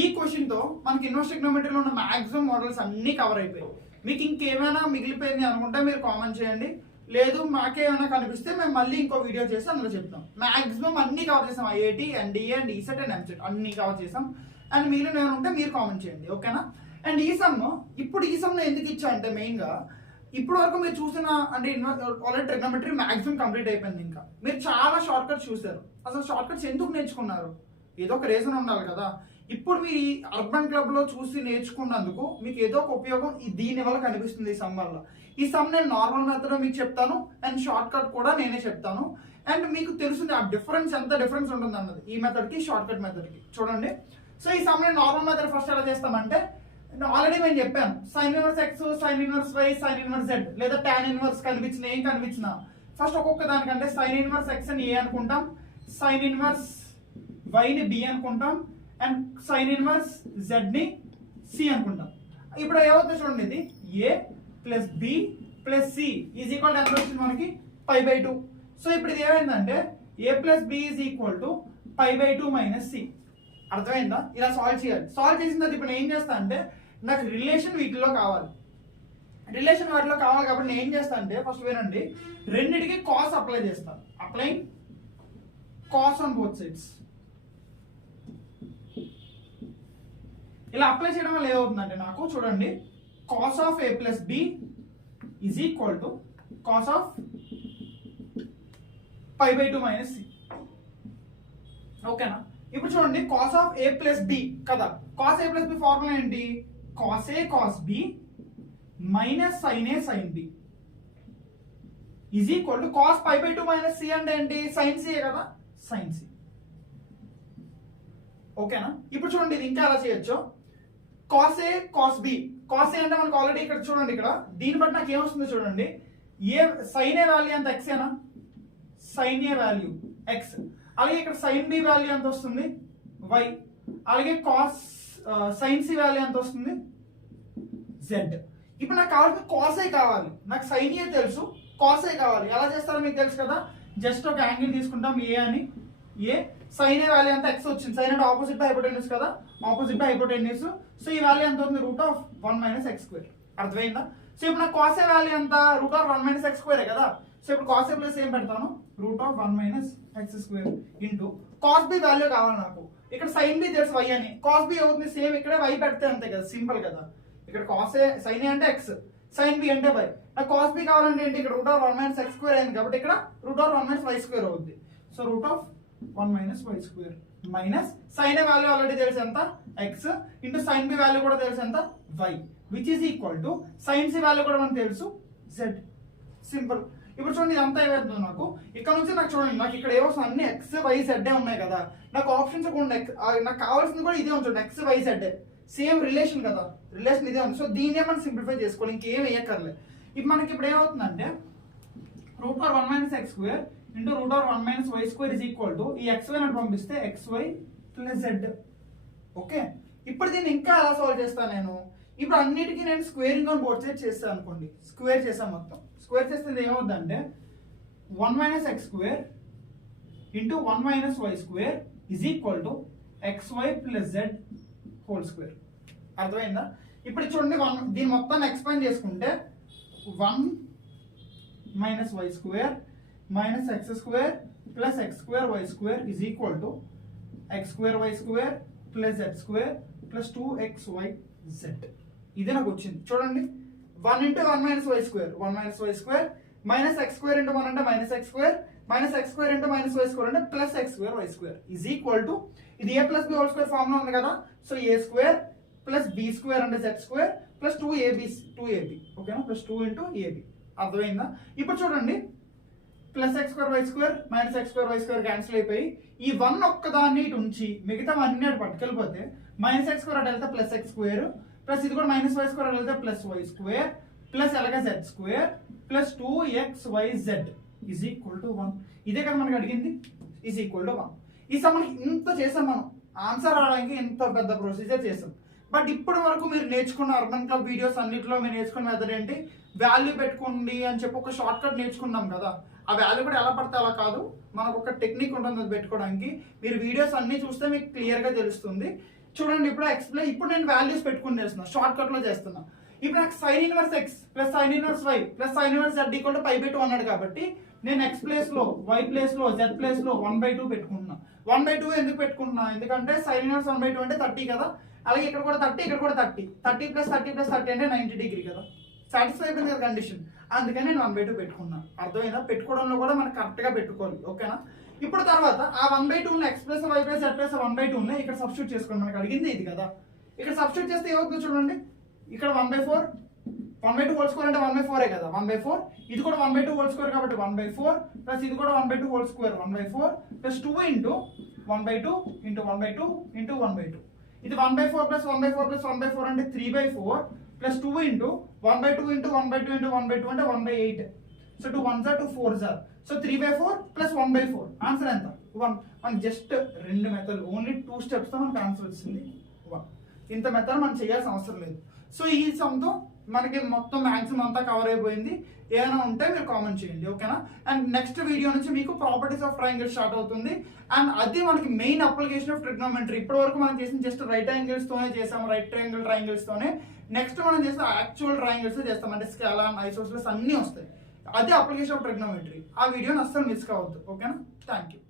ఈ question తో మనకి inverse ట్రిగ్నోమెట్రీలో ఉన్న maximum models అన్ని cover అయిపోయాయి. మీకు ఇంకేమైనా మిగిలిపోయింది అనుకుంటే మీరు కామెంట్ చేయండి, లేదు మాకేమైనా కనిపిస్తే మేము మళ్ళీ ఇంకో వీడియో చేసి అందులో చెప్తాం. మాక్సిమం అన్ని కవర్ చేసాం, IIT NDA and ECET and EAMCET అన్ని కవర్ చేసాం. అండ్ మీరు ఏమైనా ఉంటే మీరు కామెంట్ చేయండి. ఓకేనా? అండ్ ఈ సమ్ ఎందుకు ఇచ్చా అంటే మెయిన్ గా ఇప్పుడు వరకు మీరు చూసిన అంటే ఆల్రెడీ ట్రిగ్నోమెట్రీ మాక్సిమం కంప్లీట్ అయిపోయింది. ఇంకా మీరు చాలా షార్ట్ కట్స్ చూసారు. అసలు షార్ట్ కట్స్ ఎందుకు నేర్చుకున్నారు? ఏదో ఒక రీజన్ ఉండాలి కదా. ఇప్పుడు మీరు ఈ అర్బన్ క్లబ్ లో చూసి నేర్చుకున్నందుకు మీకు ఏదో ఒక ఉపయోగం దీని వల్ల కనిపిస్తుంది. ఈ సమ్ వల్ల. ఈ సమ్ నేను నార్మల్ మెథడ్ మీకు చెప్తాను అండ్ షార్ట్ కట్ కూడా నేనే చెప్తాను. అండ్ మీకు తెలుస్తుంది ఆ డిఫరెన్స్, ఎంత డిఫరెన్స్ ఉంటుంది అన్నది ఈ మెథడ్ కి షార్ట్ కట్ మెథడ్ కి. చూడండి, సో ఈ సమ్ నేను నార్మల్ మెథడ్ ఫస్ట్ ఎలా చేస్తామంటే ఆల్రెడీ నేను చెప్పాను, sin inverse x, sin inverse y, sin inverse z లేదా tan ఇన్వర్స్ కనిపించిన ఏం కనిపించినా ఫస్ట్ ఒక్కొక్క దానికంటే sin ఇన్వర్స్ x ని a అనుకుంటాం, sin ఇన్వర్స్ y ని b అనుకుంటాం అండ్ sin ఇన్వర్స్ z ని c అనుకుంటాం. ఇప్పుడు ఏమవుతుంది చూడండి, ఇది a plus b plus c is equal ఎంత వచ్చింది మనకి π/2. సో ఇప్పుడు ఇది ఏమైందంటే a plus b is equal to π/2 minus c. అర్థమైందా? ఇలా సాల్వ్ చేయాలి. సాల్వ్ చేసిన తర్వాత ఇప్పుడు నేను ఏం చేస్తా అంటే నాకు రిలేషన్ వీటిలో కావాలి, రిలేషన్ వాటిలో కావాలి కాబట్టి నేను ఏం చేస్తా అంటే ఫస్ట్ వినండి, రెండిటికి కాస్ అప్లై చేస్తాను. Applying cos on both sides. ఇలా అప్లై చేయడం వల్ల ఏమవుతుందంటే నాకు చూడండి, cos of a plus b is equal to cos of π/2 minus c. ఓకేనా? ఇప్పుడు చూడండి, cos of a plus b కదా, cos a plus b formula ఏంటి? Cos a cos b minus sine a sine b is equal to cos π/2 minus c అంటే ఏంటి? Sine c కదా, sine c. ఓకేనా? ఇప్పుడు చూడండి, ఇది ఇంకా ఎలా చేయొచ్చు, cos a cos b. Cos a అంటే మనకు ఆల్రెడీ ఇక్కడ చూడండి, ఇక్కడ దీన్ని బట్టి నాకు ఏమొస్తుందో చూడండి, ఏ సైన్ a వాల్యూ ఎంత x ఏనా, సైన్ a వాల్యూ x. అలాగే ఇక్కడ సైన్ b వాల్యూ ఎంత వస్తుంది y. అలాగే కాస్ సైన్ c వాల్యూ ఎంత వస్తుంది z. ఇప్పుడు నాకు కావాల్సిన కాస్ a కావాలి, నాకు సైన్ a తెలుసు, కాస్ a కావాలి. ఎలా చేస్తారో మీకు తెలుసు కదా, జస్ట్ ఒక యాంగిల్ తీసుకుంటాం a అని, ఏ సైన్ a వాల్యూ ఎంత x వచ్చింది, సైన్ అంటే ఆపోజిట్ బై హైపోటెన్యూస్ కదా, ఆపోజిట్ బై హైపోటెన్యూస్. సో ఈ వాల్యూ ఎంత ఉంది? Route of 1 minus x square. అర్థమైందా? సో ఇప్పుడు నాకు కాస్ a వాల్యూ ఎంత? Route of 1 minus x square కదా. సో ఇప్పుడు కాస్ a ప్లస్ ఏం పెడతాను? Route of 1 minus x square into cos b value కావాలి నాకు. ఇక్కడ సైన్ b తెలుసు y అని, కాస్ b అవుతుంది సేమ్, ఇక్కడ y పెడితే అంతే కదా, సింపుల్ కదా. ఇక్కడ కాస్ a సైన్ a అంటే x, సైన్ b అంటే y. నాకు కాస్ b కావాలంటే ఏంటి? ఇక్కడ root of 1 minus x square అయింది కాబట్టి ఇక్కడ root of 1 minus y square అవుతుంది. So root of 1 minus y square minus sine a value already తెలుసు ఎంత, x into sine b value కూడా తెలుసు ఎంత, y, which is equal to sine c value కూడా మనకు తెలుసు z. సింపుల్. ఇప్పుడు చూడండి, ఇదంతా ఏమవుతుందో నాకు ఇక్కడ నుంచి నాకు చూడండి, నాకు ఇక్కడ ఏమొస్తుంది, అన్ని x y z ఉన్నాయి కదా, నాకు ఆప్షన్స్ కూడా నాకు కావాల్సింది కూడా ఇదే ఉంటుంది, x y z same relation కదా, రిలేషన్ ఇదే ఉంది. సో దీన్నే మనం సింప్లిఫై చేసుకోవాలి, ఇంకేం వేయక్కర్లే. ఇప్పుడు మనకి ఇప్పుడు ఏమవుతుందంటే route of 1 minus x square into root of 1 minus y square is equal to ఈ xy అని పంపిస్తే xy ప్లస్ z. ఓకే, ఇప్పుడు దీన్ని ఇంకా ఎలా సాల్వ్ చేస్తాను నేను? ఇప్పుడు అన్నిటికీ నేను స్క్వేరింగ్ ఆన్ బోత్ సైడ్ చేస్తాను అనుకోండి, స్క్వేర్ చేస్తాను మొత్తం. స్క్వేర్ చేస్తే ఏమవుతుందంటే 1 minus x square into 1 minus y square is equal to xy plus z whole square. అర్థమైందా? ఇప్పుడు చూడండి, దీని మొత్తాన్ని ఎక్స్పాండ్ చేసుకుంటే 1 minus y square minus x square plus x square y square is equal to x square y square plus z square plus 2xyz. ఇదే నాకు వచ్చింది. చూడండి, 1 into 1 minus y square, 1 minus y square minus x square into 1 అంటే minus x square minus x square into minus y square అంటే plus x square y square is equal to ఇది a plus b whole square form లో ఉంది కదా. So a square plus b square అంటే z square plus 2ab ఓకేనా, plus 2 into ab. అర్థమైందా? ఇప్పుడు చూడండి, plus x square y square minus x square y square cancel అయిపోయి ఈ 1 ఒక్కదాన్ని ఇటు ఉంచి మిగతా అన్ని అటు పట్టుకెళ్ళిపోతే మైనస్ x స్క్వేర్ అటు వెళ్తే ప్లస్ x స్క్వేర్ ప్లస్ ఇది కూడా మైనస్ y స్క్వేర్ అటు వెళ్తే ప్లస్ y స్క్వేర్ ప్లస్ అలాగే z square plus 2xyz is equal to 1. ఇదే కదా మనకి అడిగింది, ఈజ్ ఈక్వల్ టు 1. ఈ సమ్ ఇంత చేసాం మనం, ఆన్సర్ రావడానికి ఎంత పెద్ద ప్రొసీజర్ చేసాం. బట్ ఇప్పటి వరకు మీరు నేర్చుకున్న అర్బన్ క్లబ్ వీడియోస్ అన్నింటిలో మీరు నేర్చుకున్న మెథడ్ ఏంటి, వాల్యూ పెట్టుకోండి అని చెప్పి ఒక షార్ట్ కట్ నేర్చుకున్నాం కదా. ఆ వాల్యూ కూడా ఎలా పడితే అలా కాదు, మనకు ఒక టెక్నిక్ ఉంటుంది అది పెట్టుకోవడానికి. మీరు వీడియోస్ అన్ని చూస్తే మీకు క్లియర్గా తెలుస్తుంది. చూడండి ఇప్పుడు నేను వాల్యూస్ పెట్టుకుని చేస్తున్నా, షార్ట్ కట్లో చేస్తున్నా. ఇప్పుడు నాకు sin inverse x plus sin inverse y plus sin inverse z equal to π/2 అన్నాడు కాబట్టి నేను x ప్లేస్ లో y ప్లేస్ లో z ప్లేస్ లో 1/2 పెట్టుకుంటున్నా. 1/2 ఎందుకు పెట్టుకుంటున్నా, ఎందుకంటే sin ఇన్వర్స్ 1/2 అంటే 30 కదా. అలాగే ఇక్కడ కూడా 30, ఇక్కడ కూడా 30 ప్లస్ 30 ప్లస్ 30 అంటే 90 డిగ్రీ కదా. సాటిస్ఫై అయిపోయింది కదా కండిషన్, అందుకని నేను 1/2 పెట్టుకున్నా. అర్థమైనా? పెట్టుకోవడంలో కూడా మనం కరెక్ట్ గా పెట్టుకోవాలి, ఓకేనా. ఇప్పుడు తర్వాత ఆ 1/2 x plus y plus z plus 1/2 ఇక్కడ సబ్స్టిట్యూట్ చేసుకోండి. మనకు అడిగింది ఇది కదా, ఇక్కడ సబ్స్టిట్యూట్ చేస్తే ఏమవుతుందో చూడండి. ఇక్కడ 1/4 1/2 హోల్ స్క్వేర్ అంటే 1/4 కదా, 1/4. ఇది కూడా 1/2 హోల్ స్క్వేర్ కాబట్టి 1/4 ప్లస్ ఇది కూడా 1/2 whole square 1/4 plus 2 into 1/2 into 1/2 into 1/2. ఇది 1/4 ప్లస్ 1/4 ప్లస్ 1/4 అంటే 3/4 ప్లస్ 2 ఇంటూ 1/2 ఇంటూ 1/2 ఇంటూ 1/2 అంటే 1/8. So 2 1 2 4 sir. So 3/4 plus 1/4 answer ఎంత? 1. మనకి జస్ట్ 2 మెథడ్, ఓన్లీ 2 స్టెప్స్ తో మనకు ఆన్సర్ వచ్చింది 1. ఇంత మెథడ్ మనం చేయాల్సిన అవసరం లేదు. సో ఈ సమ్తో మనకి మొత్తం మ్యాక్సిమం అంతా కవర్ అయిపోయింది. ఏమైనా ఉంటే మీరు కామెంట్ చేయండి, ఓకేనా. అండ్ నెక్స్ట్ వీడియో నుంచి మీకు ప్రాపర్టీస్ ఆఫ్ ట్రయాంగిల్ స్టార్ట్ అవుతుంది. అండ్ అది మనకి మెయిన్ అప్లికేషన్ ఆఫ్ ట్రిగ్నోమెట్రీ. ఇప్పటి వరకు మనం చేసిన జస్ట్ రైట్ యాంగిల్స్ తోనే చేసాం, రైట్ ట్రయాంగిల్స్ తోనే. నెక్స్ట్ మనం చేసిన యాక్చువల్ ట్రయాంగిల్స్ చేస్తాం, అంటే స్కేలార్ ఐసోసెలస్ అన్నీ వస్తాయి. అదే అప్లికేషన్ ఆఫ్ ట్రిగ్నోమెట్రీ. ఆ వీడియోని అస్సలు మిస్ కావద్దు, ఓకేనా. Thank you.